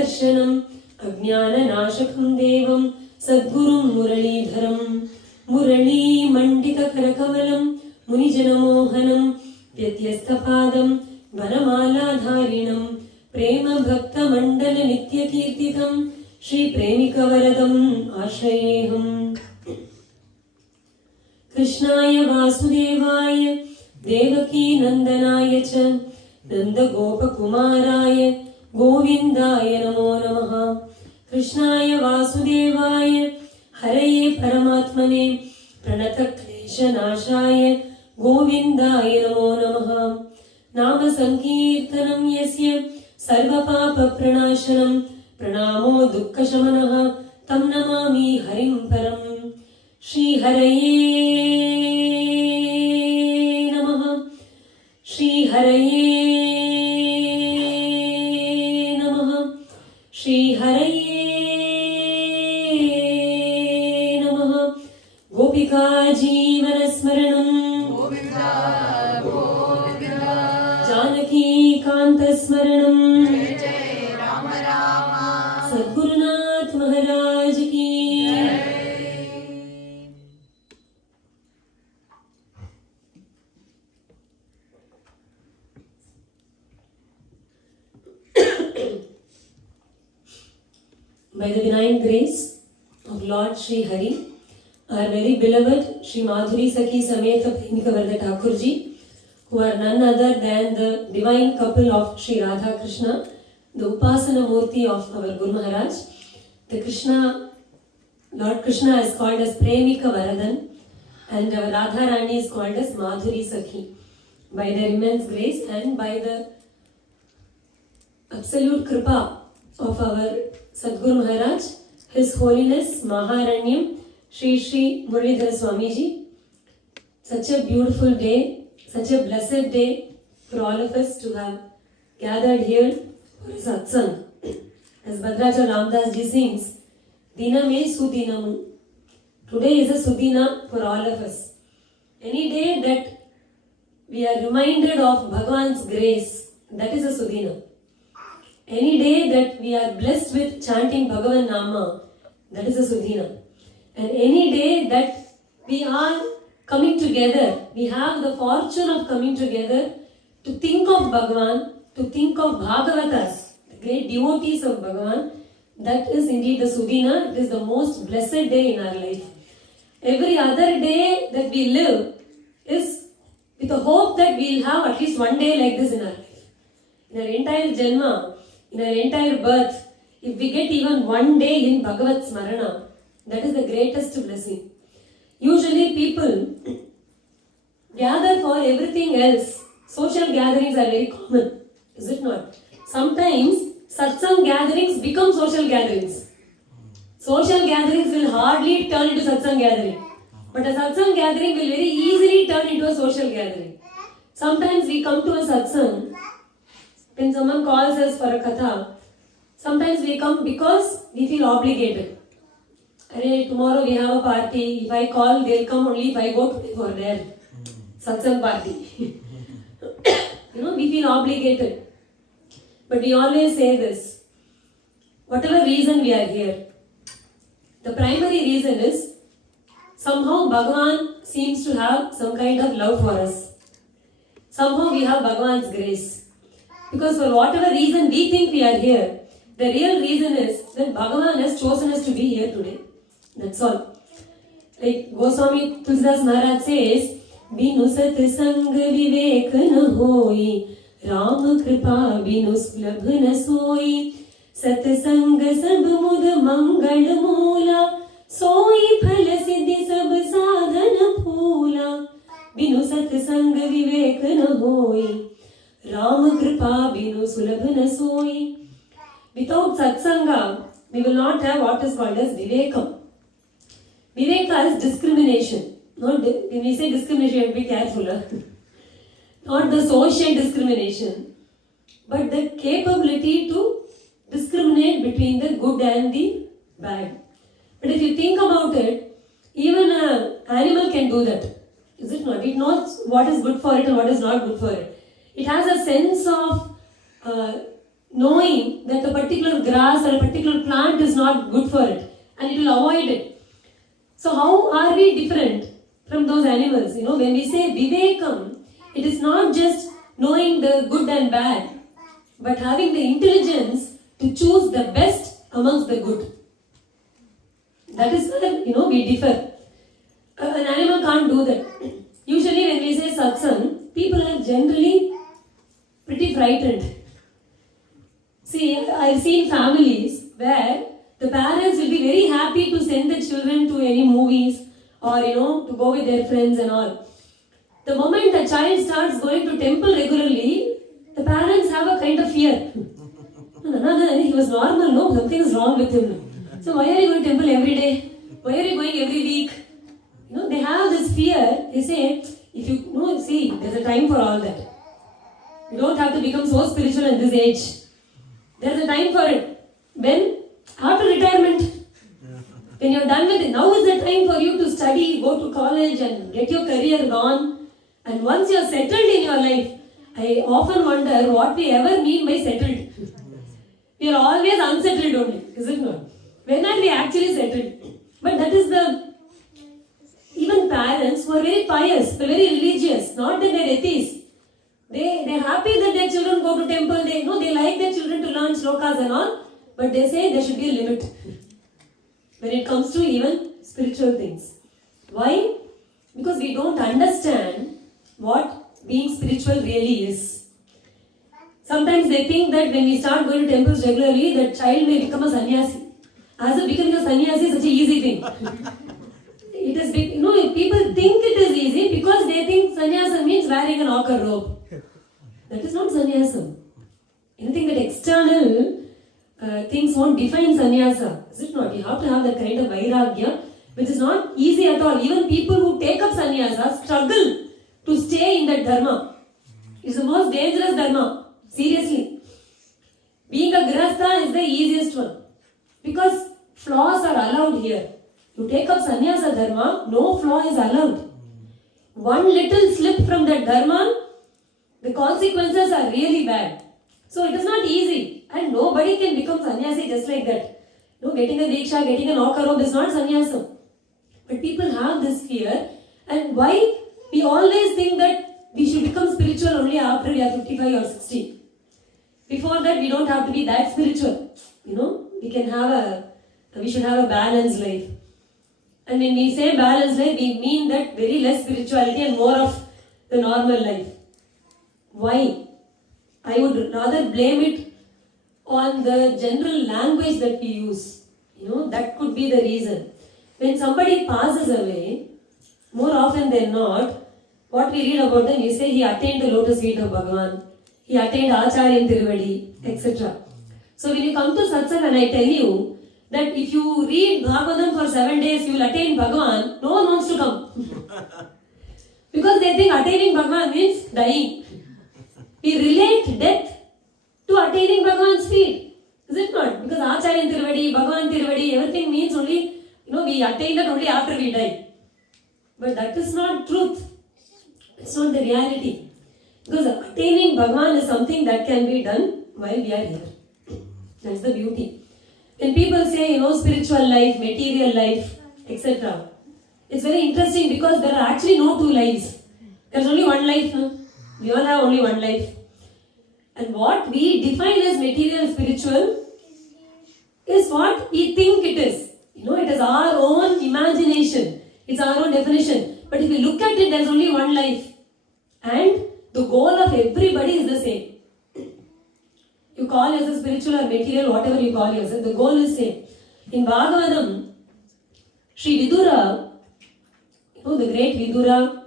दर्शनम अज्ञाननाशकं देवं सद्गुरुं मुरलीधरं मुरली मंडित करकमलं मुनिजनमोहनं व्यत्यस्तपादं वनमालाधारिणं प्रेम भक्त मंडल नित्यकीर्तितं श्री प्रेमिकवरदम् आश्रयेऽहम्। कृष्णाय वासुदेवाय देवकी नंदनाय च नंदगोपकुमाराय गोविंदाय नमो नमः। कृष्णाय वासुदेवाय हरये परमात्मने प्रणतक्लेशनाशाय गोविंदाय नमो नमः। नाम संकीर्तनं यस्य सर्वपापप्रणाशनं प्रणामो दुःखशमनः तं नमामि हरिं परम्। श्री हरये नमः। श्री हरये श्री हरये नमः। गोपिका जीवन स्मरणं गोविंदा गोविंदा जानकी कांत स्मरणं जय जय राम राम। सद्गुरुनाथ महाराज की जय। By the benign grace of Lord Sri Hari, our very beloved Sri Madhuri Sakhi Sameta Premikavarda Thakurji, who are none other than the divine couple of Sri Radha Krishna, the Upasana Murti of our Guru Maharaj. The Lord Krishna is called as Premika Varadan and our Radha Rani is called as Madhuri Sakhi. By their immense grace and by the absolute kripa of our Sadguru Maharaj, His Holiness Maharanyam, Sri Muralidhara Swamiji. Such a beautiful day, such a blessed day for all of us to have gathered here for a satsang. As Bhadracha Ramdas ji sings, Dina me Sudinamu. Today is a Sudina for all of us. Any day that we are reminded of Bhagavan's grace, that is a Sudina. Any day that we are blessed with chanting Bhagavan Nama, that is a Sudhina. And any day that we are coming together, we have the fortune of coming together to think of Bhagavan, to think of Bhagavatas, the great devotees of Bhagavan, that is indeed the Sudhina. It is the most blessed day in our life. Every other day that we live is with the hope that we will have at least one day like this in our life. In our entire Janma, in our entire birth, if we get even one day in Bhagavat Smarana, that is the greatest blessing. Usually people gather for everything else. Social gatherings are very common, is it not? Sometimes satsang gatherings become social gatherings. Social gatherings will hardly turn into satsang gathering. But a satsang gathering will very easily turn into a social gathering. Sometimes we come to a satsang. When someone calls us for a katha, sometimes we come because we feel obligated. Tomorrow we have a party. If I call, they'll come only if I go for their satsang party. We feel obligated. But we always say this. Whatever reason we are here, the primary reason is somehow Bhagavan seems to have some kind of love for us. Somehow we have Bhagavan's grace. Because for whatever reason we think we are here, the real reason is that Bhagavan has chosen us to be here today. That's all. Like Goswami Tulsidas Maharaj says, Binu sat sang vivek na hoi, Ram kripa binu sulabh na soi, Sat sang sab mud mangal moola, Soi phal siddhi sab sadhan phoola, Binu sat sang vivek na hoi, Ram kripa binu sulabh na soi. Without satsanga, we will not have what is called as vivekam. Viveka is discrimination. When we say discrimination, you have to be careful. Not the social discrimination, but the capability to discriminate between the good and the bad. But if you think about it, even an animal can do that. Is it not? It knows what is good for it and what is not good for it. It has a sense of knowing that a particular grass or a particular plant is not good for it and it will avoid it. So how are we different from those animals? When we say vivekam, it is not just knowing the good and bad, but having the intelligence to choose the best amongst the good. That is where, we differ. An animal can't do that. Usually when we say satsang, people are generally pretty frightened. See, I've seen families where the parents will be very happy to send the children to any movies or, to go with their friends and all. The moment the child starts going to temple regularly, the parents have a kind of fear. No, he was normal, no, something is wrong with him. So why are you going to temple every day? Why are you going every week? They have this fear. They say, if you see, there's a time for all that. You don't have to become so spiritual at this age. There's a time for it. When? After retirement. When you're done with it, now is the time for you to study, go to college and get your career gone. And once you're settled in your life, I often wonder what we ever mean by settled. We are always unsettled only, is it not? When are we actually settled? But that is even parents who are very pious, they're very religious, not that they're atheists. They're happy that their children go to temple, they like their children to learn shlokas and all, but they say there should be a limit when it comes to even spiritual things. Why? Because we don't understand what being spiritual really is. Sometimes they think that when we start going to temples regularly, that child may become a sannyasi. As if becoming a sannyasi is such an easy thing. It is, people think it is easy because they think sannyasa means wearing an ochre robe. That is not sannyasa. Anything that external things won't define sannyasa, is it not? You have to have that kind of vairagya, which is not easy at all. Even people who take up sannyasa struggle to stay in that dharma. It's the most dangerous dharma. Seriously. Being a grihastha is the easiest one. Because flaws are allowed here. You take up sannyasa dharma, no flaw is allowed. One little slip from that dharma, the consequences are really bad. So it is not easy. And nobody can become sannyasi just like that. Getting a diksha, getting an ochre robe is not sannyasa. But people have this fear. And why? We always think that we should become spiritual only after we are 55 or 60. Before that, we don't have to be that spiritual. We should have a balanced life. And when we say balanced life, we mean that very less spirituality and more of the normal life. Why? I would rather blame it on the general language that we use. That could be the reason. When somebody passes away, more often than not, what we read about them, we say he attained the lotus feet of Bhagavan, he attained Acharyan Tiruvadi, etc. So when you come to Satsang and I tell you that if you read Bhagavatam for 7 days, you will attain Bhagavan, no one wants to come. Because they think attaining Bhagavan means dying. We relate death to attaining Bhagavan's feet. Is it not? Because Acharyan Tiruvadi, Bhagavan Tiruvadi, everything means only, we attain that only after we die. But that is not truth. It's not the reality. Because attaining Bhagavan is something that can be done while we are here. That's the beauty. When people say, spiritual life, material life, etc. It's very interesting because there are actually no two lives. There's only one life. No? We all have only one life. And what we define as material spiritual is what we think it is. It is our own imagination. It's our own definition. But if we look at it, there's only one life. And the goal of everybody is the same. You call yourself spiritual or material, whatever you call yourself, the goal is same. In Bhagavatam, Sri Vidura, the great Vidura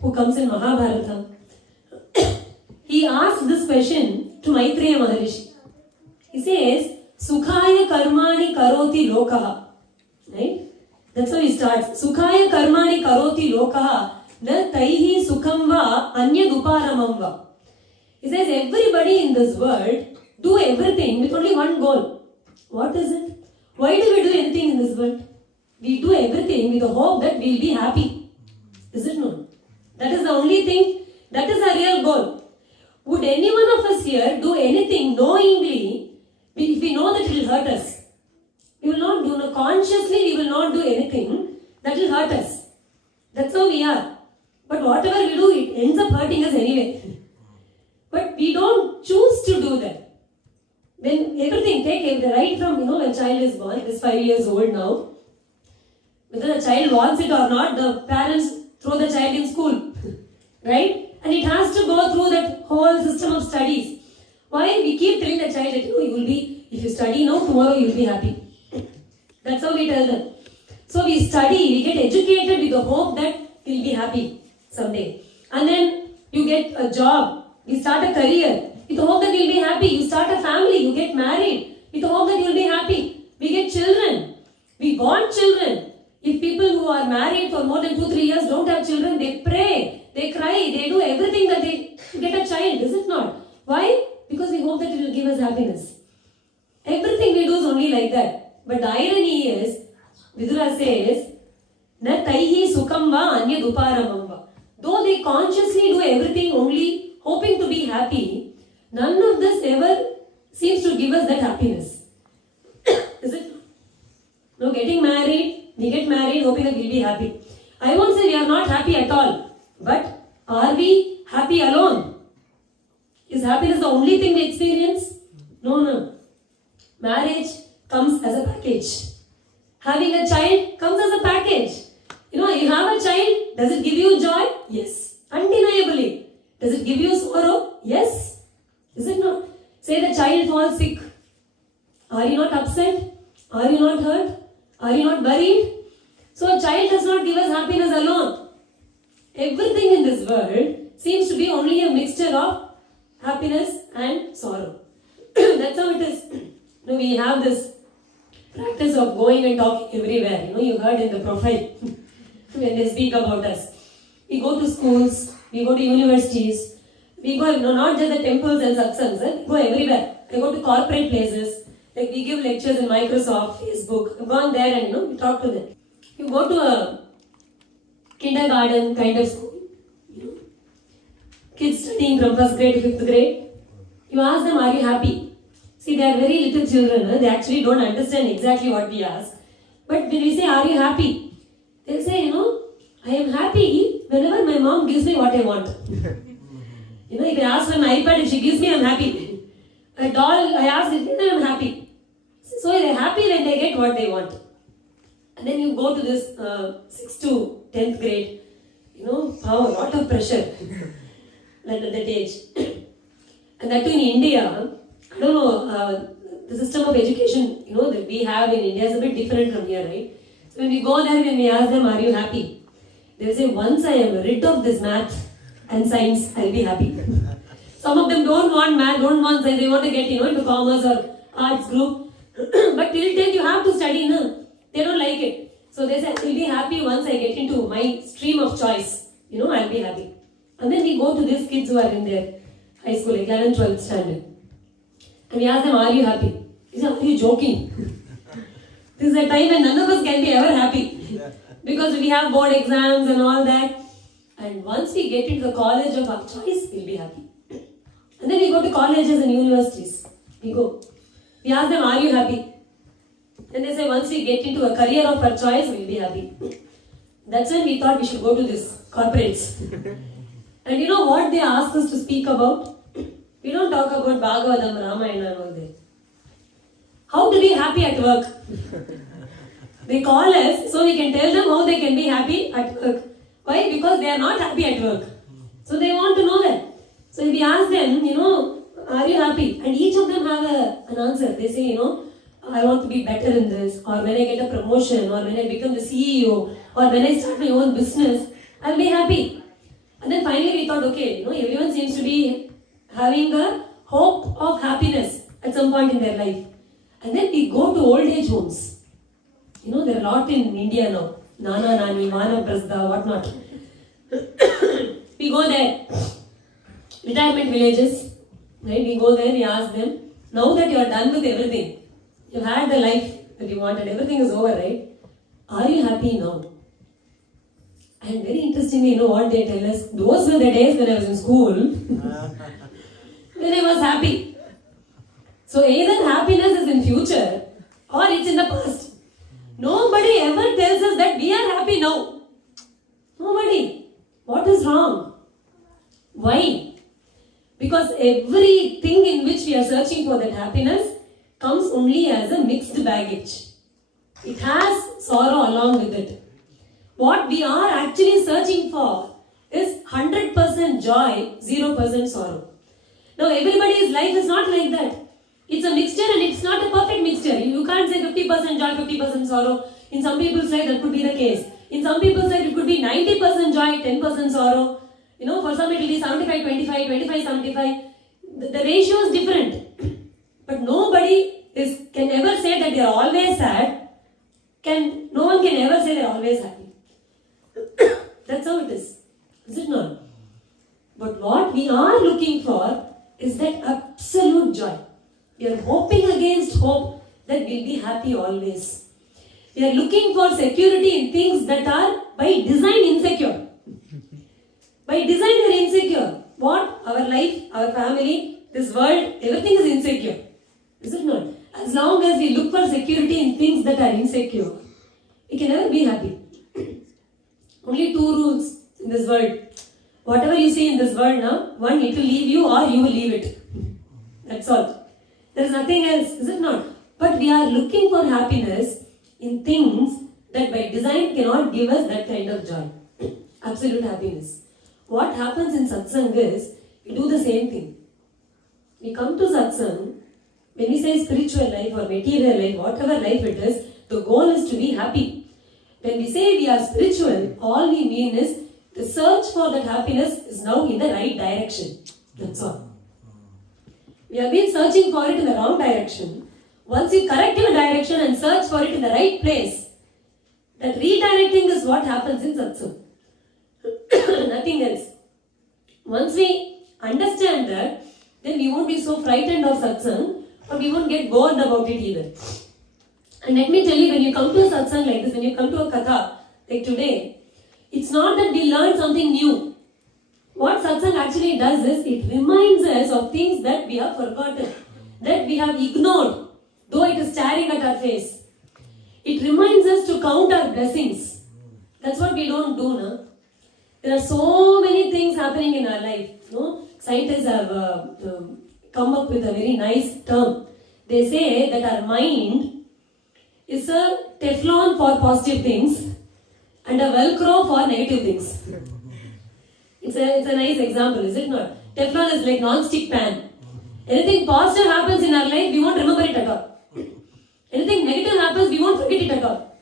who comes in Mahabharata, he asked this question to Maitreya Maharishi. He says, Sukhaya karmani karoti lokaha. Right? That's how he starts. Sukhaya karmani karoti lokaha na taihi sukham va anya duparamam va. He says everybody in this world do everything with only one goal. What is it? Why do we do anything in this world? We do everything with the hope that we'll be happy. Is it not? That is the only thing. That is our real goal. Would any one of us here do anything knowingly if we know that it will hurt us? We will not do, consciously we will not do anything that will hurt us. That's how we are. But whatever we do, it ends up hurting us anyway. But we don't choose to do that. When everything, right from, when child is born, it is 5 years old now. Whether the child wants it or not, the parents throw the child in school. Right? And it has to go through that whole system of studies. Why? We keep telling the child that, you will be, if you study now, tomorrow you will be happy. That's how we tell them. So we study, we get educated with the hope that we'll be happy someday. And then you get a job, you start a career with the hope that you'll be happy. You start a family, you get married with the hope that you'll be happy. We get children, we want children. If people who are married for more than 2-3 years don't have children, they pray, they cry, they do everything that they get a child, is it not? Why? Because we hope that it will give us happiness. Everything we do is only like that. But the irony is, Vidura says, Na taihi sukham va anyad uparamam va. Though they consciously do everything only hoping to be happy, none of this ever seems to give us that happiness. Is it? No, getting married, we get married hoping that we'll be happy. I won't say we are not happy at all. But are we happy alone? Is happiness the only thing we experience? No. Marriage comes as a package. Having a child comes as a package. You have a child, does it give you joy? Yes. Undeniably. Does it give you sorrow? Yes. Is it not? Say the child falls sick. Are you not upset? Are you not hurt? Are you not worried? So a child does not give us happiness alone. Everything in this world seems to be only a mixture of happiness and sorrow. That's how it is. We have this practice of going and talking everywhere. You heard in the profile when they speak about us. We go to schools, we go to universities, we go, not just the temples and satsangs, we go everywhere. I go to corporate places, like we give lectures in Microsoft, Facebook. I've gone there and we talk to them. You go to a kindergarten kind of school, kids studying from 1st grade to 5th grade. You ask them, are you happy? See, they are very little children. They actually don't understand exactly what we ask. But when we say, are you happy? They'll say, I am happy whenever my mom gives me what I want. If I ask for an iPad, if she gives me, I'm happy. A doll, I ask it, then I'm happy. So they're happy when they get what they want. And then you go to this 6th to 10th grade. A lot of pressure. Like at that age. And that too in India, I don't know, the system of education, that we have in India is a bit different from here, right? So when we go there, when we ask them, are you happy? They will say, once I am rid of this math and science, I'll be happy. Some of them don't want math, don't want science, they want to get, into commerce or arts group. But till then you have to study, no? They don't like it. So they say, I'll be happy once I get into my stream of choice. I'll be happy. And then we go to these kids who are in their high school, like 11th, 12th standard. And we ask them, are you happy? He said, are you joking? This is a time when none of us can be ever happy. Because we have board exams and all that. And once we get into the college of our choice, we'll be happy. And then we go to colleges and universities. We go. We ask them, are you happy? And they say, once we get into a career of our choice, we'll be happy. That's when we thought we should go to this corporates. And you know what they ask us to speak about? We don't talk about Bhagavatam, Ramayana and all that. How to be happy at work? They call us so we can tell them how they can be happy at work. Why? Because they are not happy at work. So they want to know that. So if we ask them, are you happy? And each of them have an answer. They say, I want to be better in this, or when I get a promotion, or when I become the CEO, or when I start my own business, I'll be happy. And then finally we thought, okay, everyone seems to be having a hope of happiness at some point in their life. And then we go to old age homes. There are a lot in India now. Nana, Nani, Mana, Prasda, whatnot. We go there. Retirement villages. Right? We go there, we ask them, now that you are done with everything, you had the life that you wanted, everything is over, right? Are you happy now? And very interestingly, what they tell us, those were the days when I was in school. when I was happy. So either happiness is in future or it's in the past. Nobody ever tells us that we are happy now. Nobody. What is wrong? Why? Because everything in which we are searching for that happiness comes only as a mixed baggage. It has sorrow along with it. What we are actually searching for is 100% joy, 0% sorrow. Now everybody's life is not like that. It's a mixture and it's not a perfect mixture. You can't say 50% joy, 50% sorrow. In some people's life that could be the case. In some people's life it could be 90% joy, 10% sorrow. For some it will be 75-25, 25-75. The ratio is different. But nobody can ever say that they are always sad. No one can ever say they are always happy. That's how it is. Is it not? But what we are looking for is that absolute joy. We are hoping against hope that we'll be happy always. We are looking for security in things that are by design insecure. By design we are insecure. What? Our life, our family, this world, everything is insecure. Is it not? As long as we look for security in things that are insecure, we can never be happy. Only two rules in this world. Whatever you see in this world now, one, it will leave you or you will leave it. That's all. There is nothing else, is it not? But we are looking for happiness in things that by design cannot give us that kind of joy. Absolute happiness. What happens in satsang is, we do the same thing. We come to satsang, when we say spiritual life or material life, whatever life it is, the goal is to be happy. When we say we are spiritual, all we mean is the search for that happiness is now in the right direction. That's all. We have been searching for it in the wrong direction. Once you correct your direction and search for it in the right place, that redirecting is what happens in satsang. Nothing else. Once we understand that, then we won't be so frightened of satsang, or we won't get bored about it either. And let me tell you, when you come to a satsang like this, when you come to a katha like today, it's not that we learn something new. What satsang actually does is, it reminds us of things that we have forgotten, that we have ignored, though it is staring at our face. It reminds us to count our blessings. That's what we don't do now. There are so many things happening in our life. Scientists have come up with a very nice term. They say that our mind is a Teflon for positive things and a Velcro for negative things. It's a nice example, is it not? Teflon is like non-stick pan. Anything positive happens in our life, we won't remember it at all. Anything negative happens, we won't forget it at all.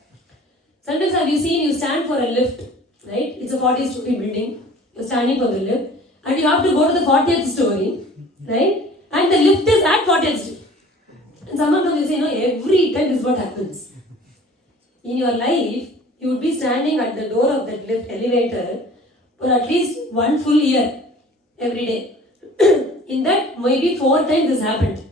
Sometimes have you seen, you stand for a lift, right? It's a 40-story building. You're standing for the lift and you have to go to the 40th story, right? And the lift is at 40th story. And someone will say, every time this is what happens. In your life, you would be standing at the door of that lift elevator for at least 1 full year every day. In that, maybe 4 times this happened.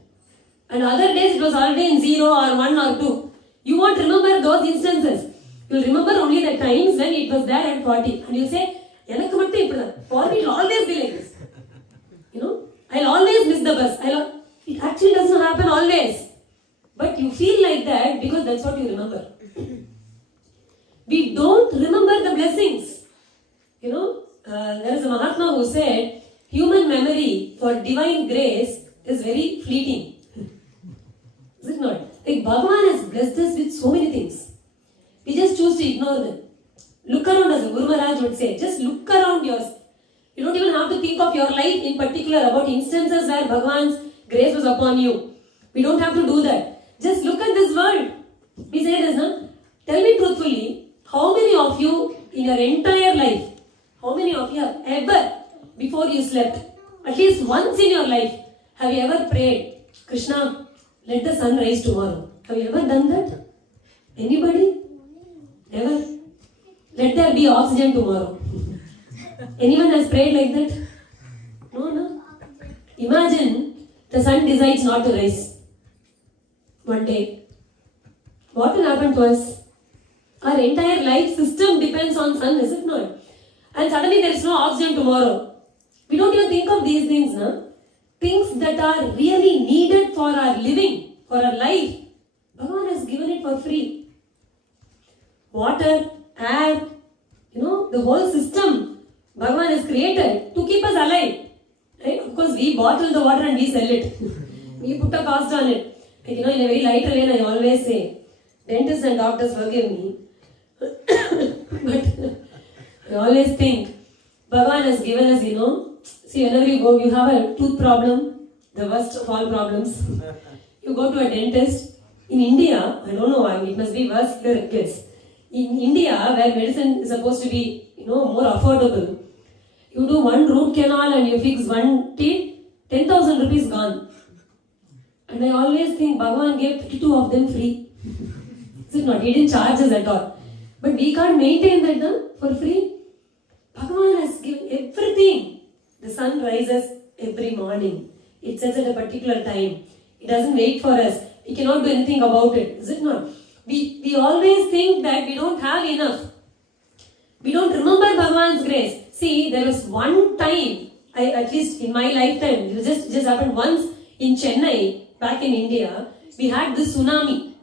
And other days it was already in 0 or 1 or 2. You won't remember those instances. You'll remember only the times when it was there at 40. And you'll say, for me it will always be like this. I'll always miss the bus. It actually doesn't happen always. But you feel like that because that's what you remember. We don't remember the blessings. There is a Mahatma who said, human memory for divine grace is very fleeting. Is it not? Like Bhagavan has blessed us with so many things. We just choose to ignore them. Look around, as Guru Maharaj would say. Just look around yourself. You don't even have to think of your life in particular about instances where Bhagavan's grace was upon you. We don't have to do that. Just look at this world. We say this, no? Tell me truthfully, how many of you in your entire life, how many of you have ever, before you slept, at least once in your life, have you ever prayed, Krishna, let the sun rise tomorrow? Have you ever done that? Anybody? Ever? Let there be oxygen tomorrow. Anyone has prayed like that? No. Imagine the sun decides not to rise one day. What will happen to us? Our entire life system depends on sun, is it not? And suddenly there is no oxygen tomorrow. We don't even think of these things, no? things that are really needed for our living, for our life, Bhagavan has given it for free. Water, air, the whole system Bhagavan has created to keep us alive. Right? Of course, we bottle the water and we sell it. We put a cost on it. Like, in a very lighter vein, I always say, dentists and doctors forgive me. But I always think, Bhagavan has given us, see, whenever you go, you have a tooth problem, the worst of all problems. You go to a dentist. In India, I don't know why, it must be worse here, I guess. In India, where medicine is supposed to be, more affordable, you do one root canal and you fix one teeth, 10,000 rupees gone. And I always think Bhagavan gave 52 of them free. Is it not? He didn't charge us at all. But we can't maintain that for free. Bhagavan has given everything. The sun rises every morning. It sets at a particular time. It doesn't wait for us. We cannot do anything about it. Is it not? We always think that we don't have enough. We don't remember Bhagavan's grace. See, there was one time, at least in my lifetime, it just happened once in Chennai, back in India, we had this tsunami,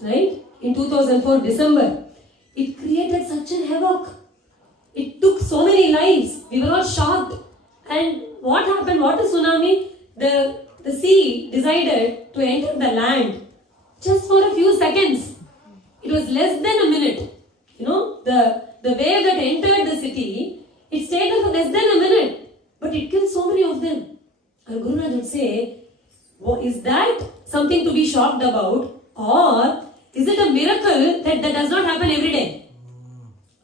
right? In 2004, December. It created such a havoc. It took so many lives. We were all shocked. And what happened? What is tsunami? The sea decided to enter the land just for a few seconds. It was less than a minute. The wave that entered the city, it stayed there for less than a minute. But it killed so many of them. Our Guru Maharaj would say, is that something to be shocked about? Or is it a miracle that does not happen every day?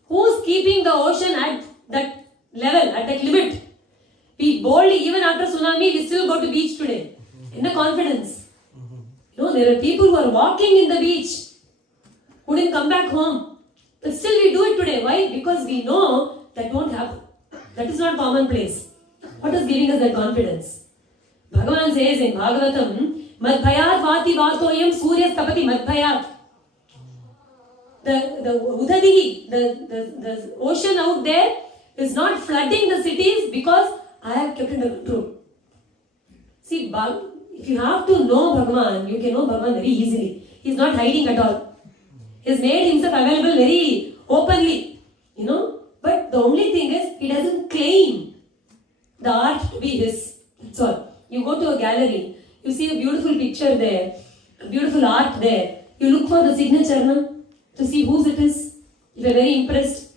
Who's keeping the ocean at that level, at that limit? We boldly, even after tsunami, we still go to beach today. In the confidence. There are people who are walking in the beach, who didn't come back home. But still we do it today. Why? Because we know that won't happen. That is not commonplace. What is giving us that confidence? Bhagavan says in Bhagavatam, Madbhayat vati vatoyam surya tapati madbhayat. The Udadihi, the ocean out there is not flooding the cities because I have kept it under control. See, if you have to know Bhagavan, you can know Bhagavan very easily. He is not hiding at all. He has made himself available very openly. But the only thing is, he doesn't claim the art to be his. That's all. You go to a gallery, you see a beautiful picture there, a beautiful art there. You look for the signature to see whose it is. You are very impressed.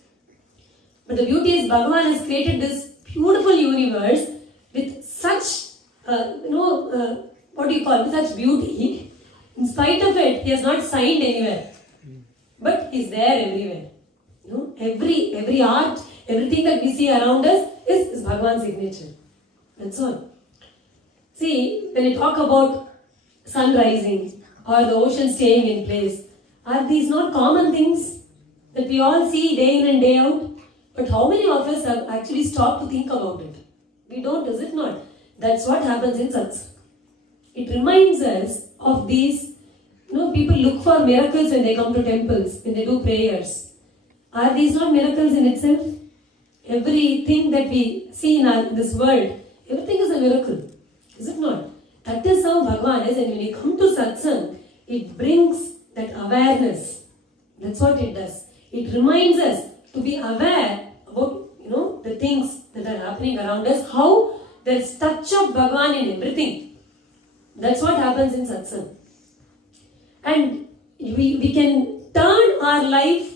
But the beauty is, Bhagavan has created this beautiful universe with such, with such beauty. In spite of it, he has not signed anywhere. But he's there everywhere. Every art, everything that we see around us is Bhagavan's signature. That's all. See, when we talk about sun rising or the ocean staying in place, are these not common things that we all see day in and day out? But how many of us have actually stopped to think about it? We don't, is it not? That's what happens in Satsang. It reminds us of these. People look for miracles when they come to temples, when they do prayers. Are these not miracles in itself? Everything that we see in this world, everything is a miracle. Is it not? That is how Bhagavan is, and when you come to Satsang, it brings that awareness. That's what it does. It reminds us to be aware about, the things that are happening around us, how there's touch of Bhagavan in everything. That's what happens in Satsang. And we can turn our life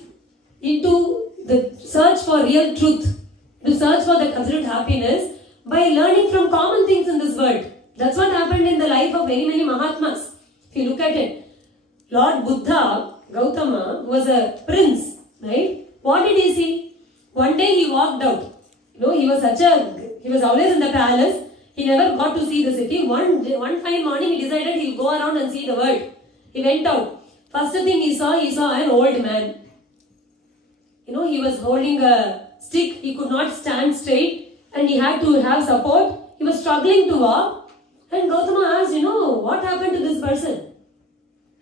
into the search for real truth, to search for that absolute happiness by learning from common things in this world. That's what happened in the life of many, many Mahatmas. If you look at it, Lord Buddha, Gautama, was a prince, right? What did he see? One day he walked out. He was always in the palace. He never got to see the city. One fine morning he decided he'll go around and see the world. He went out. First thing he saw an old man. He was holding a stick. He could not stand straight and he had to have support. He was struggling to walk. And Gautama asked, what happened to this person?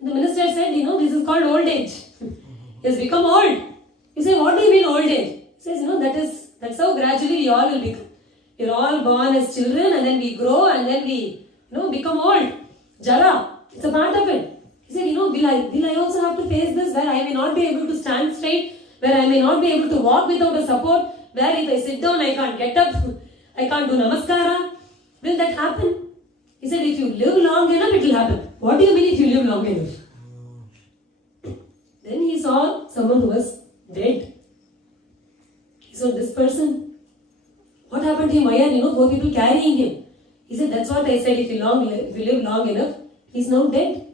The minister said, this is called old age. He has become old. He said, what do you mean old age? He says, that's how gradually we all will become. We're all born as children and then we grow and then we, become old. Jara, it's a part of it. He said, will I also have to face this where I may not be able to stand straight, where I may not be able to walk without a support, where if I sit down I can't get up, I can't do namaskara. Will that happen? He said, if you live long enough, it will happen. What do you mean if you live long enough? Then he saw someone who was dead. He saw this person. What happened to him? Why are, 4 people carrying him? He said, that's what I said, if you live long enough, he's now dead.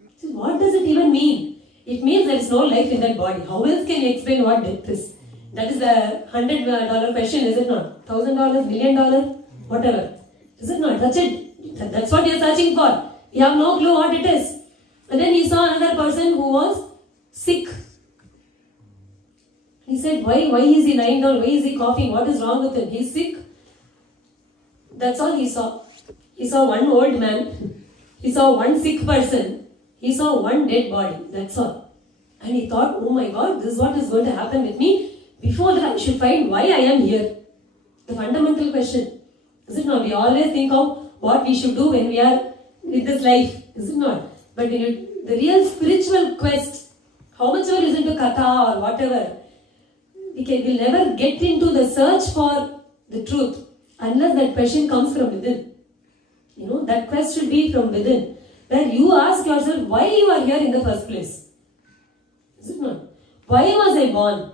He said, what does it even mean? It means there is no life in that body. How else can you explain what death is? That is a $100 question, is it not? $1,000, $1 million, whatever. Is it not? That's it. That's what you're searching for. You have no clue what it is. And then he saw another person who was sick. He said, why is he lying down? Why is he coughing? What is wrong with him? He's sick. That's all he saw. He saw one old man. He saw one sick person. He saw one dead body. That's all. And he thought, oh my God, this is what is going to happen with me. Before that, I should find why I am here. The fundamental question. Is it not? We always think of what we should do when we are with this life. Is it not? But the real spiritual quest, how much ever is into katha or whatever, we'll never get into the search for the truth unless that question comes from within. That quest should be from within. Where you ask yourself why you are here in the first place. Is it not? Why was I born?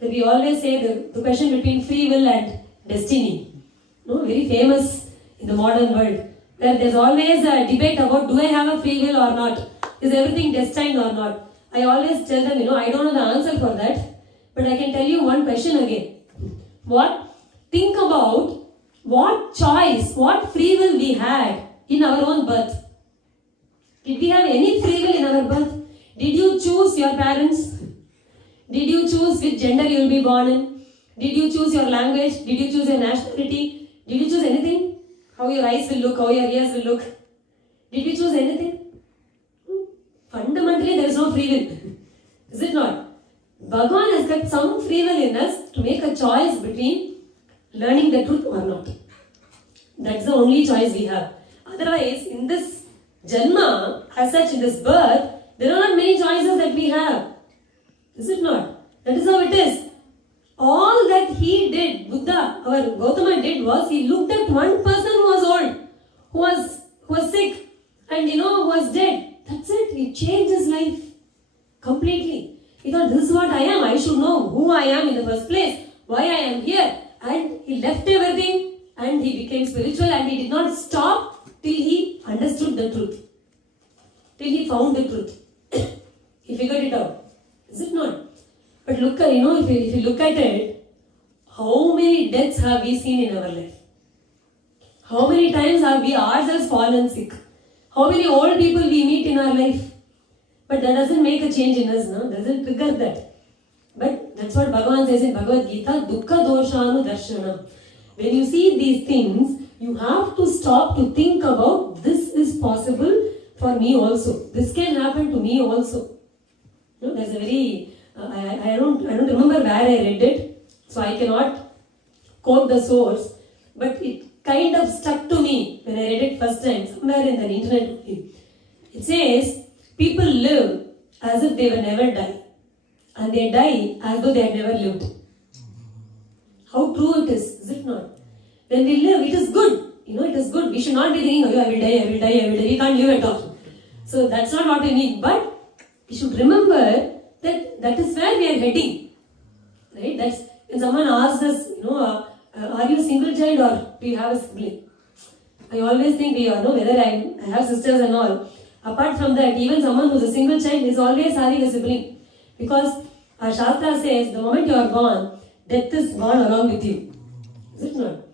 We always say the question between free will and destiny. Very famous in the modern world. Where there's always a debate about do I have a free will or not? Is everything destined or not? I always tell them, I don't know the answer for that. But I can tell you one question again. What? Think about what choice, what free will we had in our own birth. Did we have any free will in our birth? Did you choose your parents? Did you choose which gender you will be born in? Did you choose your language? Did you choose your nationality? Did you choose anything? How your eyes will look, how your ears will look? Did you choose anything? Fundamentally, there is no free will. Is it not? Bhagavan has kept some free will in us to make a choice between learning the truth or not. That's the only choice we have. Otherwise, in this Janma, as such, in this birth, there are not many choices that we have. Is it not? That is how it is. All that he did, Buddha, our Gautama did was, he looked at one person who was old, who was sick, and who was dead. That's it. He changed his life completely. He thought, this is what I am. I should know who I am in the first place, why I am here. And he left everything and he became spiritual, and he did not stop till he understood the truth. Till he found the truth. He figured it out. Is it not? But look, if you look at it, how many deaths have we seen in our life? How many times have we ourselves fallen sick? How many old people we meet in our life? But that doesn't make a change in us, no? Doesn't trigger that. But that's what Bhagavan says in Bhagavad Gita, Dukkha Doshanu Darshanam. When you see these things, you have to stop to think about this is possible for me also. This can happen to me also. There's a very, I don't remember where I read it, so I cannot quote the source, but it kind of stuck to me when I read it first time, somewhere in the internet. It says, people live as if they will never die, and they die as though they had never lived. How true it is it not? When we live, it is good. It is good. We should not be thinking, oh, I will die, I will die, I will die. We can't live at all. So that's not what we need. But we should remember that is where we are heading. Right? That's when someone asks us, are you a single child or do you have a sibling? I always think whether I have sisters and all. Apart from that, even someone who's a single child is always having a sibling. Because our Shastra says, the moment you are born, death is born along with you. Is it not?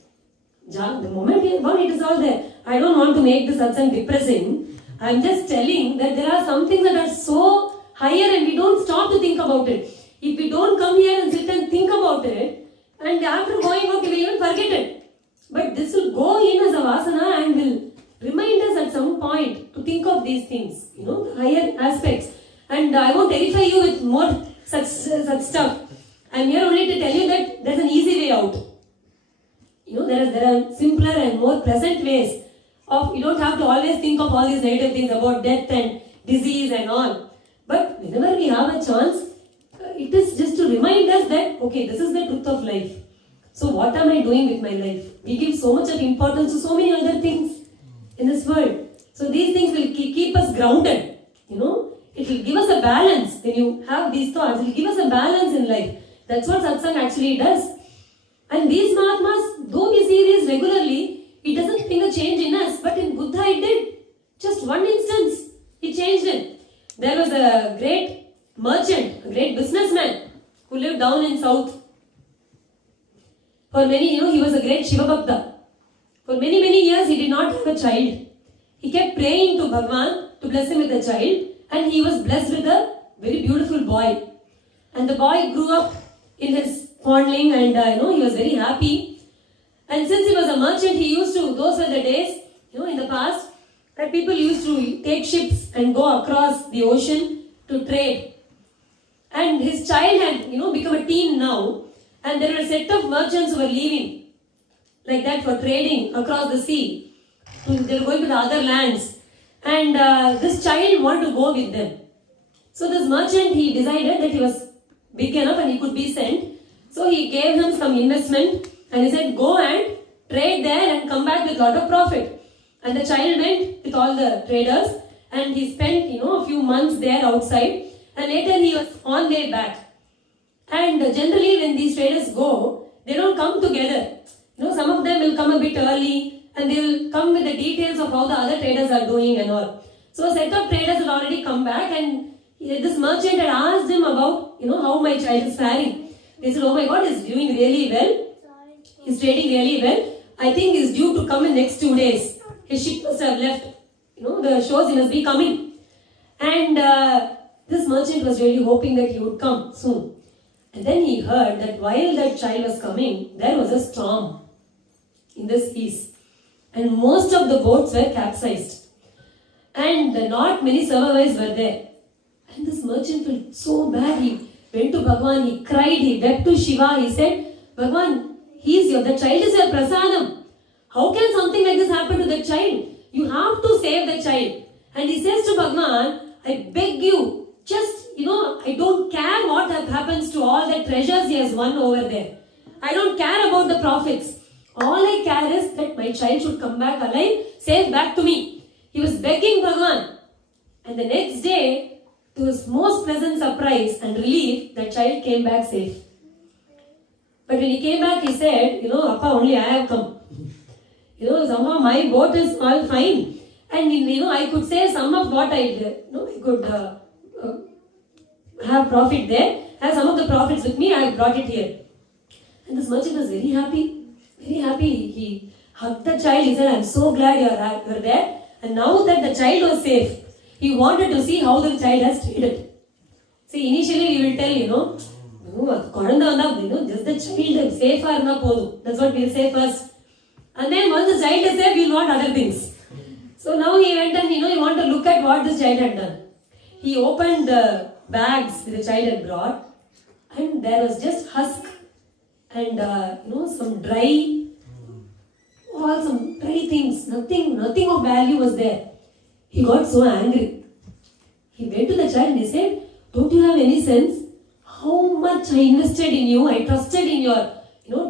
The moment you are born, it is all there. I don't want to make this satsang depressing. I'm just telling that there are some things that are so higher and we don't stop to think about it. If we don't come here and sit and think about it, and after going out, we will even forget it. But this will go in as a vasana and will remind us at some point to think of these things, higher aspects. And I won't terrify you with more such stuff. I'm here only to tell you that there's an easy way out. there are simpler and more pleasant ways of, you don't have to always think of all these negative things about death and disease and all. But whenever we have a chance, it is just to remind us that, okay, this is the truth of life. So what am I doing with my life? We give so much of importance to so many other things in this world. So these things will keep us grounded. It will give us a balance. When you have these thoughts, it will give us a balance in life. That's what satsang actually does. And these Mahatmas, though we see these regularly, it doesn't bring a change in us. But in Buddha it did. Just one instance, it changed it. There was a great merchant, a great businessman who lived down in south. For many, he was a great Shiva Bhakta. For many, many years he did not have a child. He kept praying to Bhagwan to bless him with a child, and he was blessed with a very beautiful boy. And the boy grew up in his fondling, and he was very happy. And since he was a merchant, he used to, those were the days, in the past, that people used to take ships and go across the ocean to trade. And his child had, become a teen now, and there were a set of merchants who were leaving like that for trading across the sea. They were going to the other lands, and this child wanted to go with them. So this merchant, he decided that he was big enough and he could be sent. So he gave him some investment and he said, go and trade there and come back with a lot of profit. And the child went with all the traders and he spent, a few months there outside, and later he was on their way back. And generally when these traders go, they don't come together. Some of them will come a bit early and they will come with the details of how the other traders are doing and all. So a set of traders had already come back, and this merchant had asked him about, how my child is faring. They said, oh my God, he's doing really well. He's trading really well. I think he's due to come in next 2 days. His ship must have left. The shores he must be coming. And this merchant was really hoping that he would come soon. And then he heard that while that child was coming, there was a storm in the seas. And most of the boats were capsized. And not many survivors were there. And this merchant felt so bad. He went to Bhagwan, he cried, he wept to Shiva. He said, Bhagwan, the child is your prasadam. How can something like this happen to the child? You have to save the child. And he says to Bhagwan, I beg you, just, I don't care what happens to all the treasures he has won over there. I don't care about the profits. All I care is that my child should come back alive, safe back to me. He was begging Bhagwan. And the next day, to his most pleasant surprise and relief, the child came back safe. But when he came back, he said, Appa, only I have come. Somehow my boat is all fine. And, I could say some of what I did. I could have profit there. Have some of the profits with me, I have brought it here. And this merchant was very happy. Very happy. He hugged the child. He said, I'm so glad you're there. And now that the child was safe, he wanted to see how the child has traded. See, initially we will tell, just the child is safe or not. That's what we will say first. And then once the child is safe, we will want other things. So now he went and, he wanted to look at what this child had done. He opened the bags the child had brought, and there was just husk and, some dry things. Nothing of value was there. He got so angry. He went to the child and he said, don't you have any sense how much I invested in you? I trusted in your,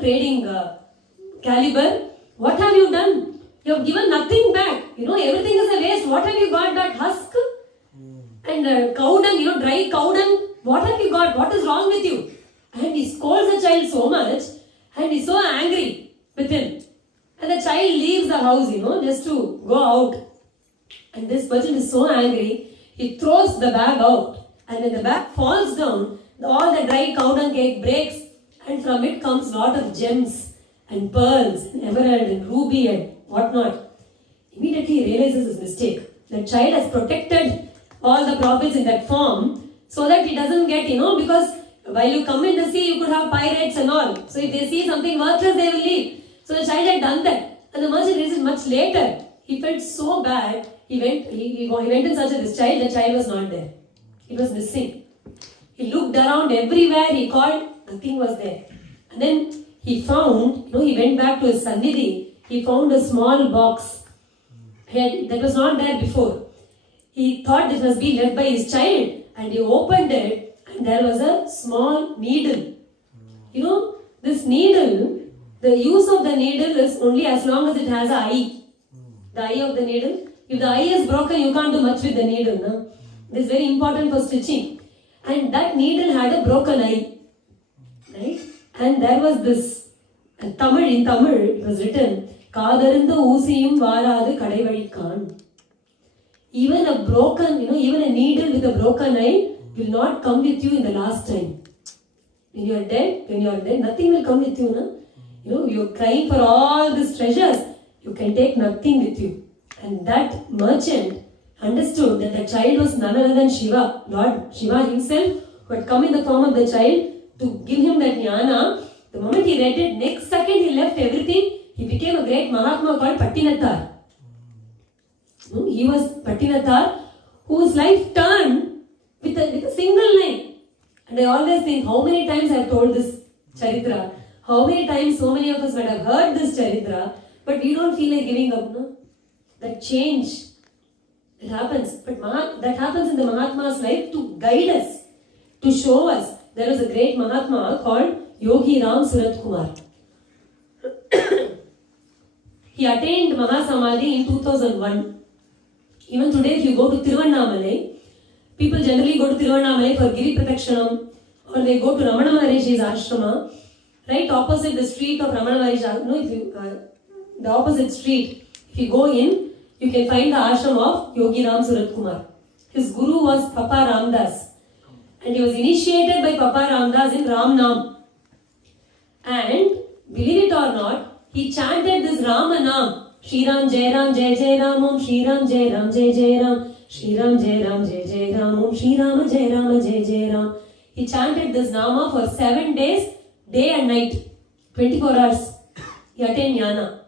trading caliber. What have you done? You have given nothing back. Everything is a waste. What have you got? That husk? And cow dung, dry cow dung. What have you got? What is wrong with you? And he scolds the child so much, and he's so angry with him. And the child leaves the house, just to go out. And this person is so angry, he throws the bag out. And when the bag falls down, all the dry cow dung cake breaks, and from it comes a lot of gems and pearls and emerald and ruby and whatnot. Immediately he realizes his mistake. The child has protected all the profits in that form so that he doesn't get, because while you come in the sea, you could have pirates and all. So if they see something worthless, they will leave. So the child had done that. And the merchant realized much later. He felt so bad. He went in search of this child. The child was not there. It was missing. He looked around everywhere. He called. Nothing was there. And then he found, he went back to his Sannidhi, he found a small box that was not there before. He thought this must be left by his child, and he opened it, and there was a small needle. This needle, the use of the needle is only as long as it has an eye. The eye of the needle. If the eye is broken, you can't do much with the needle. No? This is very important for stitching. And that needle had a broken eye. Right? And there was this, in Tamil, it was written, Kadarunda Usiyum Varadu Kadaivalikkan. Even a broken, even a needle with a broken eye will not come with you in the last time. When you are dead, nothing will come with you. No? You are crying for all these treasures. You can take nothing with you. And that merchant understood that the child was none other than Shiva, Lord Shiva himself, who had come in the form of the child to give him that jnana. The moment he read it, next second he left everything. He became a great Mahatma called Pattinathar. He was Pattinathar, whose life turned with a single line. And I always think, how many times I have told this charitra, how many times so many of us might have heard this charitra, but we don't feel like giving up, no? That change, it happens. But that happens in the Mahatma's life to guide us, to show us. There was a great Mahatma called Yogi Ram Surat Kumar. He attained Mahasamadhi in 2001. Even today, if you go to Tiruvannamalai, people generally go to Tiruvannamalai for Giri Pratakshanam, or they go to Ramana Maharishi's ashrama, right opposite the street of Ramana Maharishi's the opposite street. If you go in, you can find the ashram of Yogi Ram Surat Kumar. His guru was Papa Ramdas, and he was initiated by Papa Ramdas in Ram Nam. And believe it or not, he chanted this Rama Nam, Shri Ram Jai Ram Jai Jai Ram Om Shri Ram Jai Ram Jai Jai Ram, Shri Ram Jai Ram Jai Jai Ram Om Shri Ram Jai Ram Jai Jai Ram. He chanted this Nama for 7 days, day and night, 24 hours. He attained jnana.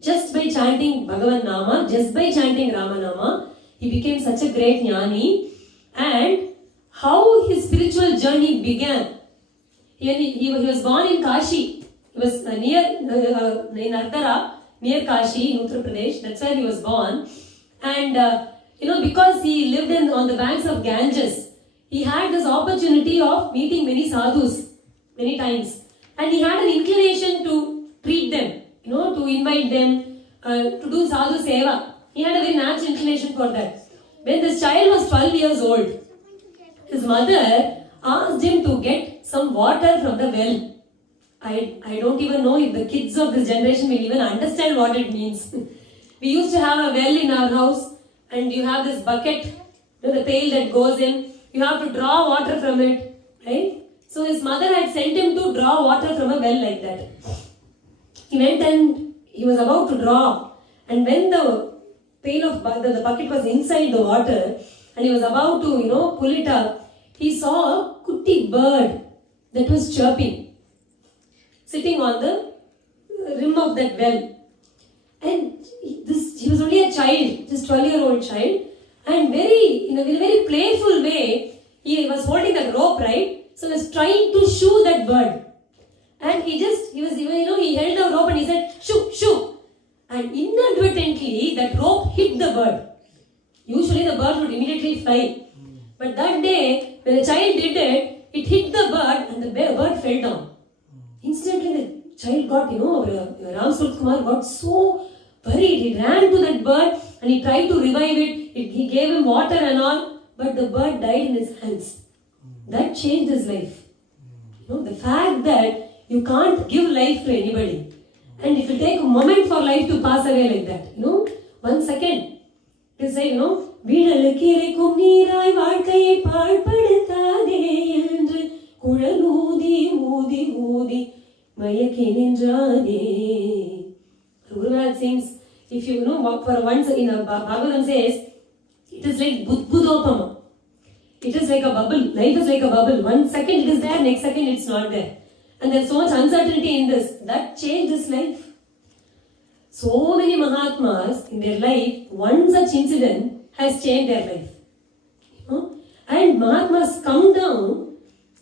Just by chanting Bhagavan Nama, just by chanting Rama Nama, he became such a great jnani. And how his spiritual journey began. He was born in Kashi. He was near in Ardhara, near Kashi, in Uttar Pradesh. That's where he was born. And because he lived on the banks of Ganges, he had this opportunity of meeting many sadhus many times. And he had an inclination to treat them, to invite them, to do sadhu seva. He had a very natural inclination for that. When this child was 12 years old, his mother asked him to get some water from the well. I don't even know if the kids of this generation will even understand what it means. We used to have a well in our house, and you have this bucket, the pail that goes in. You have to draw water from it, right? So his mother had sent him to draw water from a well like that. He went and he was about to draw, and when the pail of the bucket was inside the water, and he was about to pull it up, he saw a kutti bird that was chirping, sitting on the rim of that well. And he was only a child, just 12-year-old child, and in a very playful way, he was holding that rope, right? So he was trying to shoo that bird. And he held the rope and he said, shoo, shoo. And inadvertently, that rope hit the bird. Usually the bird would immediately fly. But that day, when the child did it, it hit the bird and the bird fell down. Instantly the child got, Ram Surat Kumar got so worried. He ran to that bird and he tried to revive it. He gave him water and all, but the bird died in his hands. That changed his life. The fact that you can't give life to anybody. And it will take a moment for life to pass away like that. 1 second. It is like, வீடலுக்கிரைக்கும் நீராய் வாழ்க்கையை பாழ்படுத்தாதே என்று குழலூதி ஊதி ஊதி மயக்கி நின்றாதே. Gurunath sings, if you for once in Bhagavatam says, it is like budbudopama. It is like a bubble. Life is like a bubble. 1 second it is there, next second it's not there. And there's so much uncertainty in this. That changed his life. So many Mahatmas in their life, one such incident has changed their life. And Mahatmas come down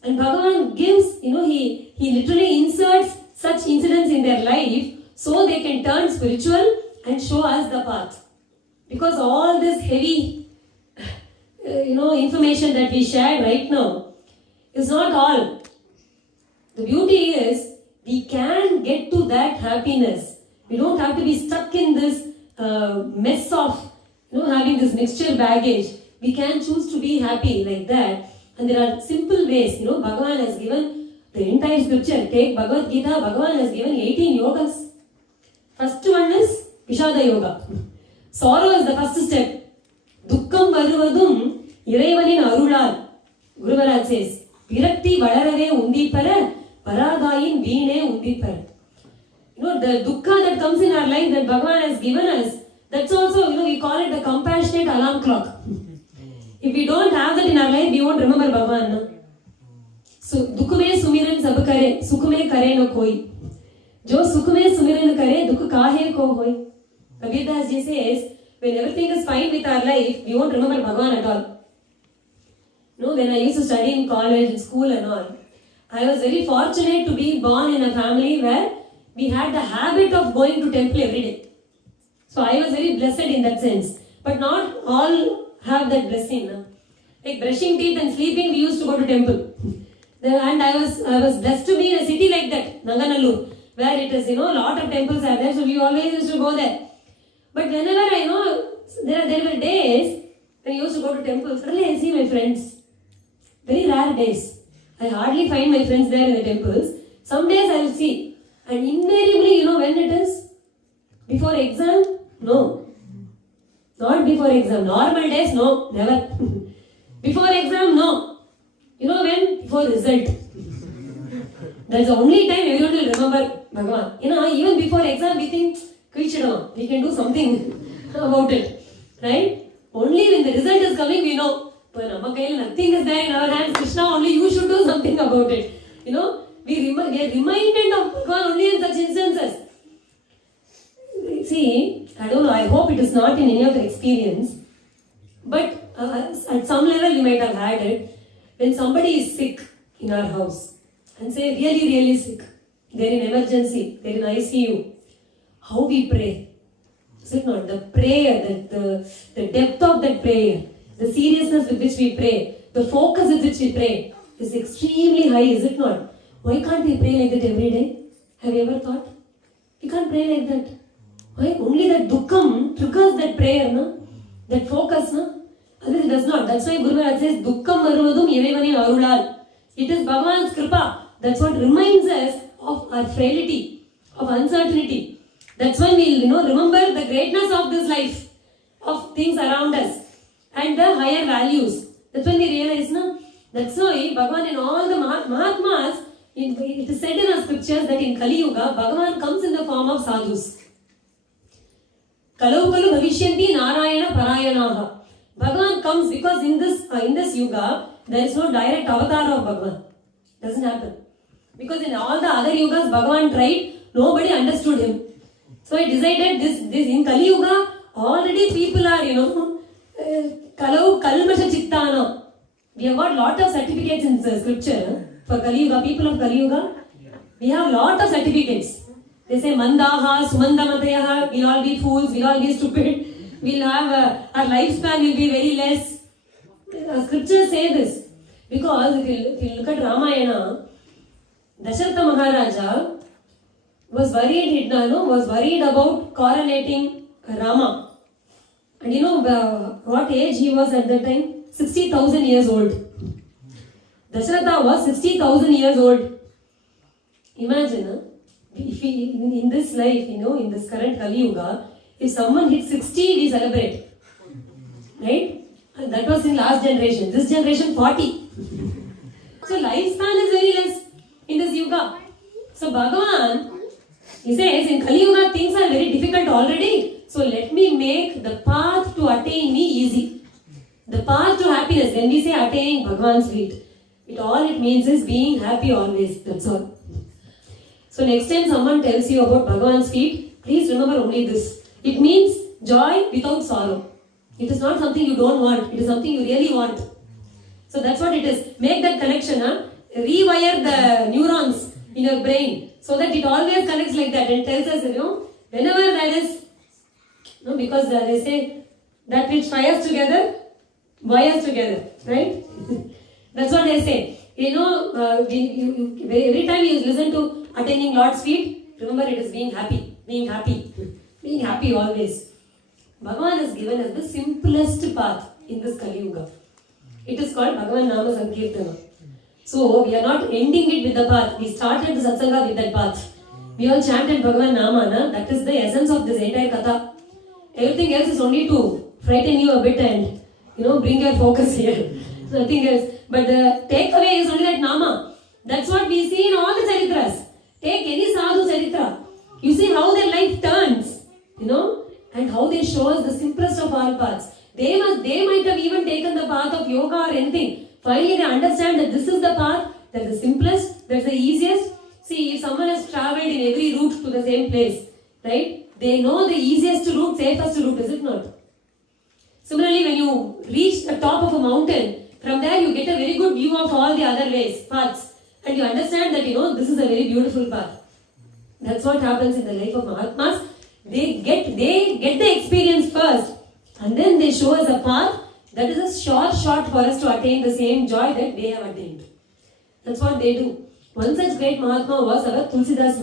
And Bhagavan gives, he literally inserts such incidents in their life so they can turn spiritual and show us the path. Because all this heavy, information that we shared right now is not all. The beauty is we can get to that happiness. We don't have to be stuck in this mess of having this mixture baggage. We can choose to be happy like that. And there are simple ways. Bhagavan has given the entire scripture. Take Bhagavad Gita. Bhagavan has given 18 yogas. First one is Vishada Yoga. Sorrow is the first step. Dukkam varuvadum iraivanin arulal. Guru Maharaj says, Virakti valarave undipara, paradayin veene undipara. The dukkha that comes in our life that Bhagavan has given us, that's also, we call it the compassionate alarm clock. If we don't have that in our life, we won't remember Bhagavan. No? So, dukme sumiran sab kare, sukme kare no koi. Jo sukme sumiran kare, dukh kahe ko hoi. Kabir Das ji says, when everything is fine with our life, we won't remember Bhagavan at all. When I used to study in college, in school and all, I was very fortunate to be born in a family where we had the habit of going to temple every day. So I was very blessed in that sense. But not all have that blessing. No? Like brushing teeth and sleeping, we used to go to temple. And I was blessed to be in a city like that, Nanganallur, where it is, a lot of temples are there. So we always used to go there. But whenever there were days when I used to go to temple, suddenly I see my friends. Very rare days. I hardly find my friends there in the temples. Some days I will see. And invariably, when it is? Before exam? No. Not before exam. Normal days? No. Never. Before exam? No. When? Before result. That's the only time everyone will remember Bhagavan. Even before exam we think, we can do something about it. Right? Only when the result is coming we know. Nothing is there in our hands. Krishna, only you should do something about it. We are reminded of Bhagavan only in such instances. See, I don't know, I hope it is not in any of your experience. But at some level you might have had it. When somebody is sick in our house, and say really, really sick, they're in emergency, they're in ICU, how we pray. Is it not? The prayer, the depth of that prayer, the seriousness with which we pray, the focus with which we pray is extremely high, is it not? Why can't we pray like that every day? Have you ever thought? We can't pray like that. Why? Only that dukkam triggers that prayer, no? That focus, no? Otherwise it does not. That's why Guru Maharaj says, dukkam varuvadum iraivanin arulal. It is Bhagavan's kripa. That's what reminds us of our frailty, of uncertainty. That's when we remember the greatness of this life, of things around us, and the higher values. That's when we realize, no? That's why Bhagavan in all the Mahatmas, it is said in our scriptures that in Kali Yuga, Bhagavan comes in the form of sadhus. Kalau kalu bhavishyanti narayana parayanaha. Bhagavan comes because in this yuga, there is no direct avatar of Bhagavan. Doesn't happen. Because in all the other yugas, Bhagavan tried, nobody understood him. So he decided this in Kali Yuga, already people are, Kalau kalmasha chittana. We have got lot of certificates in the scripture for Kali Yuga, people of Kali Yuga. We have lot of certificates. They say mandaha, sumandamatayaha, we'll all be fools, we'll all be stupid, we'll have, our lifespan will be very less. Scriptures say this. Because if you look at Ramayana, Dasharatha Maharaja was worried about coronating Rama. And what age he was at that time? 60,000 years old. Dasharatha was 60,000 years old. Imagine, if in this life, in this current Kali Yuga, if someone hits 60, we celebrate. Right? And that was in last generation. This generation, 40. So lifespan is very less in this Yuga. So Bhagavan, he says, in Kali Yuga, things are very difficult already. So let me make the path to attain me easy. The path to happiness. When we say attaining Bhagavan's feet, all it means is being happy always. That's all. So next time someone tells you about Bhagavan's feet, please remember only this. It means joy without sorrow. It is not something you don't want. It is something you really want. So that's what it is. Make that connection. rewire the neurons in your brain so that it always connects like that and tells us, whenever there is, because they say that which fires together, wires together, right? That's what they say. Every time you listen to attaining Lord's feet, remember it is being happy, being happy always. Bhagavan has given us the simplest path in this Kali Yuga. It is called Bhagavan Nama Sankirtana. So we are not ending it with the path. We started the satsanga with that path. We all chanted Bhagavan Nama, that is the essence of this entire katha. Everything else is only to frighten you a bit and bring your focus here. Nothing else. But the takeaway is only that Nama. That's what we see in all the charitras. Take any sadhu charitra. You see how their life turns, and how they show us the simplest of all paths. They might have even taken the path of yoga or anything. Finally, they understand that this is the path, that's the simplest, that's the easiest. See, if someone has traveled in every route to the same place, right? They know the easiest route, safest route, is it not? Similarly, when you reach the top of a mountain, from there you get a very good view of all the other ways, paths. And you understand that, this is a very beautiful path. That's what happens in the life of Mahatmas. They get the experience first. And then they show us a path that is a short for us to attain the same joy that they have attained. That's what they do. One such great Mahatma was our Tulsidas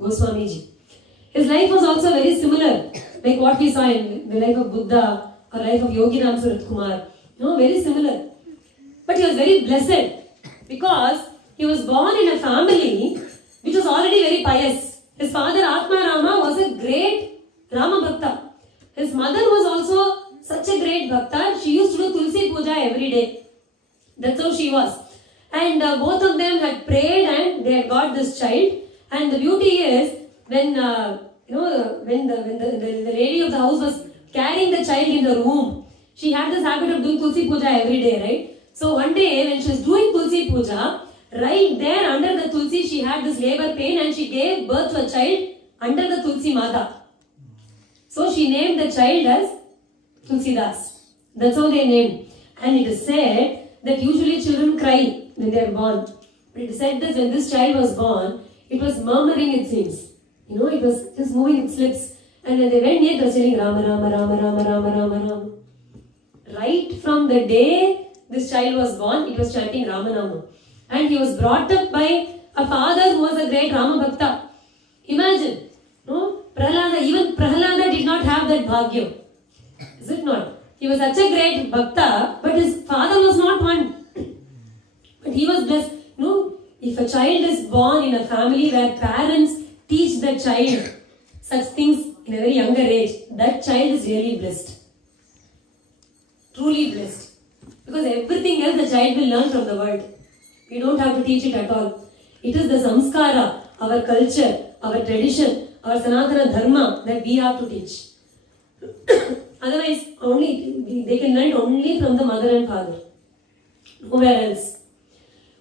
Goswamiji. His life was also very similar, like what we saw in the life of Buddha or life of Yoginam Surat Kumar. Very similar. But he was very blessed because he was born in a family which was already very pious. His father Atma Rama was a great Rama Bhakta. His mother was also such a great Bhakta. She used to do Tulsi Puja every day. That's how she was. And both of them had prayed and they had got this child. And the beauty is when the lady of the house was carrying the child in the room, she had this habit of doing Tulsi Puja every day, right? So one day when she was doing Tulsi Puja, right there under the Tulsi she had this labor pain and she gave birth to a child under the Tulsi Mata. So she named the child as Tulsidas. That's how they named. And it is said that usually children cry when they are born. But it is said that when this child was born, it was murmuring, it seems. It was just moving its lips. And when they went near, it was saying Rama, Rama, Rama, Rama, Rama, Rama, Rama. Right from the day this child was born, it was chanting Rama Nama. And he was brought up by a father who was a great Rama Bhakta. Imagine, even Prahalada did not have that bhagya. Is it not? He was such a great Bhakta, but his father was not one. But he was blessed. If a child is born in a family where parents teach the child such things in a very younger age, that child is really blessed. Truly blessed. Because everything else the child will learn from the world. We don't have to teach it at all. It is the samskara, our culture, our tradition, our Sanatana Dharma that we have to teach. Otherwise, they can learn only from the mother and father. Nowhere else.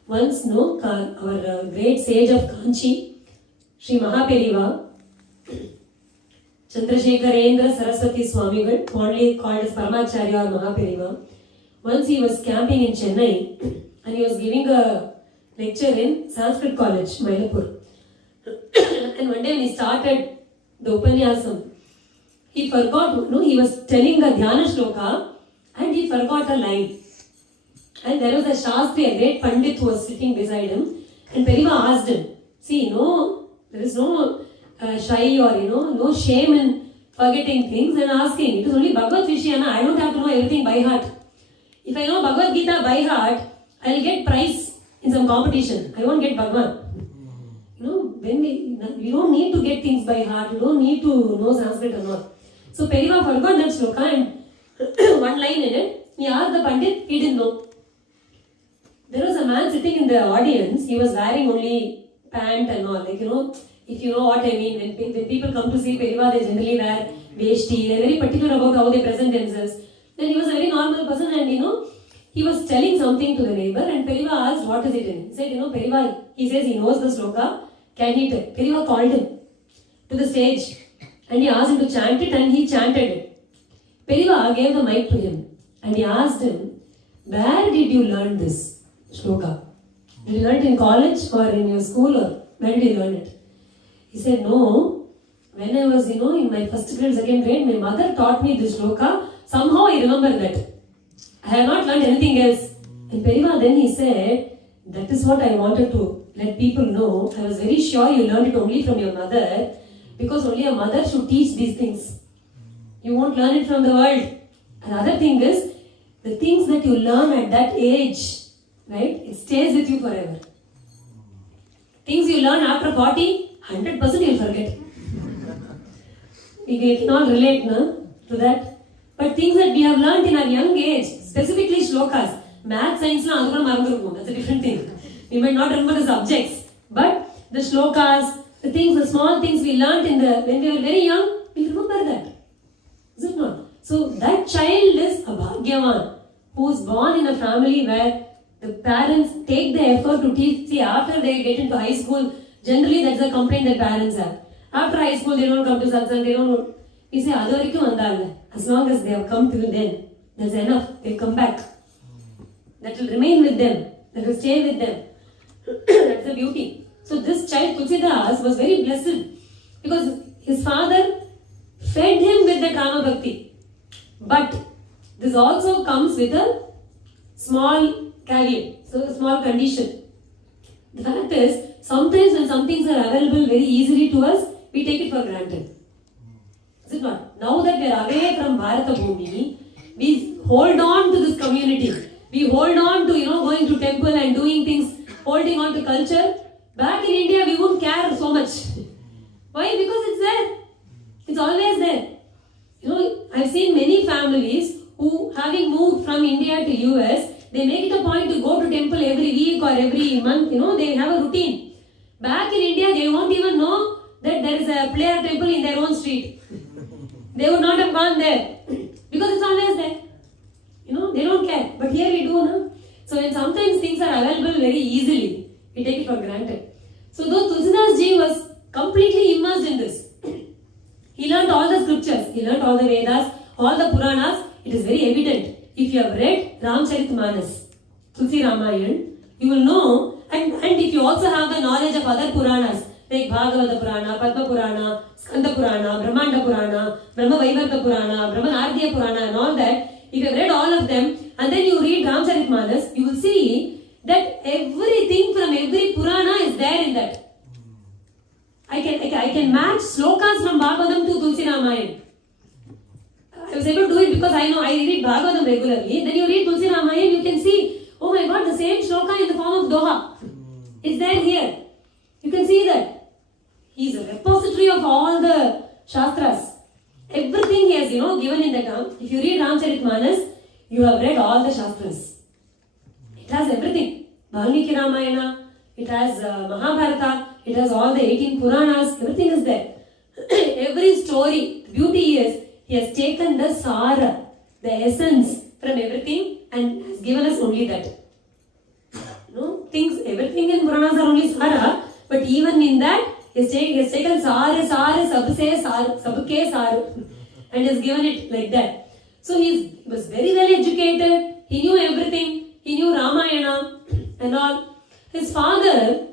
Once, our great sage of Kanchi, Sri Mahaperiva, Chandrasekharendra Saraswati Swamigal, fondly called as Paramacharya or Mahaperiva, once he was camping in Chennai and he was giving a lecture in Sanskrit College, Mylapore. And one day when he started the Upanyasam, he forgot, he was telling a Dhyana Shloka and he forgot a line. And there was a Shastri, a great Pandit who was sitting beside him, and Periva asked him, there is no shy or, no shame in forgetting things and asking. It is only Bhagavad Vishayana, I don't have to know everything by heart. If I know Bhagavad Gita by heart, I will get prize in some competition. I won't get Bhagwan. When we don't need to get things by heart, we don't need to know Sanskrit or not. So Periva forgot that shloka and one line in it, he asked the Pandit, he didn't know. There was a man sitting in the audience, he was wearing only pant and all, if you know what I mean, when people come to see Periva, they generally wear veshti, they're very particular about how they present themselves. Then he was a very normal person and he was telling something to the neighbor and Periva asked, what is it in? He said, Periva, he says he knows the sloka, can he tell? Periva called him to the stage and he asked him to chant it and he chanted it. Periva gave the mic to him and he asked him, where did you learn this shloka? Did you learn it in college or in your school, or where did you learn it? He said, no. When I was, in my first grade, second grade, my mother taught me this shloka. Somehow I remember that. I have not learned anything else. And Periva then he said, that is what I wanted to let people know. I was very sure you learned it only from your mother, because only a mother should teach these things. You won't learn it from the world. Another thing is, the things that you learn at that age, right, it stays with you forever. Things you learn after 40, 100% you'll forget. We can all relate to that. But things that we have learned in our young age, specifically shlokas, math, science, that's a different thing. We might not remember the subjects, but the shlokas, the things, the small things we learned when we were very young, we'll remember that. Is it not? So that child is a bhagyavan, who is born in a family where the parents take the effort to teach. See, after they get into high school, generally that's the complaint that parents have. After high school, they don't come to satsang, they don't. We say, as long as they have come till then, that's enough. They'll come back. That will remain with them. That will stay with them. That's the beauty. So this child, Tulsidas, was very blessed because his father fed him with the Kama Bhakti. But this also comes with a small caveat, so a small condition. The fact is, sometimes when some things are available very easily to us, we take it for granted. Is it not? Now that we are away from Bharata Bhumi, we hold on to this community. We hold on to, going to temple and doing things, holding on to culture. Back in India, we won't care so much. Why? Because it's there. It's always there. I've seen many families who, having moved from India to US, they make it a point to go to temple every week or every month. They have a routine. Back in India, they won't even know that there is a player temple in their own street. They would not have gone there because it's always there. They don't care. But here we do, no? So when sometimes things are available very easily, we take it for granted. So though Tulsidas Ji was completely immersed in this, he learned all the scriptures, he learned all the Vedas, all the Puranas. It is very evident. If you have read Ramcharitmanas, Tulsi Ramayan, you will know, and if you also have the knowledge of other Puranas, like Bhagavata Purana, Padma Purana, Skanda Purana, Brahmanda Purana, Brahma Vaivarta Purana, Brahmanardya Purana and all that, if you have read all of them, and then you read Ramcharitmanas, you will see that everything from every Purana is there in that. I can match slokas from Bhagavatam to Tulsi Ramayan. I was able to do it because I know I read Bhagavatam regularly. Then you read Tulsi Ramayan, you can see, oh my God, the same shloka in the form of Doha. It's there here. You can see that. He is a repository of all the Shastras. Everything he has, given in the term. If you read Ramcharitmanas, you have read all the Shastras. It has everything. Valmiki Ramayana, it has Mahabharata, it has all the 18 Puranas, everything is there. Every story, the beauty is, he has taken the Sara, the essence from everything and has given us only that. Everything in Puranas are only Sara, but even in that, he has taken Sara, Sabse, Sabke, Sara, and has given it like that. So he was very well educated, he knew everything, he knew Ramayana and all. His father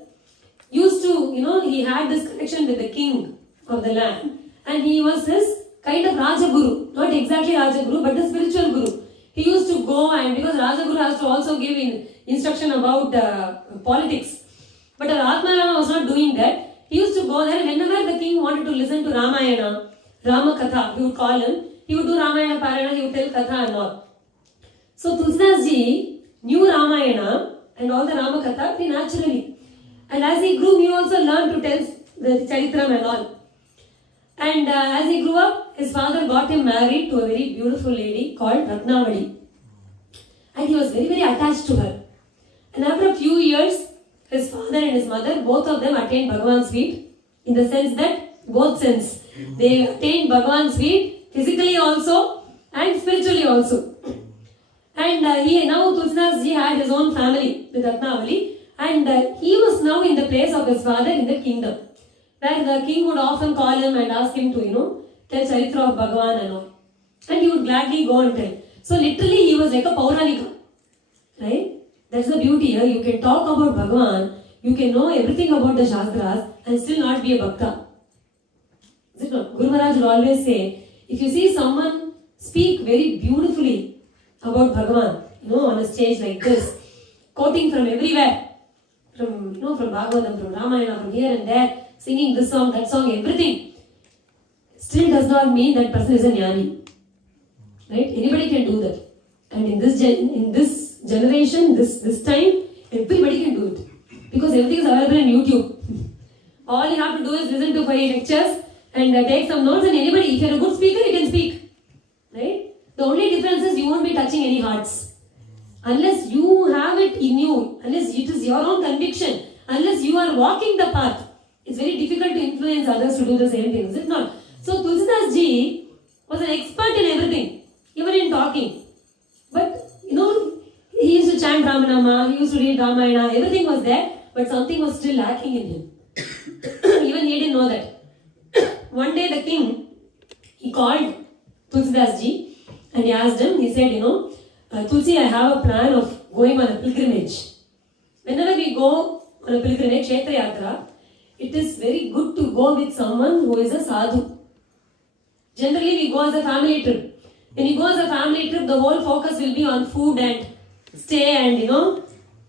used to, he had this connection with the king of the land, and he was his kind of Rajaguru, not exactly Rajaguru, but the spiritual guru. He used to go, and because Rajaguru has to also give instruction about politics, but Atmarama was not doing that. He used to go there, and whenever the king wanted to listen to Ramayana, Rama Katha, he would call him, he would do Ramayana Parayana, he would tell Katha and all. So Tulsidas Ji knew Ramayana and all the Rama Katha very naturally. And as he grew, he also learned to tell the Charitram and all. And as he grew up, his father got him married to a very beautiful lady called Ratnavali. And he was very, very attached to her. And after a few years, his father and his mother, both of them attained Bhagavan's feet, in the sense that, both sense. They attained Bhagavan's feet, physically also, and spiritually also. And now Tulsidas Ji had his own family with Ratnavali, and he was now in the place of his father in the kingdom, where the king would often call him and ask him to, tell Charitra of Bhagavan and all. And he would gladly go and tell. So literally he was like a Pauranika, right? That's the beauty here. You can talk about Bhagavan, you can know everything about the Shastras and still not be a Bhakta. Is it not? Guru Maharaj will always say, if you see someone speak very beautifully about Bhagavan, on a stage like this, quoting from everywhere, from Bhagavatam, from Ramayana, from here and there, singing this song, that song, everything, still does not mean that person is a jnani. Right? Anybody can do that. And in this generation, this time, everybody can do it. Because everything is available on YouTube. All you have to do is listen to 5 lectures and take some notes, and anybody, if you're a good speaker, you can speak. Right? The only difference is you won't be touching any hearts. Unless you have it in you, unless it is your own conviction, unless you are walking the path, it's very difficult to influence others to do the same thing, is it not? So Tulsidas Ji was an expert in everything, even in talking. But, he used to chant Ramanama, he used to read Ramayana, everything was there, but something was still lacking in him. Even he didn't know that. One day the king, he called Tulsidas Ji and he asked him, he said, Tulsi, I have a plan of going on a pilgrimage. Whenever we go on a pilgrimage, Kshetra Yatra, it is very good to go with someone who is a sadhu. Generally, we go as a family trip. When you go as a family trip, the whole focus will be on food and stay and,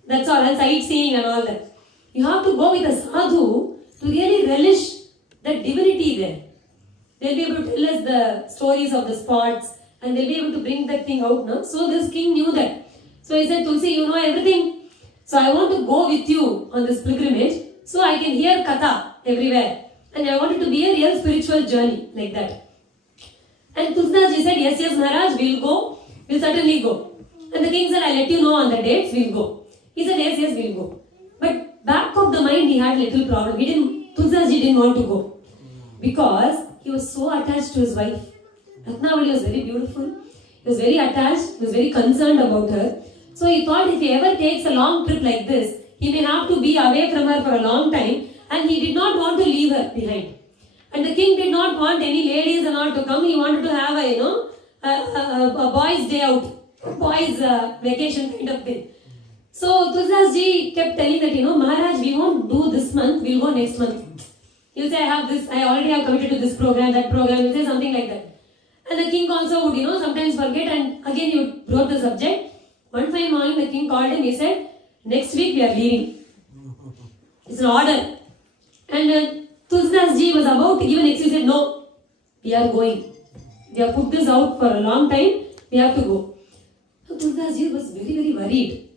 that's all, and sightseeing and all that. You have to go with a sadhu to really relish that divinity there. They'll be able to tell us the stories of the spots and they'll be able to bring that thing out now. So this king knew that. So he said, Tulsi, you know everything. So I want to go with you on this pilgrimage so I can hear katha everywhere. And I want it to be a real spiritual journey like that. And Tulsidas Ji said, yes, Maharaj, we'll go. We'll certainly go. And the king said, I'll let you know on the dates, we'll go. He said, yes, we'll go. But back of the mind, he had a little problem. Tulsidas Ji didn't want to go. Because he was so attached to his wife. Ratnavali was very beautiful. He was very attached. He was very concerned about her. So he thought if he ever takes a long trip like this, he may have to be away from her for a long time. And he did not want to leave her behind. And the king did not want any ladies and all to come. He wanted to have a boys' day out. Boys' vacation kind of thing. So Tulsidas Ji kept telling that, Maharaj, we won't do this month, we'll go next month. He'll say, I already have committed to this program, that program, he'll say something like that. And the king also would, sometimes forget, and again he would broach the subject. One fine morning the king called him, he said, next week we are leaving. It's an order. And Tulsidas Ji was about to give an excuse, he said, no, we are going. We have put this out for a long time, we have to go. So Tulsidas Ji was very, very worried.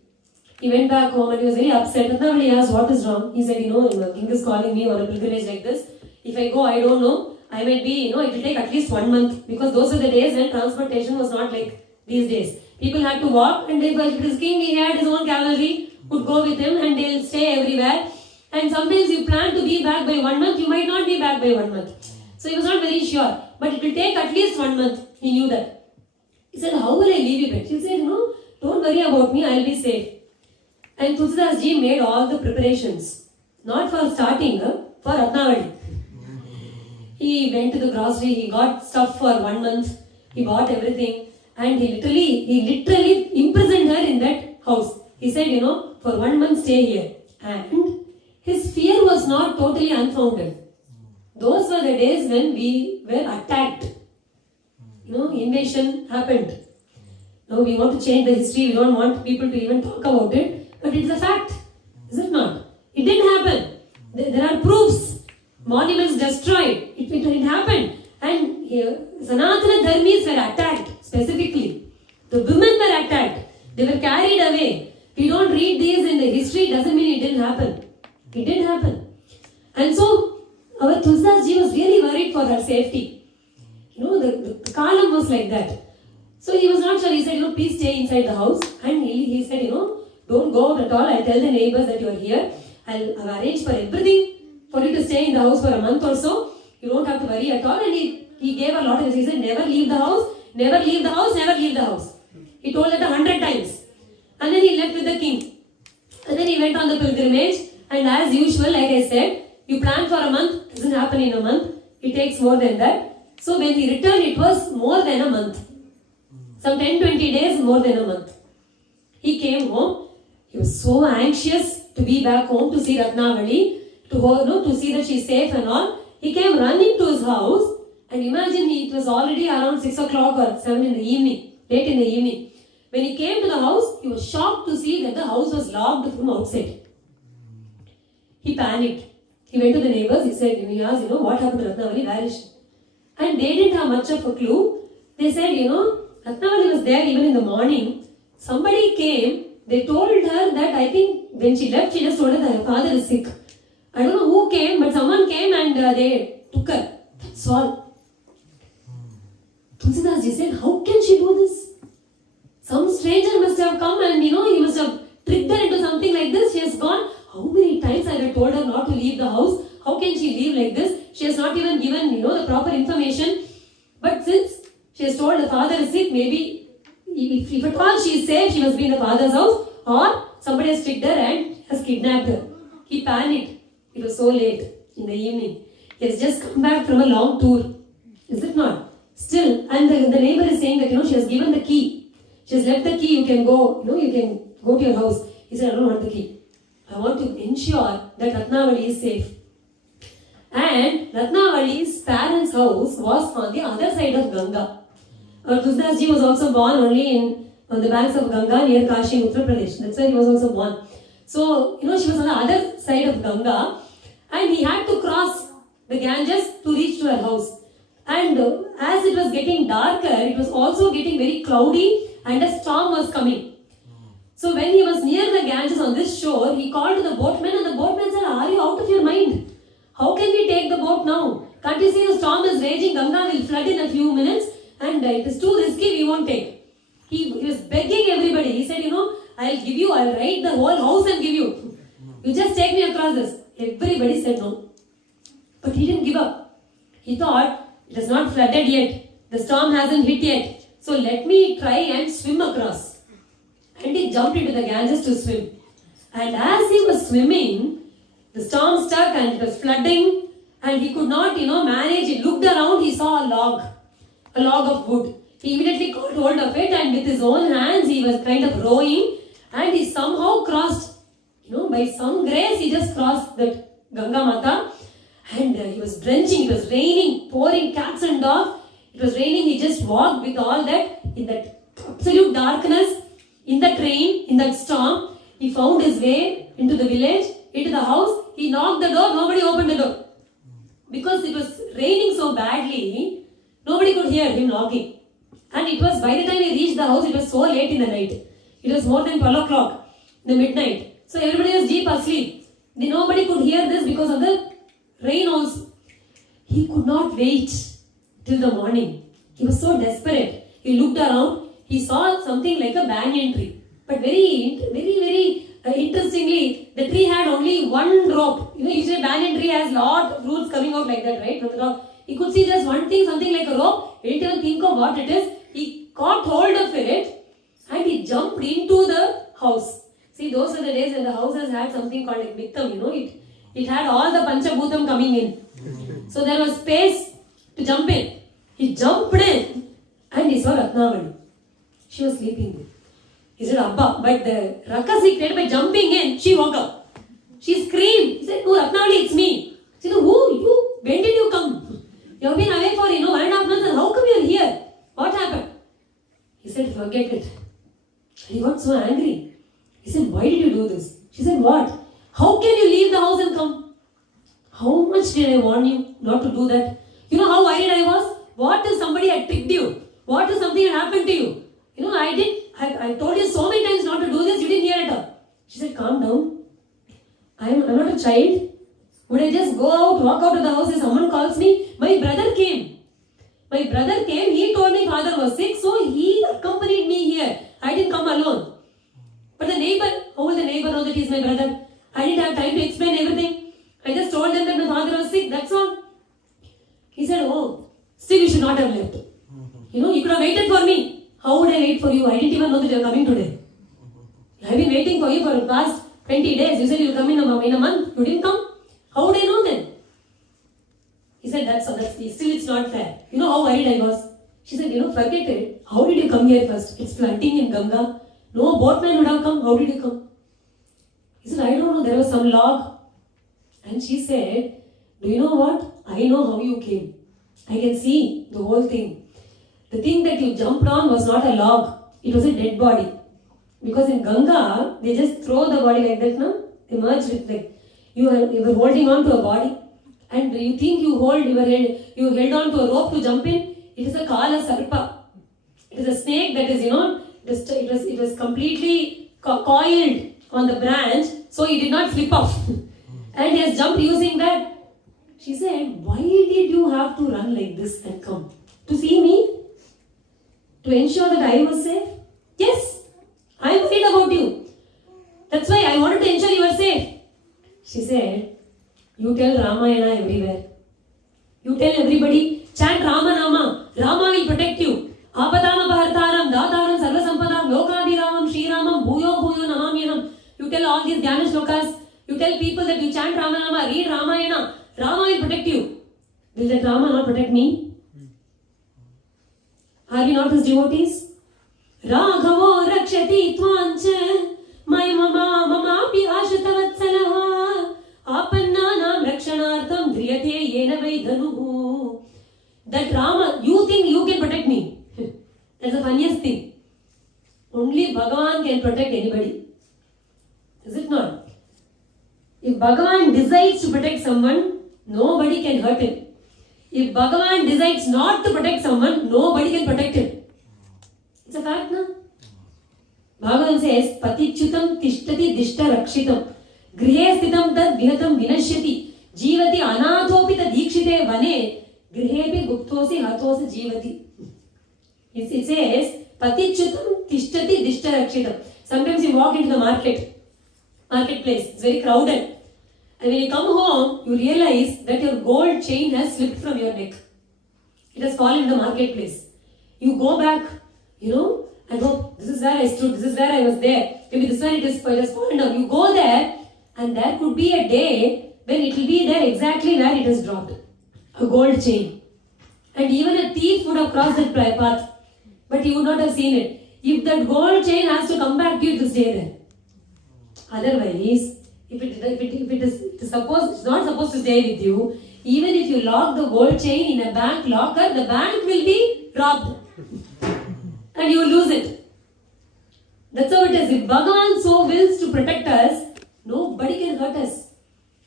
He went back home and he was very upset. Ratnavali asked, what is wrong? He said, the king is calling me on a pilgrimage like this. If I go, I don't know. I might be, it will take at least 1 month. Because those were the days when transportation was not like these days. People had to walk, and if it was king, he had his own cavalry, would go with him and they'll stay everywhere. And sometimes you plan to be back by 1 month, you might not be back by 1 month. So he was not very sure. But it will take at least 1 month. He knew that. He said, how will I leave you back? He said, don't worry about me, I'll be safe. And Tulsidas Ji made all the preparations. Not for starting, for Ratnavali. He went to the grocery, he got stuff for 1 month, he bought everything, and he literally imprisoned her in that house. He said, for 1 month stay here. And his fear was not totally unfounded. Those were the days when we were attacked. Invasion happened. Now we want to change the history, we don't want people to even talk about it, but it's a fact. Is it not? It didn't happen. There are proofs. Monuments destroyed. It happened. And here, Sanatana Dharmis were attacked specifically. The women were attacked. They were carried away. We don't read these in the history, doesn't mean it didn't happen. It did happen. And so, our Tulsidas Ji was really worried for her safety. The kalam was like that. So he was not sure. He said, please stay inside the house. And he said, don't go out at all. I'll tell the neighbors that you are here. I'll arrange for everything for you to stay in the house for a month or so. You don't have to worry at all. And he gave a lot of this. He said, never leave the house, never leave the house, never leave the house. He told that 100 times. And then he left with the king. And then he went on the pilgrimage. And as usual, like I said, you plan for a month, it doesn't happen in a month. It takes more than that. So when he returned, it was more than a month. Some 10-20 days, more than a month. He came home He was so anxious to be back home to see Ratnavali, to see that she's safe and all. He came running to his house, and imagine it was already around 6 o'clock or 7 in the evening, late in the evening. When he came to the house, he was shocked to see that the house was locked from outside. He panicked. He went to the neighbors. He asked, what happened to Ratnavali? Where is she? And they didn't have much of a clue. They said, Ratnavali was there even in the morning. Somebody came. They told her that, I think when she left, she just told her that her father is sick. I don't know who came, but someone came and they took her. That's all. Tulsidas ji said, how can she do this? Some stranger must have come and, he must have tricked her into something like this. She has gone. How many times I have told her not to leave the house? How can she leave like this? She has not even given, the proper information. But since she has told the father is sick, maybe if at all she is safe, she must be in the father's house, or somebody has tricked her and has kidnapped her. He panicked. It was so late in the evening. He has just come back from a long tour. Is it not? Still, and the neighbor is saying that, she has given the key. She has left the key, you can go, you can go to your house. He said, I don't want the key. I want to ensure that Ratnavali is safe. And Ratnavali's parents' house was on the other side of Ganga. Tulsidas ji was also born only on the banks of Ganga near Kashi, Uttar Pradesh. That's where he was also born. So, she was on the other side of Ganga, and he had to cross the Ganges to reach to her house. And as it was getting darker, it was also getting very cloudy and a storm was coming. So when he was near the Ganges on this shore, he called to the boatman, and the boatman said, are you out of your mind? How can we take the boat now? Can't you see the storm is raging? Ganga will flood in a few minutes, and it is too risky, we won't take. He was begging everybody. He said, I'll ride the whole house and give you. You just take me across this. Everybody said no. But he didn't give up. He thought, it is not flooded yet. The storm hasn't hit yet. So let me try and swim across. And he jumped into the Ganges to swim. And as he was swimming, the storm stuck and it was flooding, and he could not, manage. He looked around, he saw a log of wood. He immediately caught hold of it, and with his own hands, he was kind of rowing, and he somehow crossed, by some grace, he just crossed that Ganga Mata, and he was drenching, it was raining, pouring cats and dogs. It was raining, he just walked with all that, in that absolute darkness, in the train, in that storm. He found his way into the village, into the house. He knocked the door, nobody opened the door. Because it was raining so badly, nobody could hear him knocking. And it was, by the time he reached the house, it was so late in the night. It was more than 12 o'clock, the midnight. So everybody was deep asleep. Nobody could hear this because of the rain also. He could not wait till the morning. He was so desperate. He looked around. He saw something like a banyan tree. But very, very, very interestingly, the tree had only one rope. Usually banyan tree has lot of roots coming out like that, right, from the top. He could see just one thing, something like a rope. He didn't even think of what it is. He caught hold of it and he jumped into the house. See, those are the days when the houses had something called like Mittam, it had all the Panchabhutam coming in. So there was space to jump in. He jumped in and he saw Ratnavali. She was sleeping. He said, Abba, but the ruckus he created by jumping in, she woke up. She screamed. He said, oh, Ratnavali, it's me. She said, who? You? When did you come? You have been away for, 1.5 months, and how come you are here? What happened? He said, forget it. He got so angry. He said, why did you do this? She said, what? How can you leave the house and come? How much did I warn you not to do that? You know how worried I was? What if somebody had tricked you? What if something had happened to you? I told you so many times not to do this, you didn't hear it all. She said, calm down. I'm not a child. Would I just go out, walk out of the house if someone calls me? My brother came. He told me father was sick, so he accompanied me here. I didn't come alone. But the neighbor, how will the neighbor know that he's my brother? I didn't have time to explain everything. I just told them that my father was sick, that's all. He said, oh, still you should not have left. You could have waited for me. How would I wait for you? I didn't even know that you are coming today. I've been waiting for you for the past 20 days. You said you'll come in a month. You didn't come. How would I know then? He said, still it's not fair. You know how worried I was? She said, forget it. How did you come here first? It's flooding in Ganga. No boatman would have come. How did you come? He said, I don't know, there was some log. And she said, do you know what? I know how you came. I can see the whole thing. The thing that you jumped on was not a log. It was a dead body. Because in Ganga, they just throw the body like that, no? They merge with like, you were holding on to a body. And you think you held on to a rope to jump in. It is a Kala Sarpa. It is a snake that is, it was completely coiled on the branch, so he did not slip off. And he has jumped using that. She said, why did you have to run like this and come? To see me? To ensure that I was safe? Yes, I am worried about you. That's why I wanted to ensure you were safe. She said, you tell Ramayana everywhere. You tell everybody, chant Ramanama. Rama will protect you. Apadam Bhartaram, Dataram, Sarvasampadam, Lokadiramam, Shriramam, Bhuyo Bhuyo Namamyanam. You tell all these Dhyana shlokas. You tell people that you chant Ramanama, read Ramayana. Rama will protect you. Will that Rama not protect me? Are we not his devotees? Raghavo rakshati tvancha mama pi ashitavatsalaha apannanam rakshanartham dhriyate yena vaidhanuhu. That Rama, you think you can protect me. That's the funniest thing. Only Bhagavan can protect anybody. Is it not? If Bhagavan decides to protect someone, nobody can hurt him. If Bhagavan decides not to protect someone, nobody can protect him. It's a fact, no? Bhagavan says, Patichutam tishtati dishta rakshitam grihe sthitam tad vihatam vinashyati jivati anathopi tad dikshite vane grihepi guptosi hatosi jivati. It says, Patichutam tishtati dishta rakshitam. Sometimes you walk into the marketplace, it's very crowded. And when you come home, you realize that your gold chain has slipped from your neck. It has fallen in the marketplace. You go back, and go, this is where I stood, this is where I was there. Maybe this one it has fallen down. You go there, and there could be a day when it will be there exactly where it has dropped. A gold chain. And even a thief would have crossed that path, but he would not have seen it. If that gold chain has to come back to you, to stay there. Otherwise, if it is supposed, it's not supposed to stay with you, even if you lock the gold chain in a bank locker, the bank will be robbed. And you will lose it. That's how it is. If Bhagavan so wills to protect us, nobody can hurt us.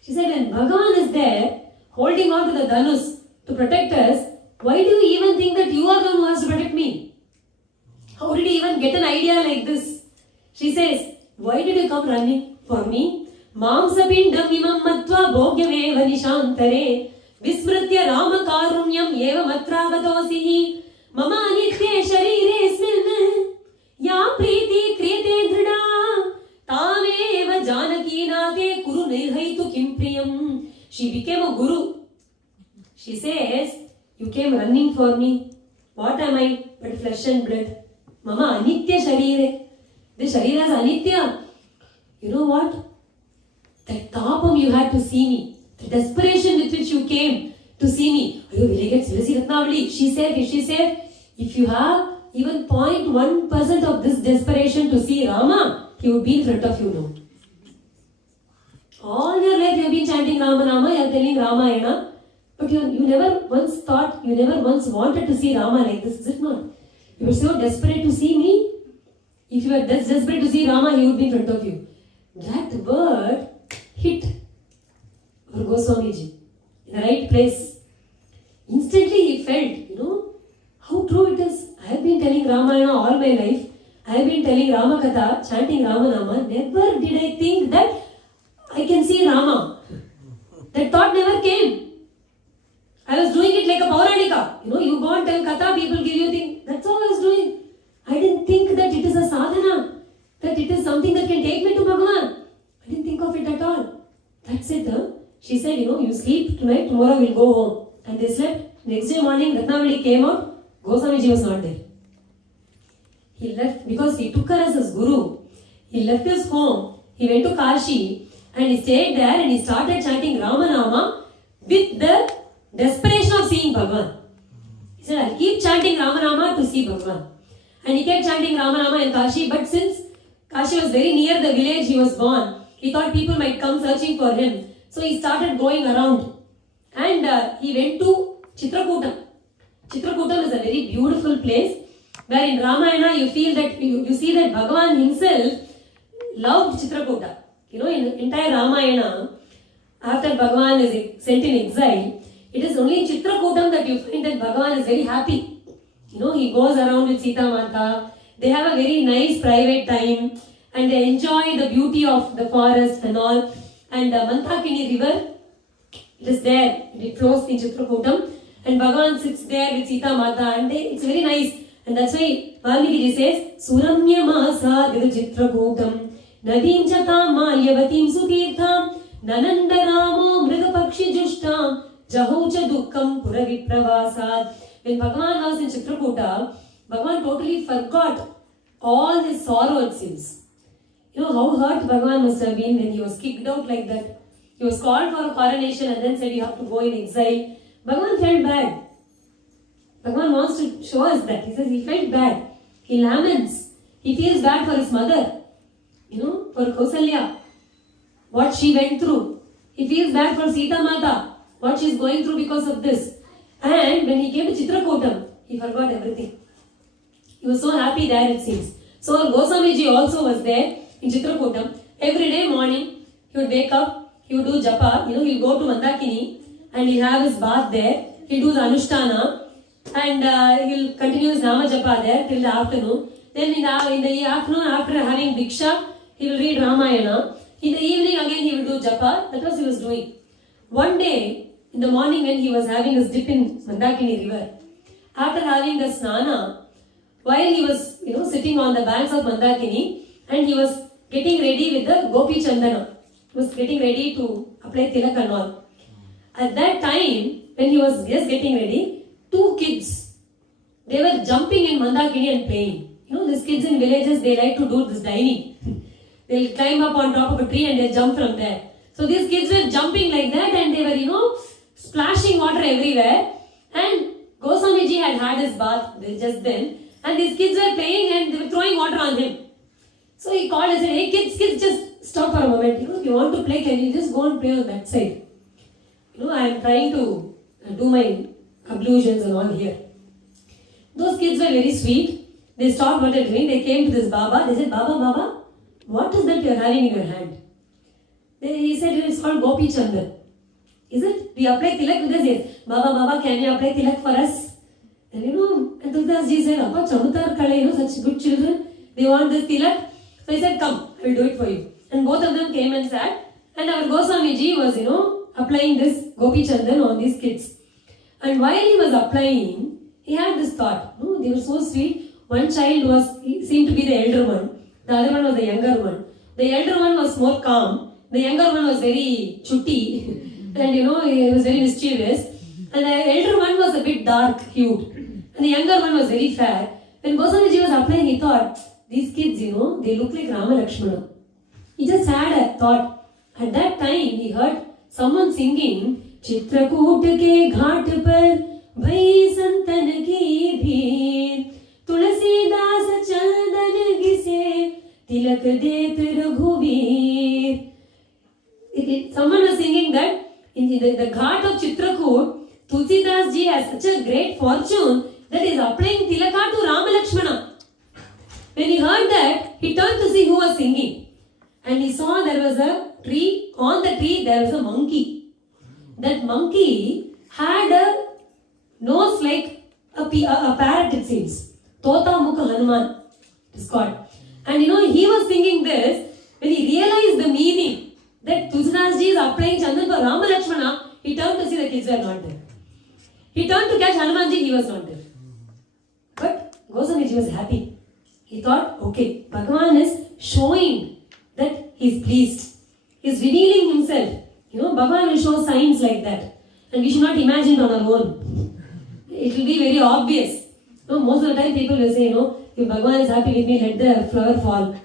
She said, when Bhagavan is there, holding on to the Dhanus to protect us, why do you even think that you are the one who has to protect me? How did you even get an idea like this? She says, why did you come running for me? Mamsapindam imam matva bhogyameva nishantare vismritya rama karunyam eva matragatosihi mama anitye shariresmin ya priti kriyate dhrida tameva janakinate kuru nirhaitu kim priyam. She became a guru. She says, you came running for me. What am I but flesh and blood? Mama anitya sharire. This sharira is anitya. You know what? That tapam you had to see me, the desperation with which you came to see me. She said, if you have even 0.1% of this desperation to see Rama, he would be in front of you now. All your life you have been chanting Ramanama, you are telling Ramayana, but you never once thought, you never once wanted to see Rama like this, is it not? You were so desperate to see me. If you were desperate to see Rama, he would be in front of you. That word hit for Goswamiji in the right place. Instantly he felt, how true it is. I have been telling Ramayana all my life. I have been telling Rama Katha, chanting Ramanama. Never did I think that I can see Rama. That thought never came. I was doing it like a Pauranika. You go and tell Katha, people give you things. That's all I was doing. I didn't think that it is a sadhana, that it is something that can take me to Bhagavan. I didn't think of it at all. That's it. She said, you sleep tonight, tomorrow we'll go home. And they slept. Next day morning, Ratnavali came out. Goswamiji was not there. He left because he took her as his guru. He left his home. He went to Kashi and he stayed there and he started chanting Ramanama with the desperation of seeing Bhagavan. He said, I'll keep chanting Ramanama to see Bhagavan. And he kept chanting Ramanama in Kashi, but since Kashi was very near the village he was born, He thought people might come searching for him. So he started going around. And he went to Chitrakutam. Chitrakutam is a very beautiful place where in Ramayana you feel that you see that Bhagavan himself loved Chitrakuta. You know, in the entire Ramayana, after Bhagavan is sent in exile, it is only in Chitrakutam that you find that Bhagavan is very happy. You know, he goes around with Sita Mata. They have a very nice private time and they enjoy the beauty of the forest and all. And the Manthakini river, it is there. It flows in Chitrakutam. And Bhagavan sits there with Sita Mata and it's very nice. And that's why Valmiki says, Suramya Masa Chitrakutam Nadim Chatam Malyavatim Sutirtham Nanandaramo Mrigapakshi Jushtam Jahaucha Dukkam Puravipravasad. When Bhagavan was in Chitrakuta, Bhagavan totally forgot all his sorrow it seems. You know how hurt Bhagavan must have been when he was kicked out like that. He was called for a coronation and then said you have to go in exile. Bhagavan felt bad. Bhagavan wants to show us that. He says he felt bad. He laments. He feels bad for his mother. You know, for Kausalya. What she went through. He feels bad for Sita Mata. What she is going through because of this. And when he came to Chitrakutam, he forgot everything. He was so happy there it seems. So Goswamiji also was there in Chitrakutam. Every day morning, he would wake up, he would do japa, you know, he'll go to Mandakini and he'll have his bath there. He'll do the Anushtana and he'll continue his Nama Japa there till the afternoon. Then in the afternoon, after having Diksha, he will read Ramayana. In the evening again he will do japa. That was he was doing. One day, in the morning when he was having his dip in Mandakini river, after having the snana, while he was sitting on the banks of Mandakini and he was getting ready with the Gopi Chandana, he was getting ready to apply tilak and all. At that time, when he was just getting ready, two kids, they were jumping in Mandakini and playing. You know, these kids in villages, they like to do this diving. They'll climb up on top of a tree and they'll jump from there. So these kids were jumping like that and they were, splashing water everywhere. And Goswamiji had his bath just then. And these kids were playing and they were throwing water on him. So he called and said, hey kids, just stop for a moment. If you want to play, can you just go and play on that side? I am trying to do my ablutions and all here. Those kids were very sweet. They stopped what they're doing. They came to this Baba. They said, Baba, what is that you're having in your hand? He said, it's called Gopi Chandan. Is it? We apply tilak with us? Yes. Baba, can you apply tilak for us? And and Tulsidas Ji said, Appa, Chamutar Kale, such good children, they want this tilak. So he said, come, I will do it for you. And both of them came and sat. And our Goswamiji was, applying this Gopi Chandan on these kids. And while he was applying, he had this thought. They were so sweet. One child seemed to be the elder one. The other one was the younger one. The elder one was more calm. The younger one was very chutti. And he was very mischievous. And the elder one was a bit dark hued. And the younger one was very fair. When Goswamiji was applying, he thought, these kids, they look like Rama Lakshmana. He just had a thought. At that time, he heard someone singing, Chitrakoot ke ghat par bhai santan ki bheer, Tulasidas chandan gise, tilak det raghuveer. Someone was singing that in the ghat of Chitrakoot, Tulsidas Ji has such a great fortune that he is applying tilaka to Rama Lakshmana. When he heard that, he turned to see who was singing. And he saw there was a tree. On the tree, there was a monkey. That monkey had a nose like a parrot, it seems. Tota Mukha Hanuman, it is called. And he was singing this. When he realized the meaning that Tulsidas Ji is applying Chandan for Rama Lakshmana, he turned to see the kids were not there. He turned to catch Hanumanji, he was not there. But Goswamiji was happy. He thought, okay, Bhagavan is showing that he is pleased. He is revealing himself. Bhagavan will show signs like that. And we should not imagine it on our own. It will be very obvious. Most of the time people will say, if Bhagavan is happy with me, let the flower fall.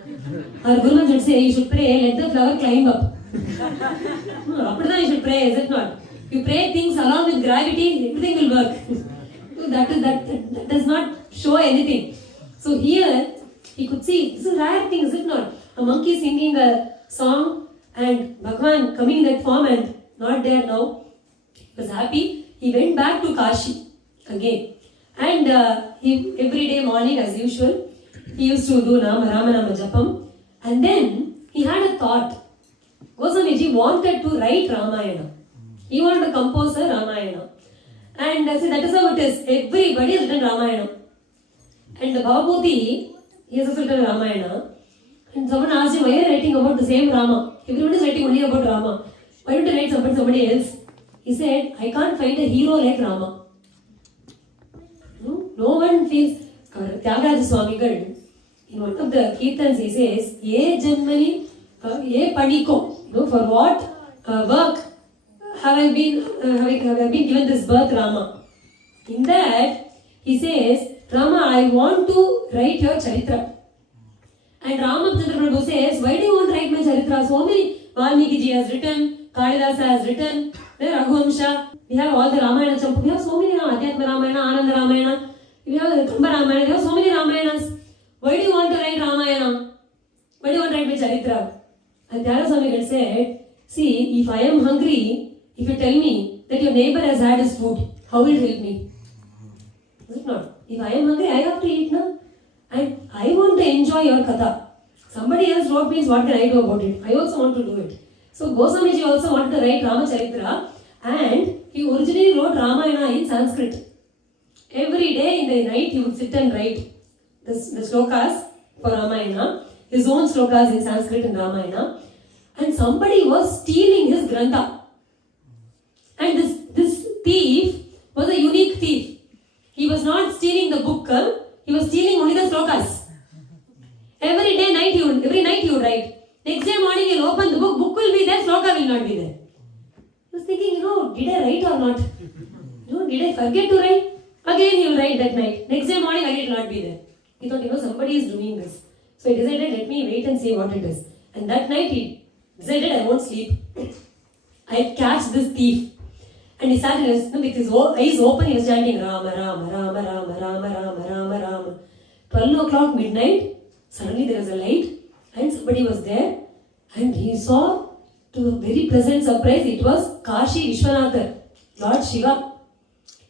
Our Guruman should say, you should pray, let the flower climb up. After you should pray, is it not? If you pray things along with gravity, everything will work. That does not show anything. So here, he could see, this is a rare thing, is it not? A monkey singing a song And Bhagavan coming in that form and not there now, he was happy. He went back to Kashi again. And he every day morning as usual, he used to do Ramanama Japam. And then he had a thought. Goswamiji wanted to write Ramayana. He wanted to compose a Ramayana. And so that is how it is. Everybody has written Ramayana. And the Bhavabhuti, he has also written Ramayana. And someone asked him, why are you writing about the same Rama? Everyone is writing only about Rama. Why don't you write somebody else? He said, I can't find a hero like Rama. No one feels. Thyagaraja Swamigal, in one of the Kirtans, he says, Ye Janmani, Ye Padiko. For what work have I been given this birth, Rama? In that, he says, Rama, I want to write your Charitra. And Ramachandra Prabhu says, why do you want to write my Charitra? So many, Valmiki ji has written, Kalidasa has written, Raghuvamsha, we have all the Ramayana Champu, we have so many Adhyatma Ramayana, Ananda Ramayana, we have Kamba Ramayana, we have so many Ramayanas. Why do you want to write Ramayana? Why do you want to write my Charitra? And Thyagaraja Swami said, see, if I am hungry, if you tell me that your neighbor has had his food, how will it help me? Is it not? If I am hungry, I have to eat now. And I want to enjoy your katha. Somebody else wrote means what can I do about it? I also want to do it. So Goswamiji also wanted to write Ramacharitra, and he originally wrote Ramayana in Sanskrit. Every day in the night he would sit and write the slokas for Ramayana, his own slokas in Sanskrit and Ramayana. And somebody was stealing his grantha. And this thief was a unique thief. He was not stealing the book, he was stealing only the slokas. Every night he would write. Next day morning he'll open the book will be there, sloka will not be there. He was thinking, did I write or not? Did I forget to write? Again he will write that night. Next day morning again it will not be there. He thought, somebody is doing this. So he decided, let me wait and see what it is. And that night he decided, I won't sleep. I'll catch this thief. And he started with his eyes open, he was chanting Rama, Rama, Rama, Rama, Rama, Rama, Rama, Rama. 12 o'clock midnight, suddenly there was a light and somebody was there and he saw, to a very pleasant surprise, it was Kashi Vishwanatha, Lord Shiva.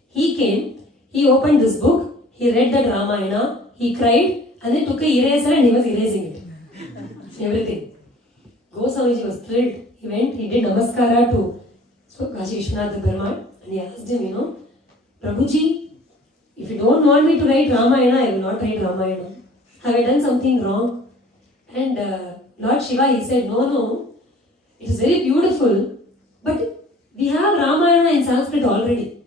He came, he opened this book, he read that Ramayana, he cried and then took a eraser and he was erasing it. Everything. Goswamiji was thrilled. He went, he did namaskara to Kashi Vishwanatha Perumal and he asked him, Prabhuji, if you don't want me to write Ramayana, I will not write Ramayana. Have I done something wrong? And Lord Shiva, he said, no, it is very beautiful, but we have Ramayana in Sanskrit already.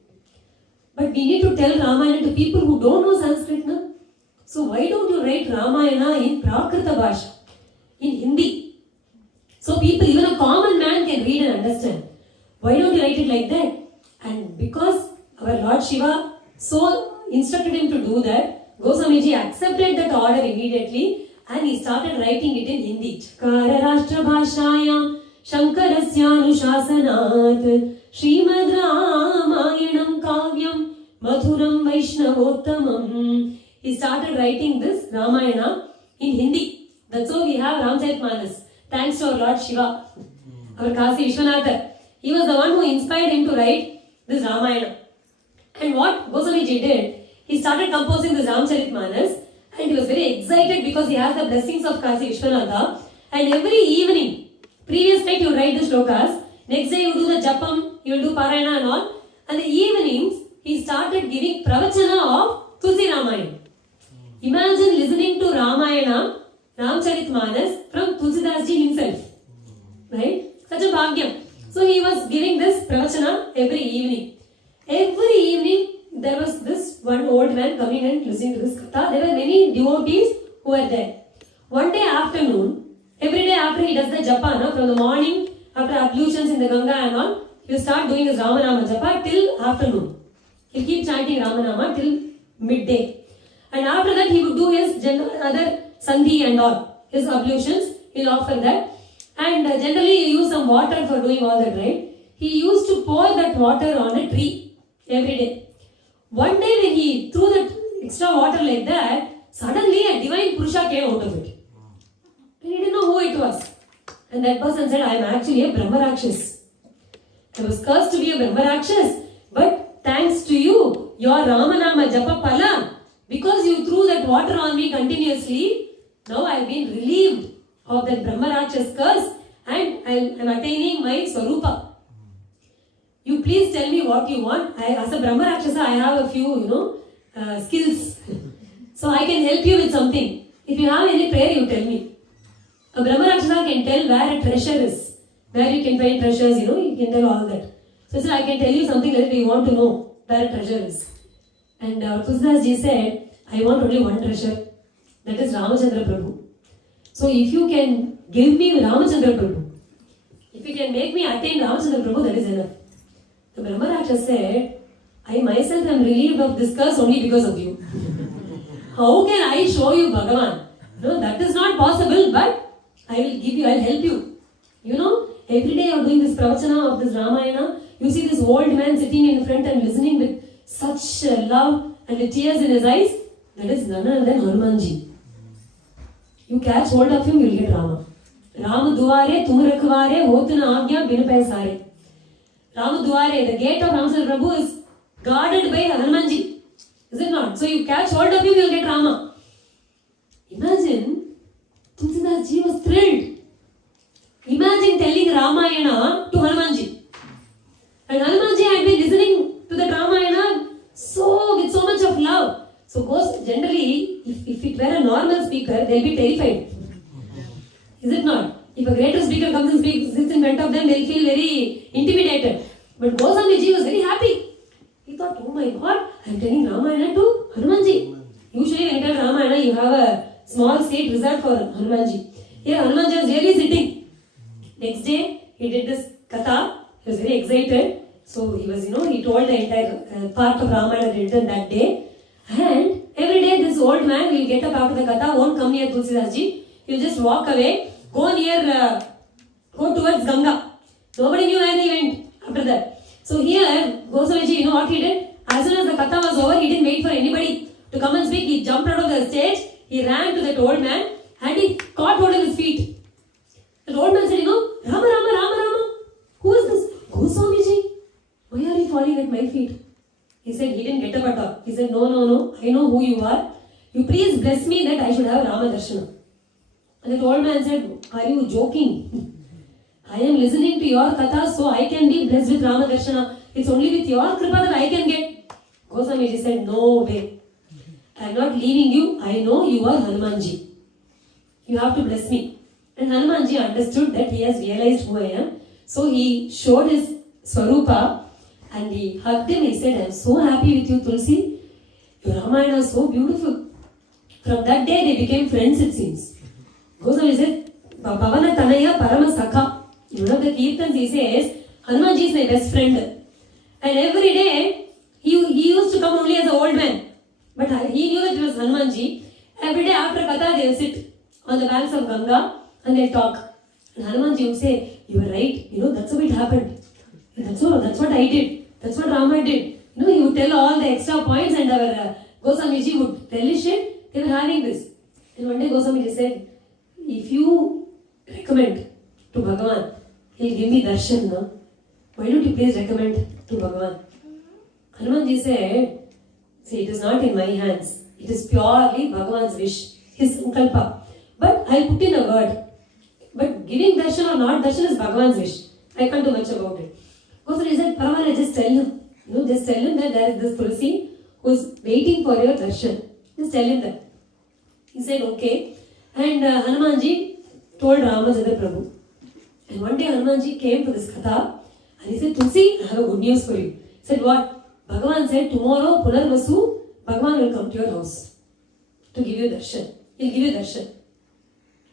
But we need to tell Ramayana to people who don't know Sanskrit, na? So why don't you write Ramayana in Prakrita Bhasha, in Hindi? So people, even a common man can read and understand. Why don't you write it like that? And because our Lord Shiva so instructed him to do that, Goswamiji accepted that order immediately and he started writing it in Hindi. Chakara Rashtra Bhashayam Shankarasya Anushasanath Srimad Ramayanam Kavyam Madhuram Vaishnavottamam. He started writing this Ramayana in Hindi. That's how we have Ramcharitmanas. Thanks to our Lord Shiva, our Kasi Vishwanatha. He was the one who inspired him to write this Ramayana. And what Goswamiji did, he started composing this Ramcharitmanas and he was very excited because he has the blessings of Kasi Vishwanatha. And every evening, previous night you write the shlokas, next day you do the japam, you will do parayana and all. And the evenings, he started giving pravachana of Tulsi Ramayana. Imagine listening to Ramayana, Ramcharitmanas from Tulsidas ji himself. Right? Such a bhagyam. So he was giving this pravachana every evening. Every evening, there was this one old man coming and listening to this katha. There were many devotees who were there. One day afternoon, every day after he does the japa, from the morning, after ablutions in the Ganga and all, he will start doing his Ramanama japa till afternoon. He'll keep chanting Ramanama till midday. And after that, he would do his other sandhi and all. His ablutions, he'll offer that. And generally, he used some water for doing all that, right? He used to pour that water on a tree every day. One day when he threw that extra water like that, suddenly a divine Purusha came out of it. And he didn't know who it was. And that person said, I am actually a Brahma Rakshas. I was cursed to be a Brahma Rakshas, but thanks to you, your Ramanama Japa Pala, because you threw that water on me continuously, now I have been relieved of that Brahma Rakshas curse and I am attaining my Swarupa. You please tell me what you want. As a Brahma Rakshasa, I have a few, skills. So I can help you with something. If you have any prayer, you tell me. A Brahma Rakshasa can tell where a treasure is. Where you can find treasures, you can tell all that. So I can tell you something that you want to know where a treasure is. And Tulsidas ji said, I want only one treasure. That is Ramachandra Prabhu. So if you can give me Ramachandra Prabhu, if you can make me attain Ramachandra Prabhu, that is enough. The Brahma Rakshasa said, I myself am relieved of this curse only because of you. How can I show you Bhagavan? No, that is not possible, but I will give you, I will help you. Every day you are doing this pravachana of this Ramayana, you see this old man sitting in front and listening with such love and with tears in his eyes. That is none other than Hanumanji. You catch hold of him, you will get Rama. Rama duare, tum rakhware, hotna agya, bin paisare. Rama duare, the gate of Ramachandra Prabhu is guarded by Hanumanji. Is it not? So you catch hold of him, you will get Rama. Imagine, Tulsidas ji was thrilled. Imagine telling Ramayana to Hanumanji. And Hanumanji had been listening to the Ramayana with so much of love. So generally, if it were a normal speaker, they'll be terrified. Is it not? If a greater speaker comes and sits in front of them, they'll feel very intimidated. But Goswamiji was very happy. He thought, oh my God, I'm telling Ramayana to Hanumanji. Usually when you tell Ramayana, you have a small seat reserved for Hanumanji. Here Hanumanji was really sitting. Next day, he did this katha. He was very excited. So he was, he told the entire part of Ramayana written that day. And every day this old man will get up after the katha, won't come near Tulsidas ji. He'll just walk away, go towards Ganga. Nobody knew where he went after that. So here, Goswamiji, what he did? As soon as the katha was over, he didn't wait for anybody to come and speak. He jumped out of the stage, he ran to that old man and he caught hold of his feet. The old man said, Rama, Rama, Rama, Rama. Who is this? Goswamiji. Why are you falling at my feet? He said, he didn't get up at all. He said, no, I know who you are. You please bless me that I should have Rama Darshana. And the old man said, are you joking? I am listening to your katha so I can be blessed with Rama Darshana. It's only with your kripa that I can get. Goswamiji said, no way. I am not leaving you. I know you are Hanumanji. You have to bless me. And Hanumanji understood that he has realized who I am. So he showed his Swarupa and he hugged him. He said, I am so happy with you, Tulsi. Your Ramayana is so beautiful. From that day, they became friends, it seems. Goswami said, Pavana Tanaya Parama Sakha. In one of the Kirtans, he says, Hanumanji is my best friend. And every day, he used to come only as an old man. But he knew that it was Hanumanji. Every day after Katha, they will sit on the banks of Ganga and they'll talk. And Hanumanji would say, you were right, that's how it happened. That's what I did. That's what Rama did. He would tell all the extra points and our Goswamiji would relish it. They were having this. And one day Goswamiji said, if you recommend to Bhagavan, he'll give me darshan, no? Why don't you please recommend to Bhagavan? Hanumanji said, see, it is not in my hands. It is purely Bhagavan's wish, his sankalpa. But I'll put in a word. But giving darshan or not darshan is Bhagavan's wish. I can't do much about it. Goswami said, Paramana, just tell him. Just tell him that there is this Tulsi who is waiting for your darshan. Just tell him that. He said, okay. And Hanumanji told Ramachandra Prabhu. And one day Hanumanji came to this katha and he said, Tulsi, I have a good news for you. He said, what? Bhagavan said, tomorrow, Punarvasu, Bhagavan will come to your house to give you darshan. He'll give you darshan.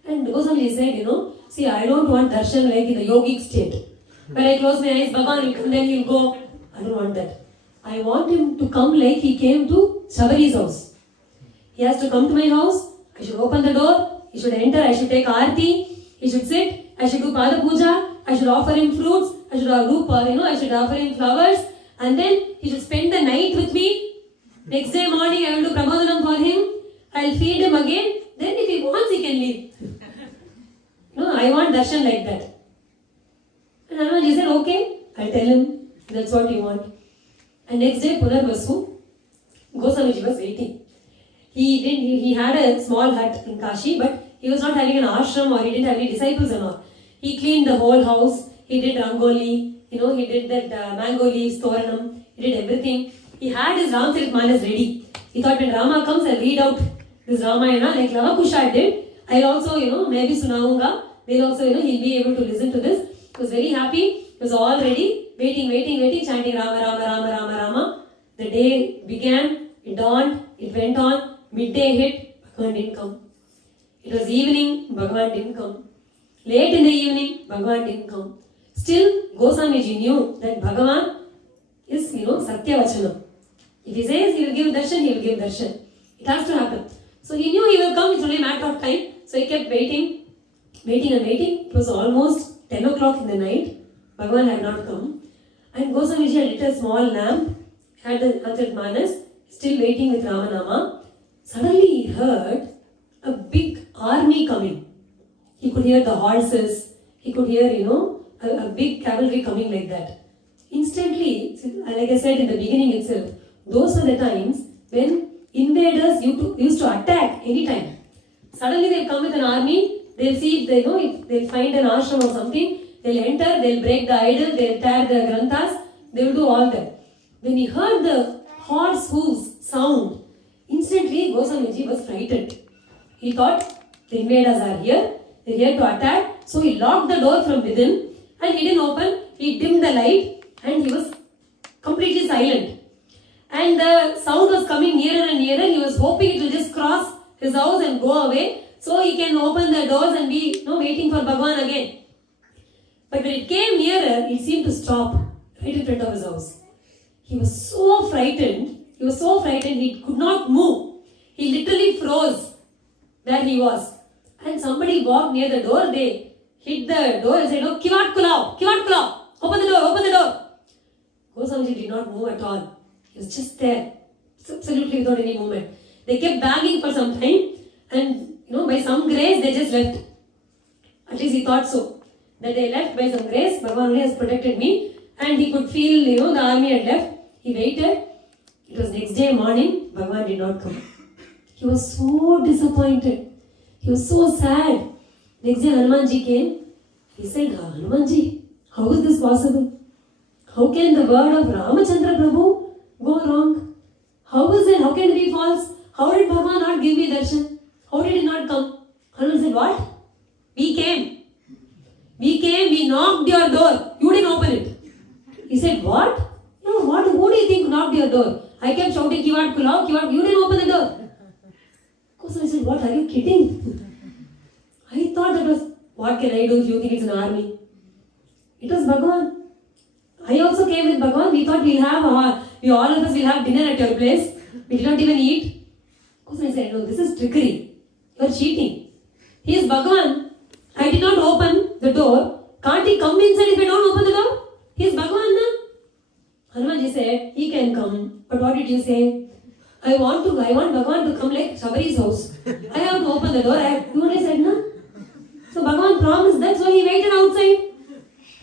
And Goswami said, see, I don't want darshan like in the yogic state. When I close my eyes, Bhagavan will come, then he'll go. I don't want that. I want him to come like he came to Shabari's house. He has to come to my house. I should open the door. He should enter. I should take aarti. He should sit. I should do pada puja. I should offer him fruits. I should I should offer him flowers. And then he should spend the night with me. Next day morning, I will do prabodhanam for him. I will feed him again. Then if he wants, he can leave. no, I want darshan like that. And Hanumanji said, okay, I'll tell him, that's what you want. And next day, Punarvasu, Goswamiji was waiting. He had a small hut in Kashi, but he was not having an ashram or he didn't have any disciples or not. He cleaned the whole house, he did rangoli, he did that mango leaves, toranam, he did everything. He had his Ramcharitmanas ready. He thought when Rama comes, I'll read out this Ramayana like Lavakusha did. I'll also, maybe Sunaunga. They'll also, he'll be able to listen to this. He was very happy. He was all ready, waiting, chanting Rama, Rama, Rama, Rama, Rama. The day began, it dawned, it went on, midday hit, Bhagavan didn't come. It was evening, Bhagavan didn't come. Late in the evening, Bhagavan didn't come. Still, Goswamiji knew that Bhagavan is, Satya Vachana. If he says he will give darshan, he will give darshan. It has to happen. So he knew he will come, it's only a matter of time. So he kept waiting. It was almost 10 o'clock in the night. Bhagavan had not come. And Goswamiji had lit a small lamp, had the Antaratmanas, still waiting with Ramanama. Suddenly he heard a big army coming. He could hear the horses. He could hear, a big cavalry coming like that. Instantly, like I said in the beginning itself, those were the times when invaders used to attack anytime. Suddenly they'll come with an army, they'll see if they'll find an ashram or something, they'll enter, they'll break the idol, they'll tear the granthas, they will do all that. When he heard the horse hooves sound, instantly Goswamiji was frightened. He thought the invaders are here, they're here to attack, so he locked the door from within and he didn't open, he dimmed the light and he was completely silent. And the sound was coming nearer and nearer. He was hoping it will just cross his house and go away so he can open the doors and be waiting for Bhagavan again. But when it came nearer, it seemed to stop right in front of his house. He was so frightened. He could not move. He literally froze where he was. And somebody walked near the door. They hit the door and said, "Oh, kivat kulao, open the door. Goswamiji did not move at all. He was just there, absolutely without any movement. They kept banging for some time and, by some grace, they just left. At least he thought so. That they left by some grace, Bhagavan only has protected me. And he could feel, the army had left. He waited. It was next day morning, Bhagavan did not come. He was so disappointed. He was so sad. Next day Hanumanji came. He said, Hanumanji, how is this possible? How can the word of Ramachandra Prabhu go wrong? How is it? How can it be false? How did Bhagavan not give me darshan? How did he not come? Hanuman said, what? We came, we knocked your door. You didn't open it. He said, what? No, what? Who do you think knocked your door? I kept shouting, kivat kulao, kivat. You didn't open the door. So I said, what? Are you kidding? I thought that was, what can I do if you think it's an army? It was Bhagavan. I also came with Bhagavan. We thought all of us will have dinner at your place. We did not even eat. Of course I said, no, this is trickery. You are cheating. He is Bhagavan. I did not open the door. Can't he come inside if I don't open the door? He is Bhagavan na? Hanumanji said, he can come. But what did you say? I want Bhagavan to come like Shabari's house. I have to open the door. You know what I said, na? So Bhagavan promised that, so he waited outside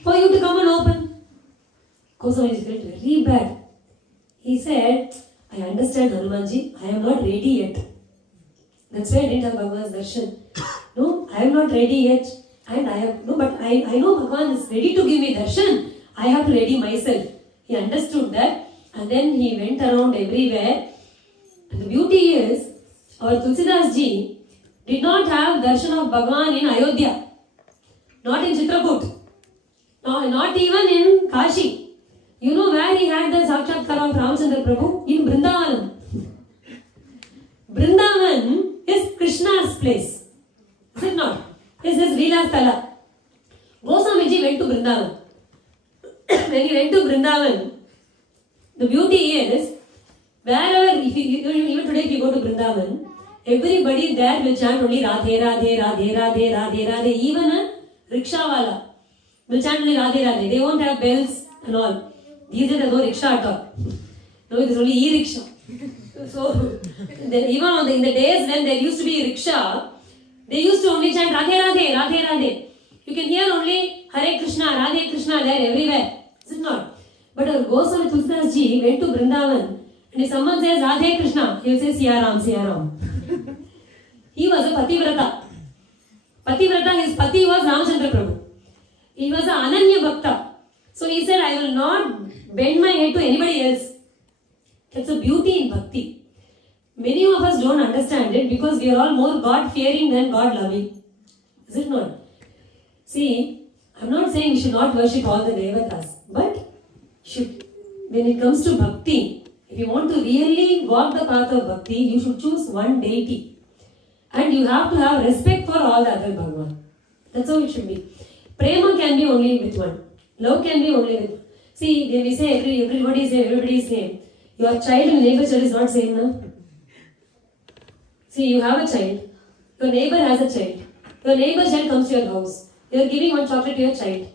for you to come and open. Goswamiji felt very bad. He said, I understand Hanumanji, I am not ready yet. That's why I didn't have Bhagavan's darshan. No, I am not ready yet. And I know Bhagavan is ready to give me darshan. I have to ready myself. He understood that and then he went around everywhere. And the beauty is, our Tulsidas ji did not have darshan of Bhagavan in Ayodhya. Not in Chitrakoot. Not even in Kashi. You know where he had the Sakshatkara of Ramachandra Prabhu? In Vrindavanam. Vrindavan is Krishna's place. Is it not? This is Leela Sthala. Goswamiji went to Vrindavan. When he went to Vrindavan, the beauty is, wherever, even today if you go to Vrindavan, everybody there will chant only Radhe, Radhe, Radhe, Radhe, Radhe, Radhe. Even a rickshawala will chant only Radhe, Radhe. They won't have bells and all. These days there is no rickshaw at all. No, it is only e-rickshaw. So, even in the days when there used to be rickshaw, they used to only chant Radhe, Radhe, Radhe, Radhe. You can hear only Hare Krishna, Radhe Krishna there everywhere. Is it not? But our Goswami Tulsidas Ji went to Vrindavan, and if someone says Radhe Krishna, he will say Siya Ram, Siya Ram. He was a Pativrata. Pativrata, his Pati was Ramchandra Prabhu. He was an Ananya Bhakta. So he said, I will not bend my head to anybody else. That's a beauty in Bhakti. Many of us don't understand it because we are all more God-fearing than God-loving. Is it not? See, I'm not saying you should not worship all the devatas, but when it comes to Bhakti, if you want to really walk the path of Bhakti, you should choose one deity. And you have to have respect for all the other Bhagavan. That's how it should be. Prema can be only with one. Love can be only with one. See, when we say everybody is same. Your child and neighbor child is not same, no? See, you have a child. Your neighbor has a child. Your neighbor's child comes to your house. You are giving one chocolate to your child.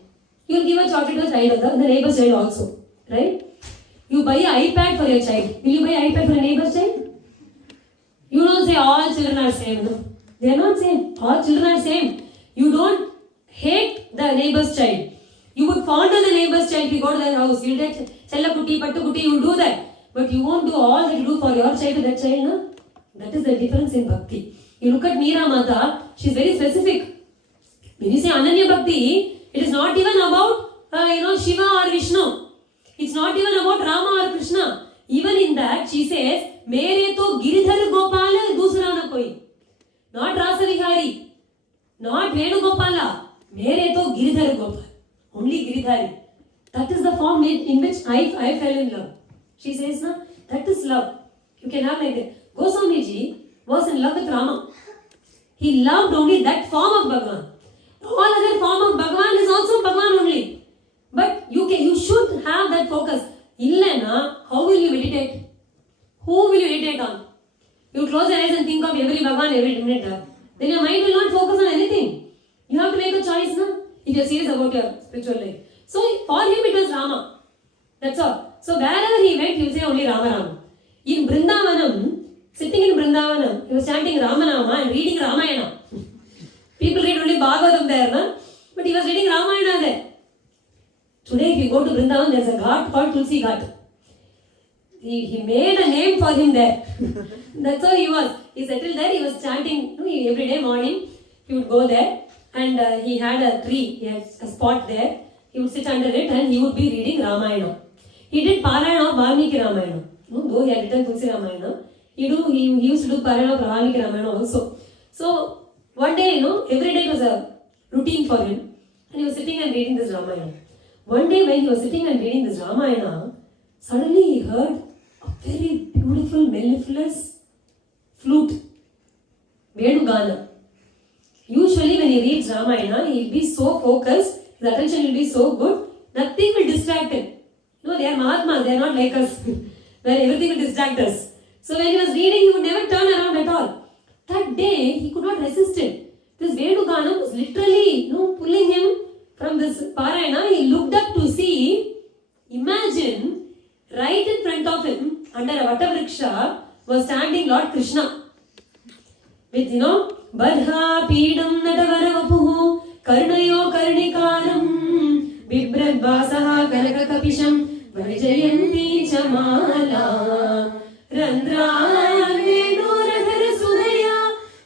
You will give a chocolate to a child of the neighbor's child also. Right? You buy an iPad for your child. Will you buy an iPad for a neighbor's child? You don't say all children are same. No? They are not same. All children are same. You don't hate the neighbor's child. You would fondle the neighbor's child if you go to their house. You will get Chella Kuti, Pattu Kuti, you will do that. But you won't do all that you do for your child to that child. No? That is the difference in Bhakti. You look at Meera Mata, she is very specific. When you say Ananya Bhakti, it is not even about Shiva or Vishnu. It's not even about Rama or Krishna. Even in that, she says, Mere to Giridhar Gopala dusra na koi. Not Rasa Vihari. Not Venu Gopala. Mere to Giridhar Gopal. Only Giridhari. That is the form in which I fell in love. She says, no, that is love. You can have like that. Goswamiji was in love with Rama. He loved only that form of Bhagavan. All other form of Bhagavan is also Bhagavan only. But you should have that focus. Illana, how will you meditate? Who will you meditate on? You close your eyes and think of every Bhagavan every minute. Then your mind will not focus on anything. You have to make a choice, no? If you are serious about your spiritual life. So for him it was Rama. That's all. So wherever he went, he will say only Rama Rama. In Vrindavanam, sitting in Vrindavanam, he was chanting Ramanama and reading Ramayana. People read only Bhagavatam there, no? But he was reading Ramayana there. Today, if you go to Vrindavan, there is a ghat called Tulsi Ghat. He made a name for him there. That's how he was. He settled there, he was chanting every day morning. He would go there and he had a tree, he had a spot there. He would sit under it and he would be reading Ramayana. He did Parayana of Valmiki Ramayana. Though he had written Tulsi Ramayana, he used to do Parayana of Valmiki Ramayana also. So, one day, every day was a routine for him. And he was sitting and reading this Ramayana. One day when he was sitting and reading this Ramayana, suddenly he heard a very beautiful, mellifluous flute. Venugana. Usually when he reads Ramayana, he will be so focused, his attention will be so good, nothing will distract him. They are Mahatmas, they are not like us, where everything will distract us. So when he was reading, he would never turn around at all. That day, he could not resist it. This Venugana was literally, pulling him from this Parayana. He looked up to see, imagine, right in front of him, under a Vatavriksha, was standing Lord Krishna. With, Barha Pidam Natavara Karnayo Karnikaram Bibrad Vasaha Karakakapisham Vajayanti Chamala Randra Venuradhara Sudaya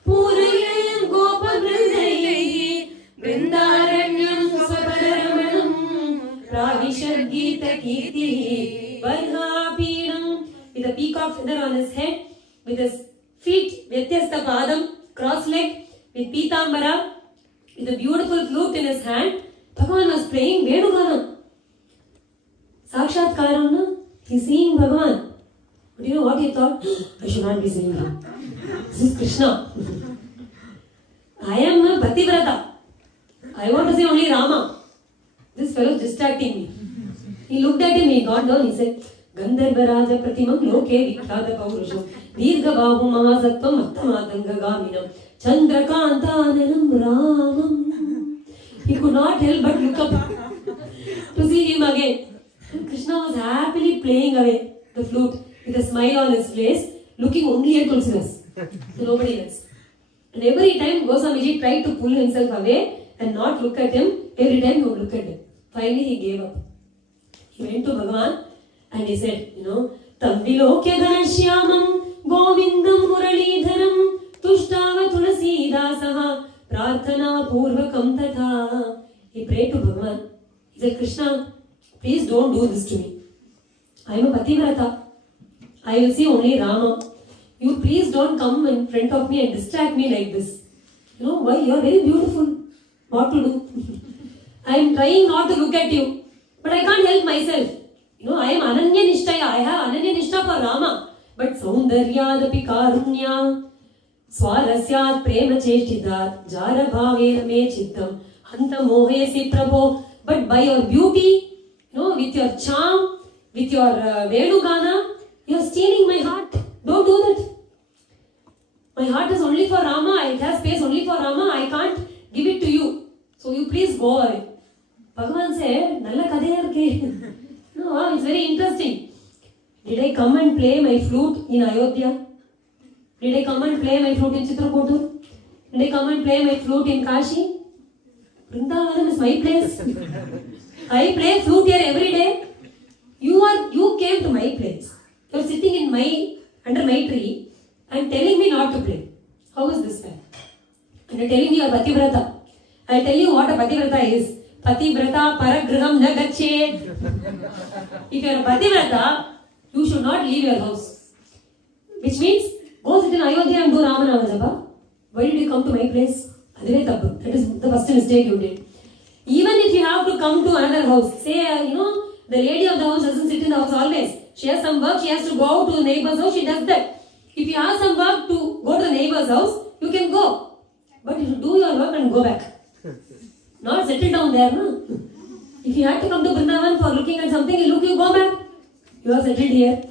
Purayam Gopa Vrindai Vrindaranyam Swaparamanam Pravishad Gita Kirti Barha Pidam, with a peacock feather on his head, with his feet Vyatyasta Padam, cross leg, with Pitambara, with a beautiful flute in his hand. Bhagavan was playing Venugana. Sakshatkaram, no? He's seeing Bhagavan. But you know what he thought? I should not be seeing him. This is Krishna. I am a Pativrata. I want to see only Rama. This fellow is distracting me. He looked at him, he got down, he said, Gandharvaraja Pratimam Loke Vikhyata Paurusham Dirgha Bahu Mahasatvam Attamatanga Gaminam Chandrakantananam Ramam. He could not help but look up to see him again. And Krishna was happily playing away the flute with a smile on his face, looking only at Tulsidas, to nobody else. And every time Goswamiji tried to pull himself away, and not look at him. Every time he would look at him. Finally he gave up. He went to Bhagavan and he said, Tam vilokya dhanashyamam govindam muralidharam tushtava tulasidasaha prarthana purvakam tatha. He prayed to Bhagavan. He said, Krishna, please don't do this to me. I am a pativrata. I will see only Rama. You please don't come in front of me and distract me like this. Why? You are very beautiful. What to do? I am trying not to look at you. But I can't help myself. I am Ananya Nishtaya. I have Ananya Nishtha for Rama. But Saundaryadapi Karunya Swarasyat Prema Cheshtidat Jara Bhavera Me Chittam Hanta Mohesi Prabho. But by your beauty, with your charm, with your Venugana, you are stealing my heart. Don't do that. My heart is only for Rama. It has space only for Rama. I can't give it to you. So you please go away. Bhagavan said, Nalla kadaya irke. No, it's very interesting. Did I come and play my flute in Ayodhya? Did I come and play my flute in Chitrakutu? Did I come and play my flute in Kashi? Vrindavanam is my place. I play flute here every day. You came to my place. You are sitting under my tree and telling me not to play. How is this fair? And you are telling me you are pativrata. I will tell you what a pativrata is. Pativrata paragraham na gachet. If you are a pativrata, you should not leave your house. Which means, go sit in Ayodhya and do Ramanama Japa. Why did you come to my place? That is the first mistake you did. Even if you have to come to another house, say, the lady of the house doesn't sit in the house always. She has some work, she has to go out to the neighbor's house, she does that. If you have some work to go to the neighbor's house, you can go. But you should do your work and go back. Not settle down there, no? If you had to come to Vrindavan for looking at something, you go back. You are settled here.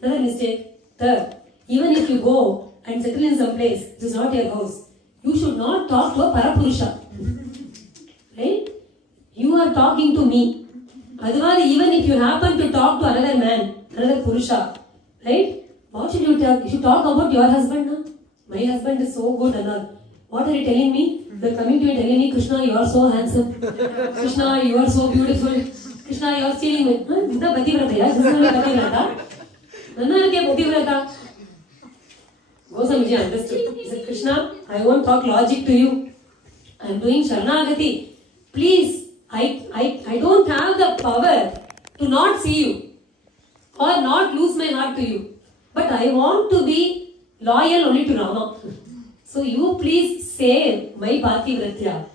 Another mistake. Third, even if you go and settle in some place, it is not your house. You should not talk to a Parapurusha. Right? You are talking to me. Otherwise, even if you happen to talk to another man, another Purusha, right? What should you talk? You should talk about your husband, no? My husband is so good and all. What are you telling me? They are coming to me telling me, Krishna, you are so handsome. Krishna, you are so beautiful. Krishna, you are stealing me. This is Pativrata, yeah? This is not Pativrata. Nanna ke Pativrata. Goswamiji understood. He said, Krishna, I won't talk logic to you. I am doing Sharanagati. Please, I don't have the power to not see you or not lose my heart to you. But I want to be loyal only to Rama. So you please save my Pativratya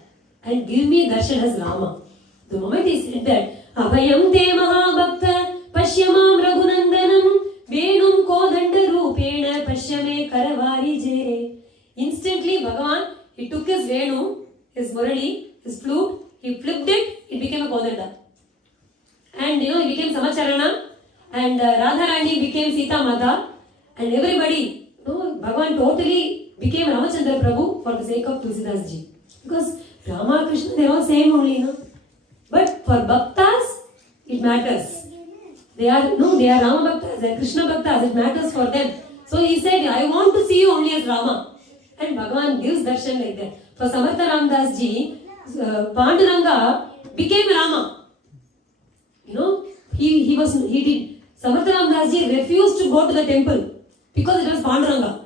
and give me darshan as Rama. The moment he said that, Abhayam te mahabhakta pashyamam raghunandanam venum kodanda rupena pashyame karavarije. Instantly Bhagavan, he took his Venu, his Murali, his flute, he flipped it, it became a Kodanda. And he became Samacharana, and Radharani became Sita Mata, and everybody, Bhagavan totally became Ramachandra Prabhu for the sake of Tulsidas Ji. Because Rama, Krishna, they are all same only, But for Bhaktas, it matters. They are Rama Bhaktas, they are Krishna Bhaktas, it matters for them. So he said, I want to see you only as Rama. And Bhagavan gives darshan like that. For Samartha Ramdas Ji, Panduranga became Rama. He did. Samartha Ramdas Ji refused to go to the temple because it was Panduranga.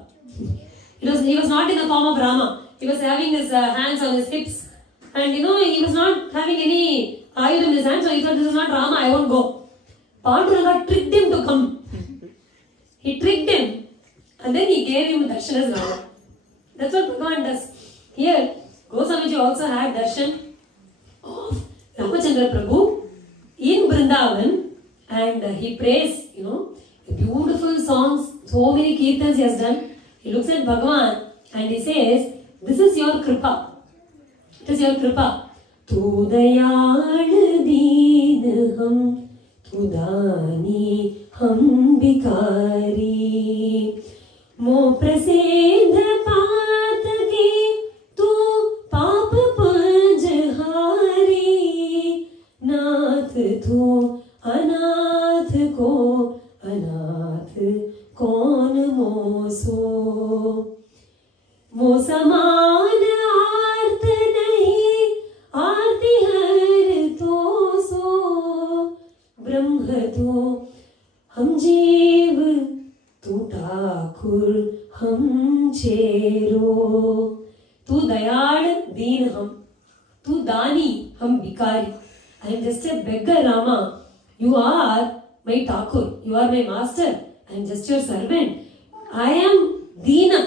He was not in the form of Rama. He was having his hands on his hips. And he was not having any ayuda in his hands. So he thought, this is not Rama, I won't go. Panduranga tricked him to come. He tricked him. And then he gave him darshan as Rama. That's what Bhagavan does. Here, Goswamiji also had darshan of Ramachandra Prabhu in Vrindavan, and he prays, beautiful songs, so many kirtans he has done. He looks at Bhagavan and he says, this is your kripa. It is your kripa. Tu dayal deen hum, tu dani hum bikari, mo prasedha paat ki, tu paap punjhari, nath tu anath ko, anath kaun moso, mo saman aart nahi, दो, हम जीव तू ठाकुर हम चेरो. तू दयाल दीन हम, तू दानी हम भिखारी. I am just a beggar, Rama. You are my Thakur. You are my master. I am just your servant. I am Deena.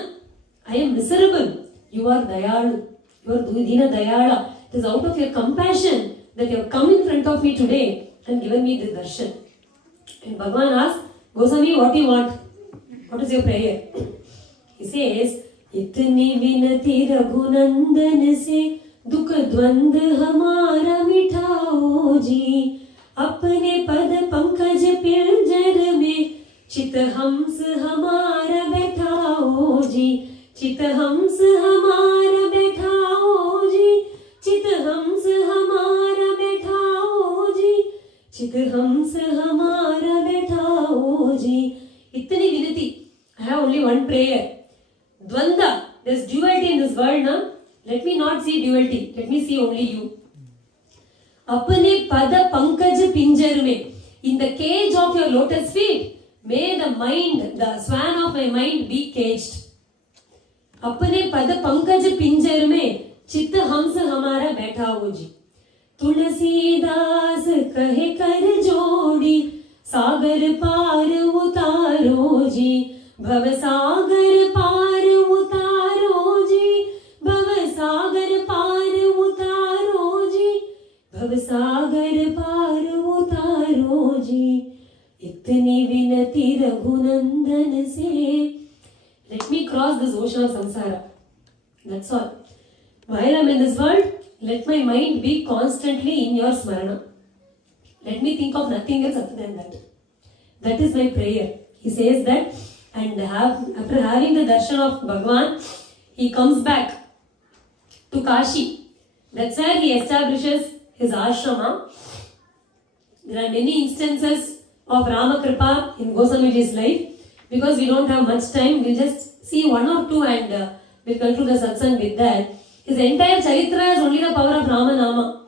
I am miserable. You are Dayalu. You are Deena Dayala. It is out of your compassion that you have come in front of me today and given me this darshan. And Bhagavan asks, Goswami, what do you want? What is your prayer? He says, इतनी विनती रघुनंदन से दुख द्वंद हमारा मिठाओ जी, अपने पद पंकज पिंजर में चित हंस हमारा बैठाओ जी, चित हंस हमारा बैठाओ जी, चित हंस हमारा बैठाओ जी, चित हंस हमारा बैठाओ जी. इतनी विनती. I have only one prayer. Dvanda, there's duality in this world, na? Let me not see duality. Let me see only you. अपने पद पंकज पिंजर में, in the cage of your lotus feet, may the mind, the swan of my mind be caged. अपने पद पंकज पिंजर में चित्त हंस हमारा बैठा हो जी. तुलसीदास कहे कर जोड़ी, सागर पार उतारो जी, भव सागर पार उतारो जी, भव सागर पार उतारो जी, भव सागर पार उतारो जी. इतनी विनती रघुनंदन से. Let me cross this ocean of samsara. That's all. While I'm in this world, let my mind be constantly in your smarana. Let me think of nothing else other than that. That is my prayer. He says that, and after having the darshan of Bhagavan, he comes back to Kashi. That's where he establishes his ashrama. There are many instances of Ramakripa in Goswamiji's life. Because we don't have much time, we'll just see one or two and we'll conclude the satsang with that. His entire charitra is only the power of Ramanama.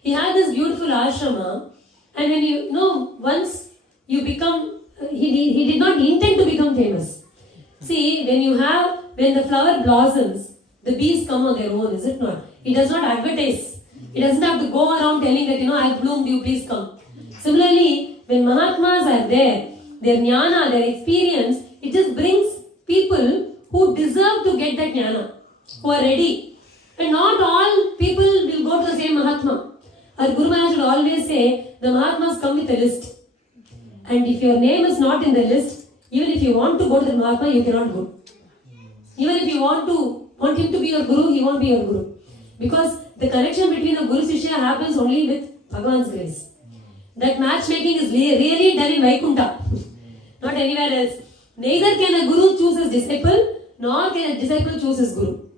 He had this beautiful ashrama, and when you know, once you become, he did not intend to become famous. See, when the flower blossoms, the bees come on their own, is it not? He does not advertise. He doesn't have to go around telling that, I have bloomed, you please come. Similarly, when Mahatmas are there, their jnana, their experience, it just brings people who deserve to get that jnana, who are ready. And not all people will go to the same Mahatma. Our Guru Maharaj should always say, the Mahatmas come with a list. And if your name is not in the list, even if you want to go to the Mahatma, you cannot go. Even if you want him to be your Guru, he won't be your Guru. Because the connection between the Guru Shishya happens only with Bhagavan's grace. That matchmaking is really done in Vaikuntha. Not anywhere else. Neither can a guru choose his disciple, nor can a disciple choose his guru.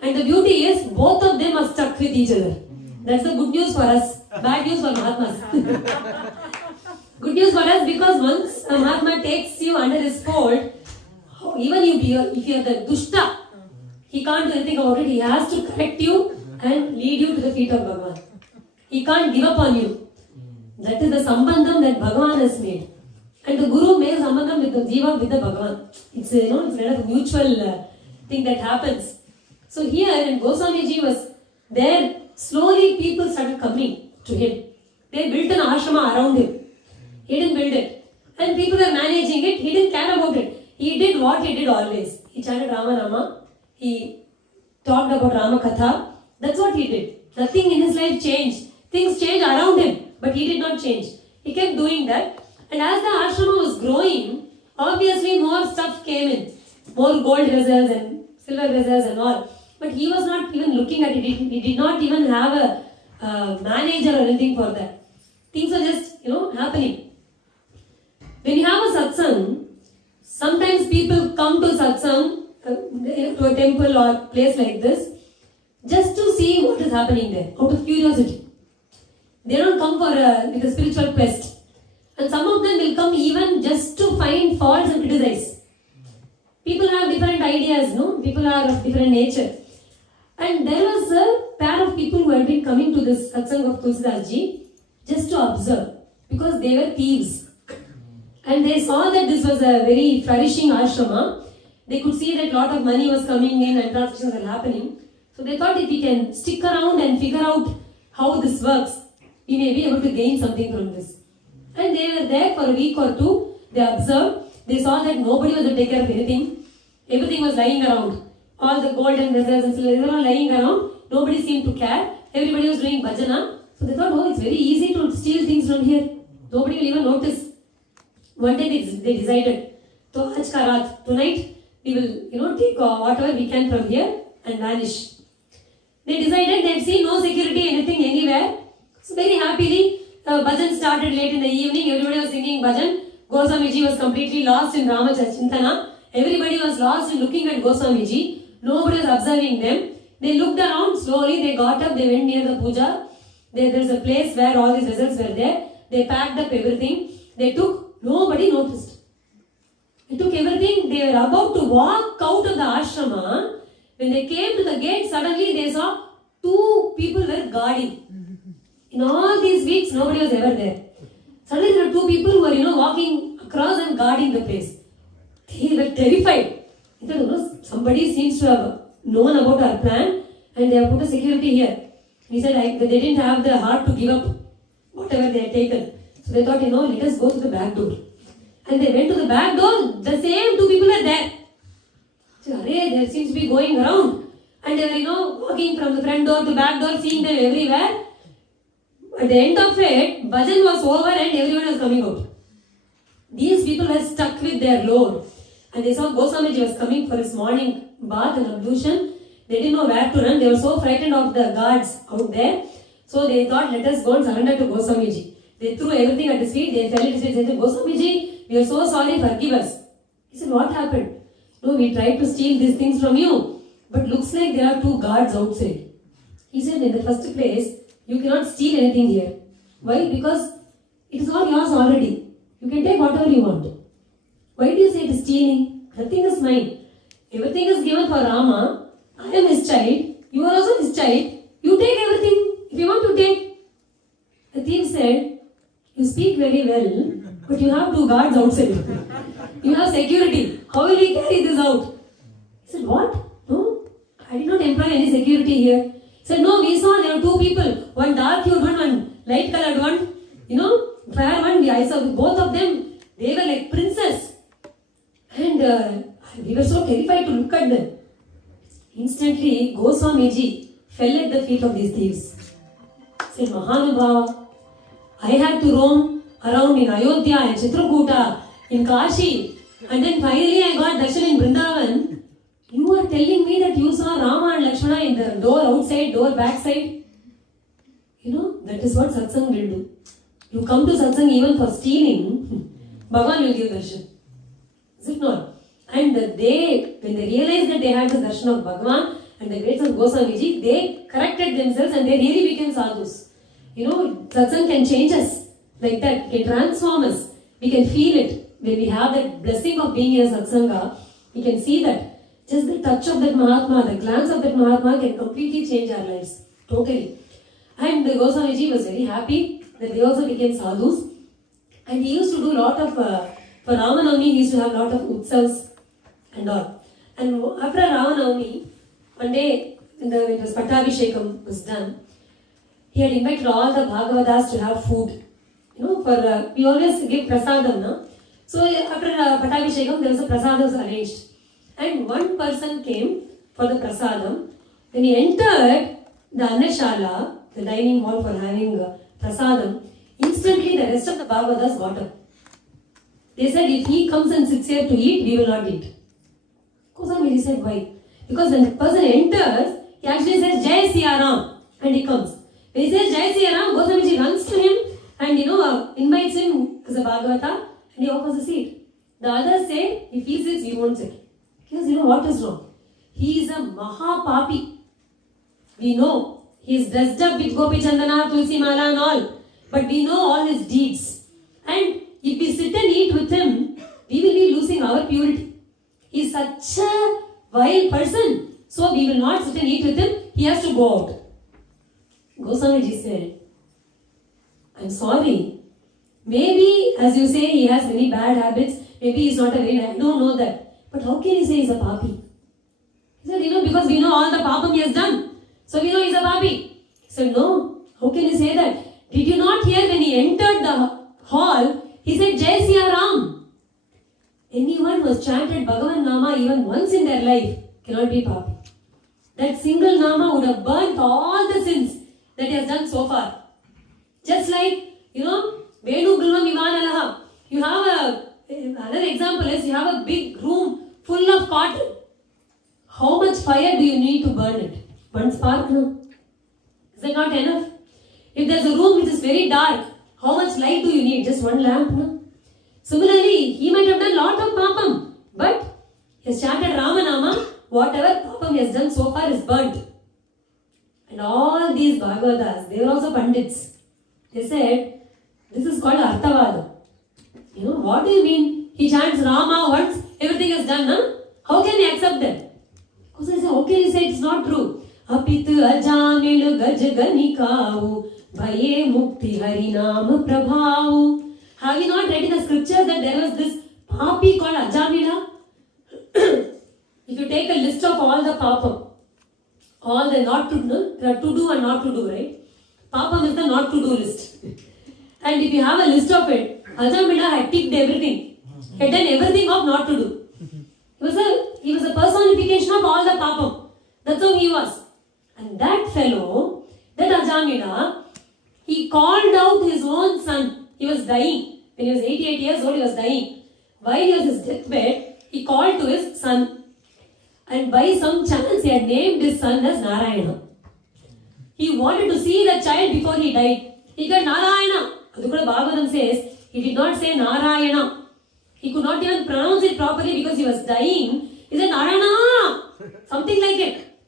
And the beauty is, both of them are stuck with each other. That's the good news for us. Bad news for Mahatmas. Good news for us, because once a Mahatma takes you under his fold, even if you are the dushta, he can't do anything about it. He has to correct you and lead you to the feet of Bhagavan. He can't give up on you. That is the sambandham that Bhagavan has made. And the Guru makes sambandham with the Jiva, with the Bhagavan. It's it's kind of a mutual thing that happens. So here, when Goswamiji was there, slowly people started coming to him. They built an ashrama around him. He didn't build it. And people were managing it. He didn't care about it. He did what he did always. He chanted Ramanama. He talked about Ramakatha. That's what he did. Nothing in his life changed. Things changed around him. But he did not change. He kept doing that. And as the ashrama was growing, obviously more stuff came in. More gold vessels and silver vessels and all. But he was not even looking at it. He did not even have a manager or anything for that. Things were just, happening. When you have a satsang, sometimes people come to satsang, to a temple or place like this, just to see what is happening there, out of curiosity. They don't come for a spiritual quest. And some of them will come even just to find faults and criticize. People have different ideas, no? People are of different nature. And there was a pair of people who had been coming to this satsang of Tulsidas Ji just to observe. because they were thieves. And they saw that this was a very flourishing ashrama. They could see that a lot of money was coming in and transactions were happening. So they thought if we can stick around and figure out how this works, we may be able to gain something from this. And they were there for a week or two. They observed. They saw that nobody was to take care of anything. Everything was lying around. All the gold and vessels and silver, they were all lying around. Nobody seemed to care. Everybody was doing bhajana. So they thought, oh, it's very easy to steal things from here. Nobody will even notice. One day they decided, to Aaj ka raat, tonight we will, take whatever we can from here and vanish. They decided they'd see no security, anything, anywhere. So very happily, bhajan started late in the evening. Everybody was singing bhajan. Goswamiji was completely lost in Rama Chintana. Everybody was lost in looking at Goswamiji. Nobody was observing them. They looked around slowly. They got up. They went near the puja. There's a place where all these vessels were there. They packed up everything. They took. Nobody noticed. They took everything. They were about to walk out of the ashrama. When they came to the gate, suddenly they saw 2 people were guarding. In all these weeks, nobody was ever there. Suddenly there were 2 people who were, walking across and guarding the place. They were terrified. They thought, somebody seems to have known about our plan and they have put a security here. He said they didn't have the heart to give up whatever they had taken. So they thought, let us go to the back door. And they went to the back door, the same 2 people were there. So, there seems to be going around. And they were, walking from the front door to back door, seeing them everywhere. At the end of it, bhajan was over and everyone was coming out. These people were stuck with their load. And they saw Goswamiji was coming for his morning bath and ablution. They didn't know where to run. They were so frightened of the guards out there. So they thought, let us go and surrender to Goswamiji. They threw everything at his feet. They fell at his feet and said, Goswamiji, we are so sorry, forgive us. He said, what happened? No, we tried to steal these things from you. But looks like there are 2 guards outside. He said, in the first place, you cannot steal anything here. Why? Because it is all yours already. You can take whatever you want. Why do you say it is stealing? Nothing is mine. Everything is given for Rama. I am his child. You are also his child. You take everything. If you want to take. The thief said, you speak very well, but you have 2 guards outside. You have security. How will we carry this out? He said, what? No, I did not employ any security here. He said, no, we saw there were 2 people. One dark-hued one light colored one. Fair one. I saw both of them. They were like princes. And we were so terrified to look at them. Instantly, Goswamiji fell at the feet of these thieves. He said, Mahanubhava, I had to roam around in Ayodhya and Chitrakuta, in Kashi, and then finally I got darshan in Vrindavan. You are telling me that you saw Rama and Lakshmana in the door outside, door backside? That is what satsang will do. You come to satsang even for stealing, Bhagavan will give darshan. Is it not? And when they realized that they had the darshan of Bhagavan and the greats of Goswamiji, they corrected themselves and they really became sadhus. Satsang can change us like that, can transform us. We can feel it. When we have that blessing of being in a satsanga, we can see that just the touch of that Mahatma, the glance of that Mahatma can completely change our lives. Totally. And Goswamiji was very happy that they also became sadhus. And he used to do a lot of, for Ramanavami, he used to have a lot of utsavs and all. And after Ramanavami, one day, when the Pattabhishekam was done, he had invited all the Bhagavatas to have food. We always give prasadam, no? So after Pattabhishekam, there was a prasadam arranged. And one person came for the prasadam. When he entered the Annashala, the dining hall for having prasadam, instantly the rest of the Bhagavatas got up. They said, if he comes and sits here to eat, we will not eat. Goswamiji said, why? Because when the person enters, he actually says, Jai Siya Ram, and he comes. When he says Jai Siya Ram, Goswamiji runs to him and invites him as a Bhagavata and he offers a seat. The others say, if he sits, he won't sit. Because what is wrong? He is a Mahapapi. We know he is dressed up with Gopi Chandana, Tulsi Mala and all. But we know all his deeds. And if we sit and eat with him, we will be losing our purity. He is such a vile person. So we will not sit and eat with him. He has to go out. Goswamiji said, I'm sorry, Maybe, as you say, he has many bad habits. Maybe he's not a very nice. I don't know that. But how can he say he's a papi? He said, because we know all the papam he has done. So we know he's a papi. He said, no. How can he say that? Did you not hear when he entered the hall, he said, Jai Siya Ram. Anyone who has chanted Bhagavan Nama even once in their life cannot be papi. That single Nama would have burnt all the sins that he has done so far. Just like, Venu Gulvam Ivanalaha. You have another example is you have a big room full of cotton. How much fire do you need to burn it? One spark, no? Is that not enough? If there's a room which is very dark, how much light do you need? Just one lamp, no? Similarly, he might have done lot of papam, but he has chanted Ramanama, whatever papam he has done so far is burnt. And all these Bhagavatas, they were also Pandits. They said, this is called Arthavada. What do you mean? He chants Rama once, everything is done, huh? How can he accept that? Because I say, how can he say it's not true? Apit ajamilu gajganikavu bhaye mukti harinam prabhavu. Have you not read in the scriptures that there was this papi called Ajamila? If you take a list of all the papam, all the not to do, there are to do and not to do, right? Papam is the not to do list. And if you have a list of it, Ajamila had ticked everything. He had done everything of not to do. He was a personification of all the papam. That's how he was. And that fellow, that Ajamila, he called out his own son. He was dying. When he was 88 years old, he was dying. While he was in his deathbed, he called to his son. And by some chance, he had named his son as Narayana. He wanted to see the child before he died. He got Narayana. Adukula Bhagavatam says, he did not say Narayana. He could not even pronounce it properly because he was dying. He said Narayana, something like it.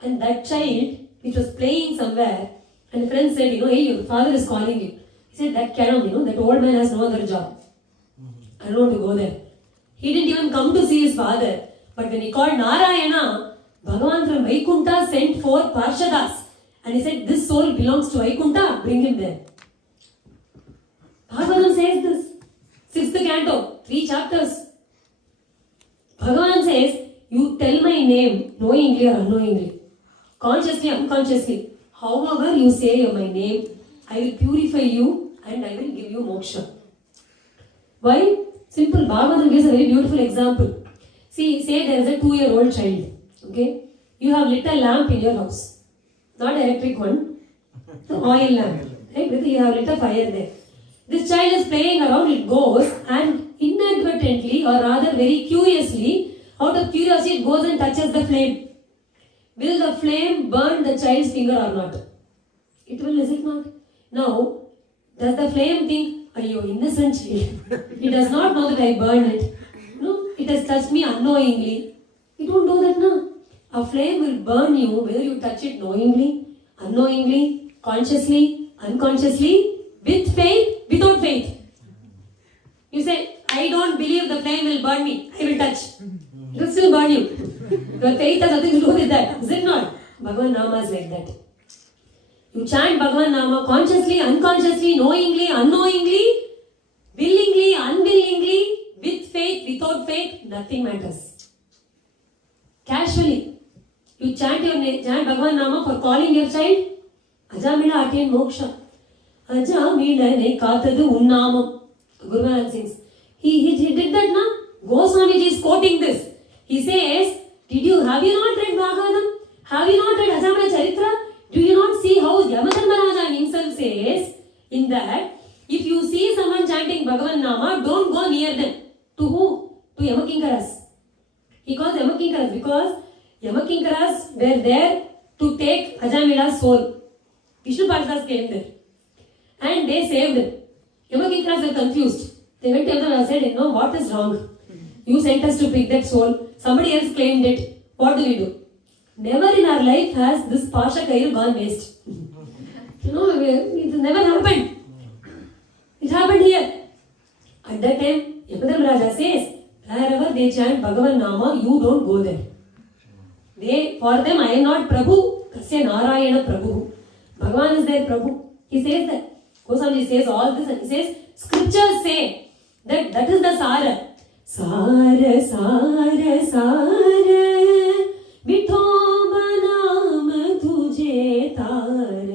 And that child, which was playing somewhere, and the friend said, hey, your father is calling you. He said, that Karam, that old man has no other job. I don't want to go there. He didn't even come to see his father. But when he called Narayana, Bhagavan from Vaikunta sent 4 Parshadas. And he said, this soul belongs to Vaikunta, bring him there. Bhagavatam says this. 6th canto, 3 chapters. Bhagavan says, you tell my name, knowingly or unknowingly, consciously, unconsciously. However you say my name, I will purify you and I will give you moksha. Why? Simple. Bhagavatam gives a very beautiful example. See, say there is a 2-year-old child. Okay? You have lit a lamp in your house. Not an electric one. The oil lamp. Right? You have lit a fire there. This child is playing around, it goes and inadvertently or rather very curiously, out of curiosity it goes and touches the flame. Will the flame burn the child's finger or not? It will, is it not? Now, does the flame think, are you innocent child? He does not know that I burned it. No, it has touched me unknowingly. It won't do that now. A flame will burn you whether you touch it knowingly, unknowingly, consciously, unconsciously, with faith, without faith. You say, I don't believe the flame will burn me. I will touch. It will still burn you. Your faith has nothing to do with that. Is it not? Bhagavan Nama is like that. You chant Bhagavan Nama consciously, unconsciously, knowingly, unknowingly, willingly, unwillingly, with faith, without faith, nothing matters. Casually, you chant Bhagavan Nama for calling your child. Ajamila attained moksha. Ajamila ne katadu unnamam. Guru Maharaj sings. He did that now. Goswamiji is quoting this. He says, have you not read Bhagavatam? Have you not read Ajamila Charitra? Do you not see how Yamadharmaraja himself says in that, if you see someone chanting Bhagavan Nama, don't go near them. To who? To Yamakinkaras. He calls Yamakinkaras because Yamakinkaras were there to take Ajamila's soul. Vishnu Parshadas came there. And they saved him. Yamakinkaras were confused. They went to Yamakinkaras and said, no, what is wrong? You sent us to pick that soul. Somebody else claimed it. What do we do? Never in our life has this Pasha Kair gone waste. It never happened. It happened here. At that time, Yamadharmaraja says, wherever they chant Bhagavan Nama, you don't go there. For them, I am not Prabhu, Kasya Narayana Prabhu. Bhagavan is their Prabhu. He says that. Goswami says all this and he says, scriptures say that is the Sara. Sara, Sara, Sara, Vithoba naam tujhe tar,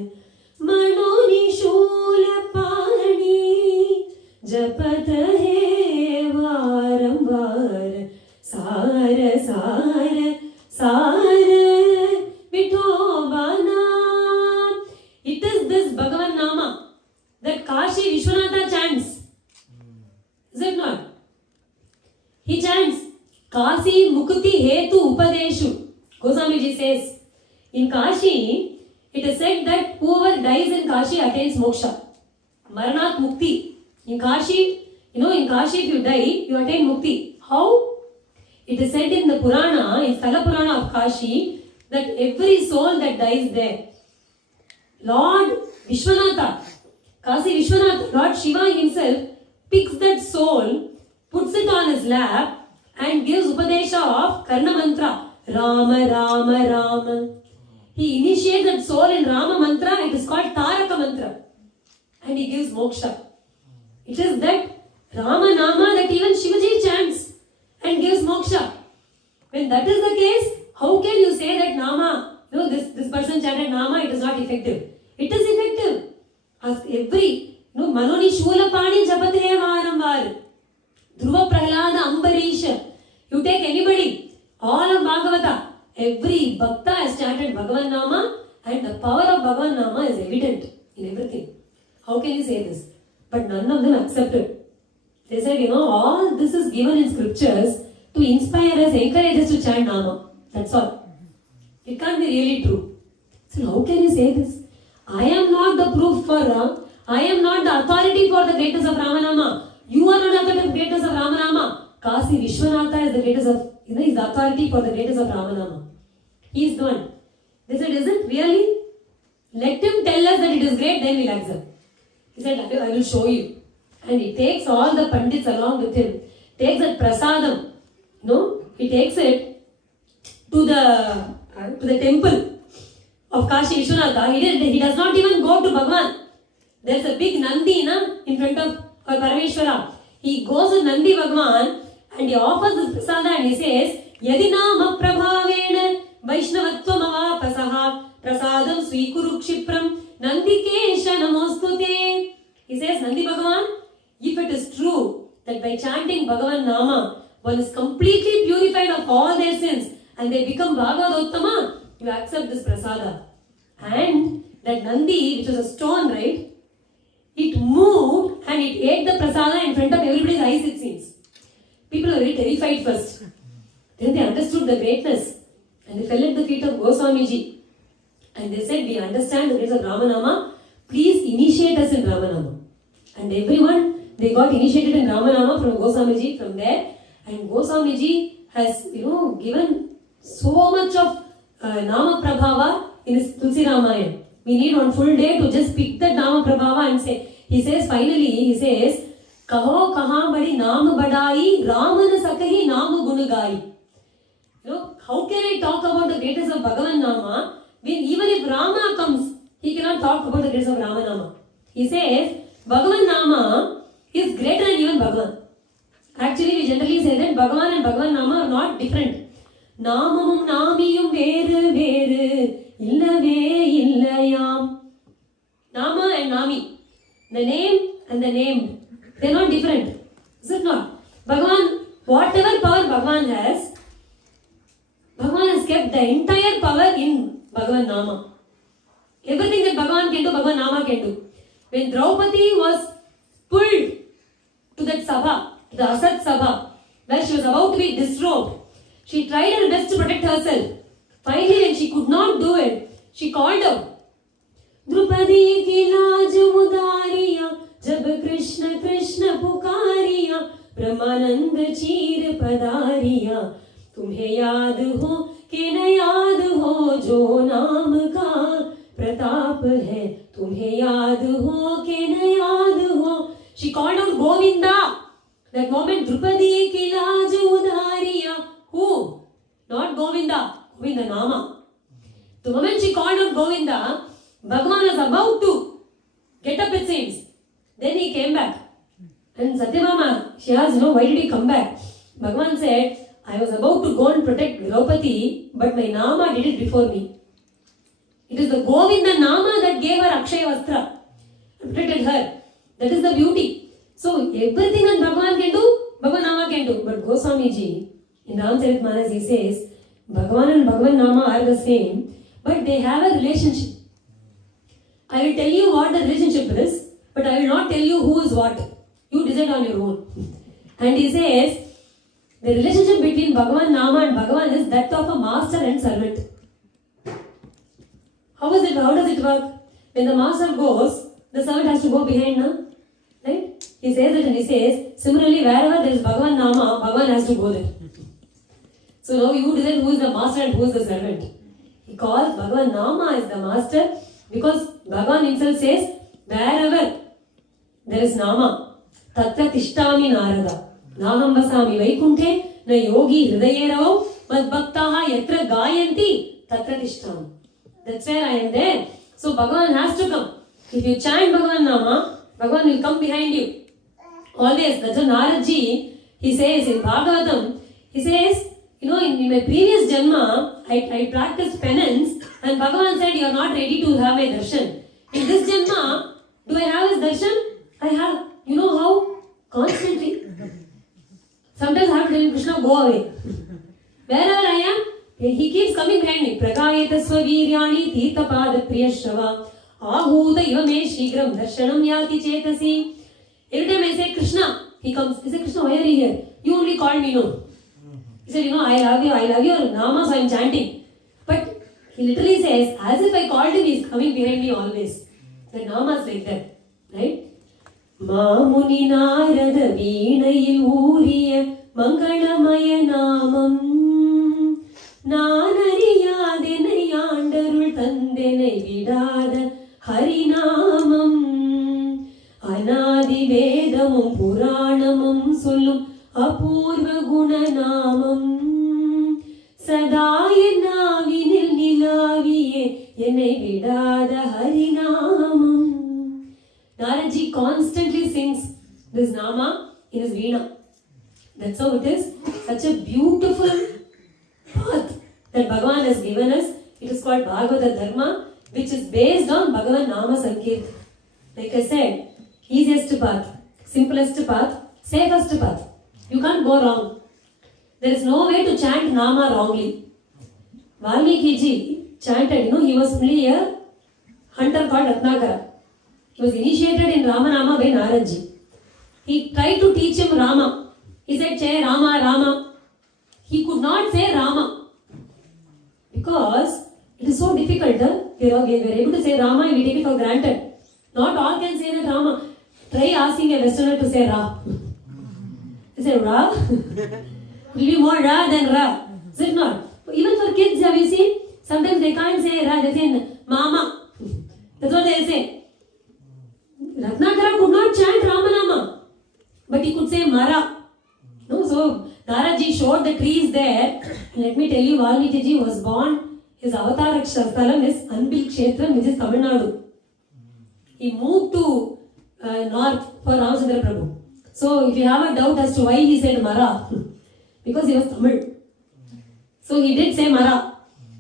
Manoni shula pani, Japat hai varam var, Sara, Sara, Sara, Vithoba naam. It is this Bhagavan Nama that Kashi Vishwanatha chants. Is it not? He chants, Kasi Mukti Hetu Upadeshu. Goswamiji says, in Kashi, it is said that whoever dies in Kashi attains moksha. Maranat Mukti. In Kashi, in Kashi if you die, you attain Mukti. How? It is said in the Purana, in Sthala Purana of Kashi, that every soul that dies there, Lord Vishwanatha, Kasi Vishwanatha, Lord Shiva himself picks that soul, puts it on his lap and gives Upadesha of Karna Mantra. Rama, Rama, Rama. He initiates that soul in Rama Mantra. It is called Taraka Mantra. And he gives moksha. It is that Rama Nama that even Shivaji chants and gives moksha. When that is the case, how can you say that Nama, this person chanted Nama, it is not effective? It is effective. As every, Manoni Shulapani Japate Varam Var. Dhruva Prahlada Ambarisha. You take anybody, all of Bhagavata, every Bhakta has chanted Bhagavan Nama and the power of Bhagavan Nama is evident in everything. How can you say this? But none of them accepted. They said, all this is given in scriptures to inspire us, encourage us to chant Nama. That's all. It can't be really true. So how can you say this? I am not the proof for Ram. I am not the authority for the greatness of Ramanama. You are not the greatness of Ramanama. Kasi Vishwanatha is the greatest of, is the authority for the greatness of Ramanama. He is the one. They said, is it really? Let him tell us that it is great, then we'll accept. He said, I will show you. And he takes all the Pandits along with him. Takes that prasadam. He takes it to the temple of Kashi Vishwanatha. He does not even go to Bhagavan. There's a big Nandi in front of Parameshwara. He goes to Nandi Bhagavan and he offers this prasada and he says, Yadinama Prabhavena Vaishnavatvam Avapasaha Prasadam Swikuru Kshipram Nandikesha Namostute. He says, Nandi Bhagavan, if it is true that by chanting Bhagavan Nama, one is completely purified of all their sins and they become Bhagavadottama, you accept this prasada. And that Nandi, which was a stone, right? It moved and it ate the prasada in front of everybody's eyes, it seems. People were very terrified first. Then they understood the greatness and they fell at the feet of Goswamiji. And they said, we understand the greatness of Ramanama. Please initiate us in Ramanama. And everyone, they got initiated in Ramanama from Goswamiji from there. And Goswamiji has, given so much of Nama Prabhava in his Tulsi Ramayana. We need one full day to just pick that Nama Prabhava and say, finally, Kaho kaha badi naam badai, Ramana sakahi naam gunagai. How can I talk about the greatness of Bhagavan Nama when even if Rama comes, he cannot talk about the greatness of Rama Nama. He says, Bhagavan Nama is greater than even Bhagavan. Actually, we generally say that Bhagavan and Bhagavan Nama are not different. Namamum namiyum veru veru, illave illayam. Nama and Nami. The name and the named. They are not different. Is it not? Bhagavan, whatever power Bhagavan has kept the entire power in Bhagavan Nama. Everything that Bhagavan can do, Bhagavan Nama can do. When Draupadi was pulled to that Sabha, the Asat Sabha, where she was about to be disrobed, she tried her best to protect herself. Finally, when she could not do it, she called out, Drupadi ki laaj udariya, jab Krishna Krishna pukariya, Brahmanand cheer padariya, tumhe yaad ho ke na yaad ho, jo naam ka pratap hai, tumhe yaad ho ke na yaad ho. She called out Govinda. That moment, Drupadi ki laaj udariya. Who? Not Govinda. Govinda Nama. The moment she called out Govinda, Bhagavan was about to get up it seems. Then he came back. And Satyabhama, she asked, why did he come back? Bhagavan said, I was about to go and protect Draupadi, but my Nama did it before me. It is the Govinda Nama that gave her Akshaya Vastra, protected her. That is the beauty. So everything that Bhagavan can do, Bhagavan Nama can do. But Goswamiji, in Ramcharitmanas, he says, Bhagavan and Bhagavan Nama are the same, but they have a relationship. I will tell you what the relationship is, but I will not tell you who is what. You decide on your own. And he says, the relationship between Bhagavan Nama and Bhagavan is that of a master and servant. How does it work? When the master goes, the servant has to go behind now. Right? He says it and he says, similarly, wherever there is Bhagavan Nama, Bhagavan has to go there. So now you decide who is the master and who is the servant. He calls Bhagavan Nama as the master because Bhagavan himself says, wherever there is Nama, Tatra Tishtami Narada. Naham Vasami Vaikunthe, Na Yogi Hridayeravam, Mad Bhaktaha Yatra Gayanti, Tatra Tishtami. That's where I am there. So Bhagavan has to come. If you chant Bhagavan Nama, Bhagavan will come behind you. Always. That's what Naradji, he says in Bhagavatam, he says, in my previous Janma, I practiced penance and Bhagavan said, you are not ready to have my darshan. In this Janma, do I have his darshan? I have. You know how? Constantly. Sometimes I have to tell Krishna, go away. Wherever I am, he keeps coming behind me. Prakayeta swaviryani tirthapada priyashava ahuta ivame shigram darshanam yati chetasi. Every time I say Krishna, he comes. He says, Krishna, why are you here? You only called me, no. He said, I love you, Nama, so I am chanting. But he literally says, as if I called him, he is coming behind me always. The Nama is like that. Right? மாமுனி நாரத வீணையில் ஊறிய மங்களமய நாமம் நான் அறியாதெனை ஆண்டருள் தந்தெனை விடாத ஹரிநாமம் அநாதி வேதமும் புராணமும் சொல்லும் அபூர்வ குணநாமம் சதா என் நாவினில் நிலாவியே என்னை விடாத ஹரிநாமம். Naradji constantly sings this Nama in his Veena. That's how it is. Such a beautiful path that Bhagavan has given us. It is called Bhagavata Dharma, which is based on Bhagavan Nama Sankirtan. Like I said, easiest path, simplest path, safest path. You can't go wrong. There is no way to chant Nama wrongly. Valmiki ji chanted, he was only a hunter called Ratnakara. He was initiated in Ramanama by Naradji. He tried to teach him Rama. He said, Che Rama, Rama. He could not say Rama. Because it is so difficult. We are able to say Rama and we take it for granted. Not all can say that Rama. Try asking a Westerner to say Ra. He said Ra. It will be more Ra than Ra. Is it not? Even for kids, have you seen? Sometimes they can't say Ra. They say Mama. That's what they say. Ratnakara could not chant Ramanama, but he could say Mara. No, so Naradji showed the trees there. And let me tell you, Valmiki ji was born, his avatar sthalam is Anbil Kshetram, which is Tamil Nadu. He moved to north for Ramachandra Prabhu. So if you have a doubt as to why he said Mara, because he was Tamil. So he did say Mara.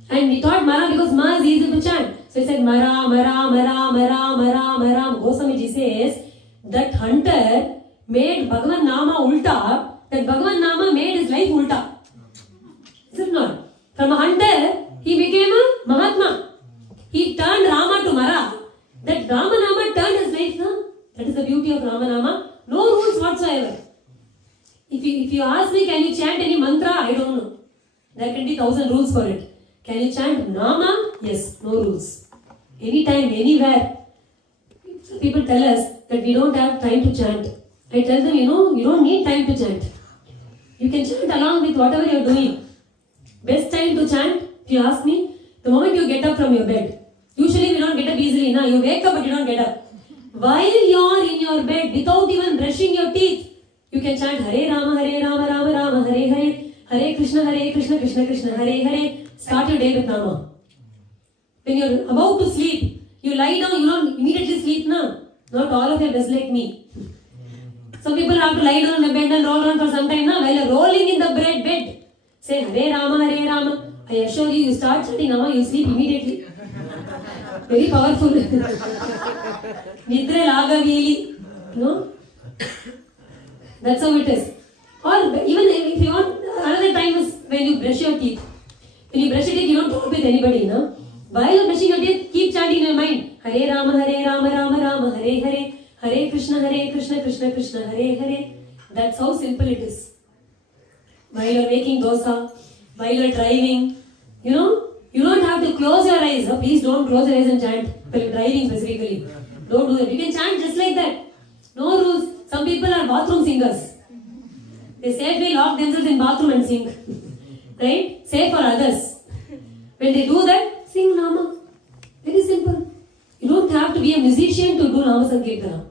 And he thought Mara because Ma is easy to chant. So he said Mara, Mara, Mara, Mara, Mara, Mara. Goswamiji says that hunter made Bhagavan Nama ulta, that Bhagavan Nama made his life ulta. Is it not? From a hunter, he became a Mahatma. He turned Rama to Mara. That Rama Nama turned his life. No? That is the beauty of Rama Nama. No rules whatsoever. If you ask me, can you chant any mantra? I don't know. There can be 1,000 rules for it. Can you chant Nama? Yes, no rules. Anytime, anywhere. People tell us that we don't have time to chant. I tell them, you don't need time to chant. You can chant along with whatever you are doing. Best time to chant, if you ask me, the moment you get up from your bed. Usually we don't get up easily. Now you wake up but you don't get up. While you are in your bed, without even brushing your teeth, you can chant Hare Rama, Rama Rama, Hare Hare, Hare Krishna, Krishna Krishna, Hare Hare. Start your day with Nama. When you're about to sleep, you lie down, you don't immediately sleep, na? Not all of you are just like me. Some people have to lie down on the bed and roll on for some time now. While you're rolling in the bed, say Hare Rama, Hare Rama. I assure you, you start chanting Nama, you sleep immediately. Very powerful. Nidra Laga Vili. No? That's how it is. Or even if you want, another time is when you brush your teeth. When you brush your teeth, you don't talk with anybody, no? While you're brushing your teeth, keep chanting in your mind. Hare Rama, Rama Rama, Hare Hare. Hare Krishna, Krishna Krishna, Hare Hare. That's how simple it is. While you're making dosa, while you're driving, you don't have to close your eyes. Please don't close your eyes and chant while you're driving specifically. Don't do that. You can chant just like that. No rules. Some people are bathroom singers. They safely lock themselves in bathroom and sing. Right? Say for others. When they do that, sing Nama. Very simple. You don't have to be a musician to do Nama Sankirtana.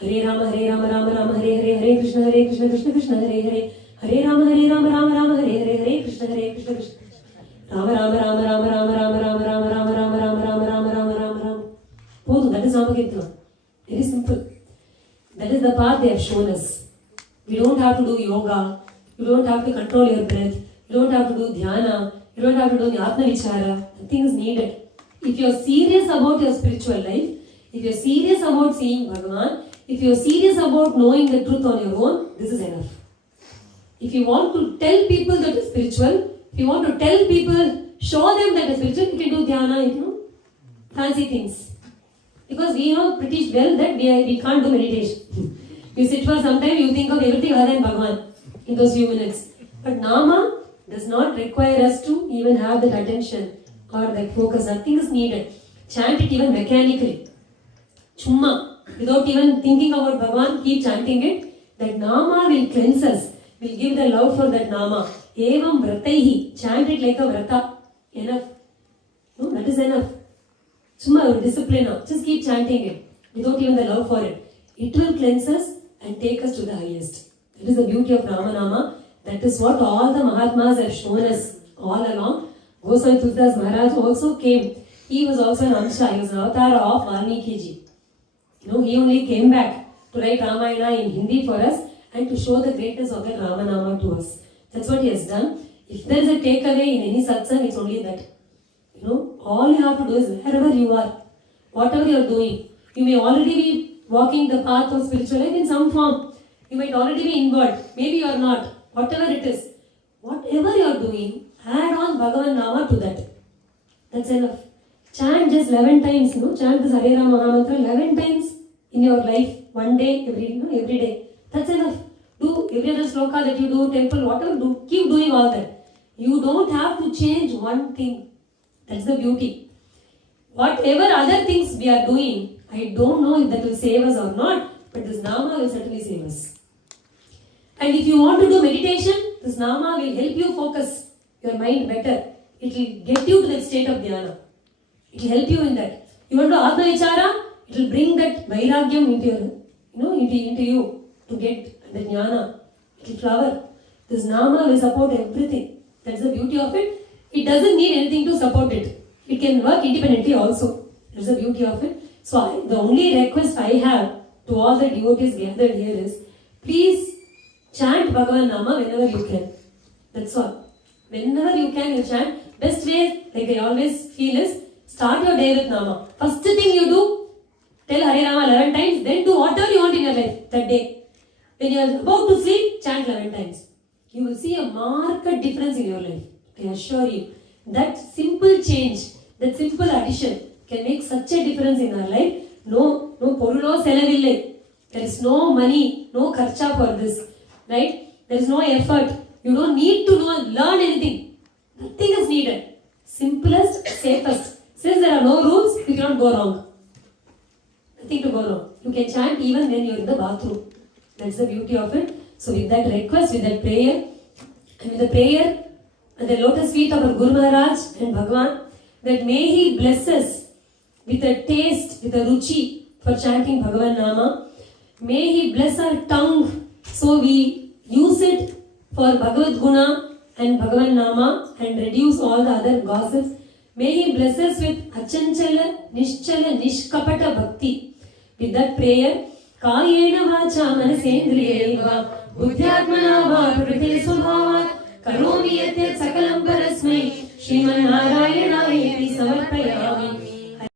Hare Rama, Rama Rama, Hare Hare, Hare Krishna, Krishna Krishna, Hare Hare. Hare Rama, Rama, Hare Hare, Hare Krishna, Krishna Krishna. Rama Rama, Rama Rama, Rama Rama, Rama Rama, Rama Rama, Rama Rama, Rama Rama, Rama Rama. Podu, that is Nama Kirtana. Very simple. That is the path they have shown us. You don't have to do yoga. You don't have to control your breath. You don't have to do dhyana. You don't have to do the Atma Vichara. Nothing is needed. If you are serious about your spiritual life, if you are serious about seeing Bhagavan, if you are serious about knowing the truth on your own, this is enough. If you want to tell people that it's spiritual, if you want to tell people, show them that it's spiritual, you can do dhyana, fancy things. Because we know pretty well that we can't do meditation. You sit for some time, you think of everything other than Bhagavan in those few minutes. But Nama does not require us to even have that attention or that focus. Nothing is needed. Chant it even mechanically. Chumma. Without even thinking about Bhagavan, keep chanting it. That Nama will cleanse us. Will give the love for that Nama. Evam vrataihi. Chant it like a vrata. Enough. No, that is enough. Chumma, discipline now. Just keep chanting it. Without even the love for it. It will cleanse us and take us to the highest. That is the beauty of Rama Nama. That is what all the Mahatmas have shown us all along. Goswami Tulsidas Maharaj also came. He was also an Amsha. He was an avatar of Valmiki Ji. He only came back to write Ramayana in Hindi for us and to show the greatness of that Rama Nama to us. That's what he has done. If there is a takeaway in any satsang, it's only that. All you have to do is wherever you are, whatever you are doing, you may already be walking the path of spiritual life in some form. You might already be inward. Maybe you are not. Whatever it is. Whatever you are doing, add on Bhagavan Nama to that. That's enough. Chant just 11 times. Chant this Hare Rama Mahamantra 11 times in your life. One day, every day. That's enough. Do every other sloka that you do, temple, whatever do. Keep doing all that. You don't have to change one thing. That's the beauty. Whatever other things we are doing, I don't know if that will save us or not, but this Nama will certainly save us. And if you want to do meditation, this Nama will help you focus your mind better. It will get you to that state of dhyana. It will help you in that. You want to Atma Vichara, it will bring that Vairagyam into you to get the jnana. It will flower. This Nama will support everything. That's the beauty of it. It doesn't need anything to support it. It can work independently also. That's the beauty of it. So the only request I have to all the devotees gathered here is, please chant Bhagavan Nama whenever you can. That's all. Whenever you can, you chant. Best way, like I always feel, is start your day with Nama. First thing you do, tell Hare Rama 11 times, then do whatever you want in your life that day. When you are about to sleep, chant 11 times. You will see a marked difference in your life. I assure you. That simple change, that simple addition can make such a difference in our life. No porulo selaville. There is no money, no kharcha for this. Right? There is no effort. You don't need to learn anything. Nothing is needed. Simplest, safest. Since there are no rules, you cannot go wrong. Nothing to go wrong. You can chant even when you are in the bathroom. That's the beauty of it. So with that request, with that prayer, and with the prayer at the lotus feet of our Guru Maharaj and Bhagavan, that may he bless us with a taste, with a ruchi for chanting Bhagavan Nama. May he bless our tongue so we use it for Bhagavad Guna and Bhagavan Nama and reduce all the other gossips. May he bless us with Achanchala, Nishchala, Nishkapata Bhakti, With that prayer, Kayena vacha manasendriyeva buddhyatmana va prakriti svabhavat karomi yate sakalam parasmai Shriman Narayana iti samarpayami.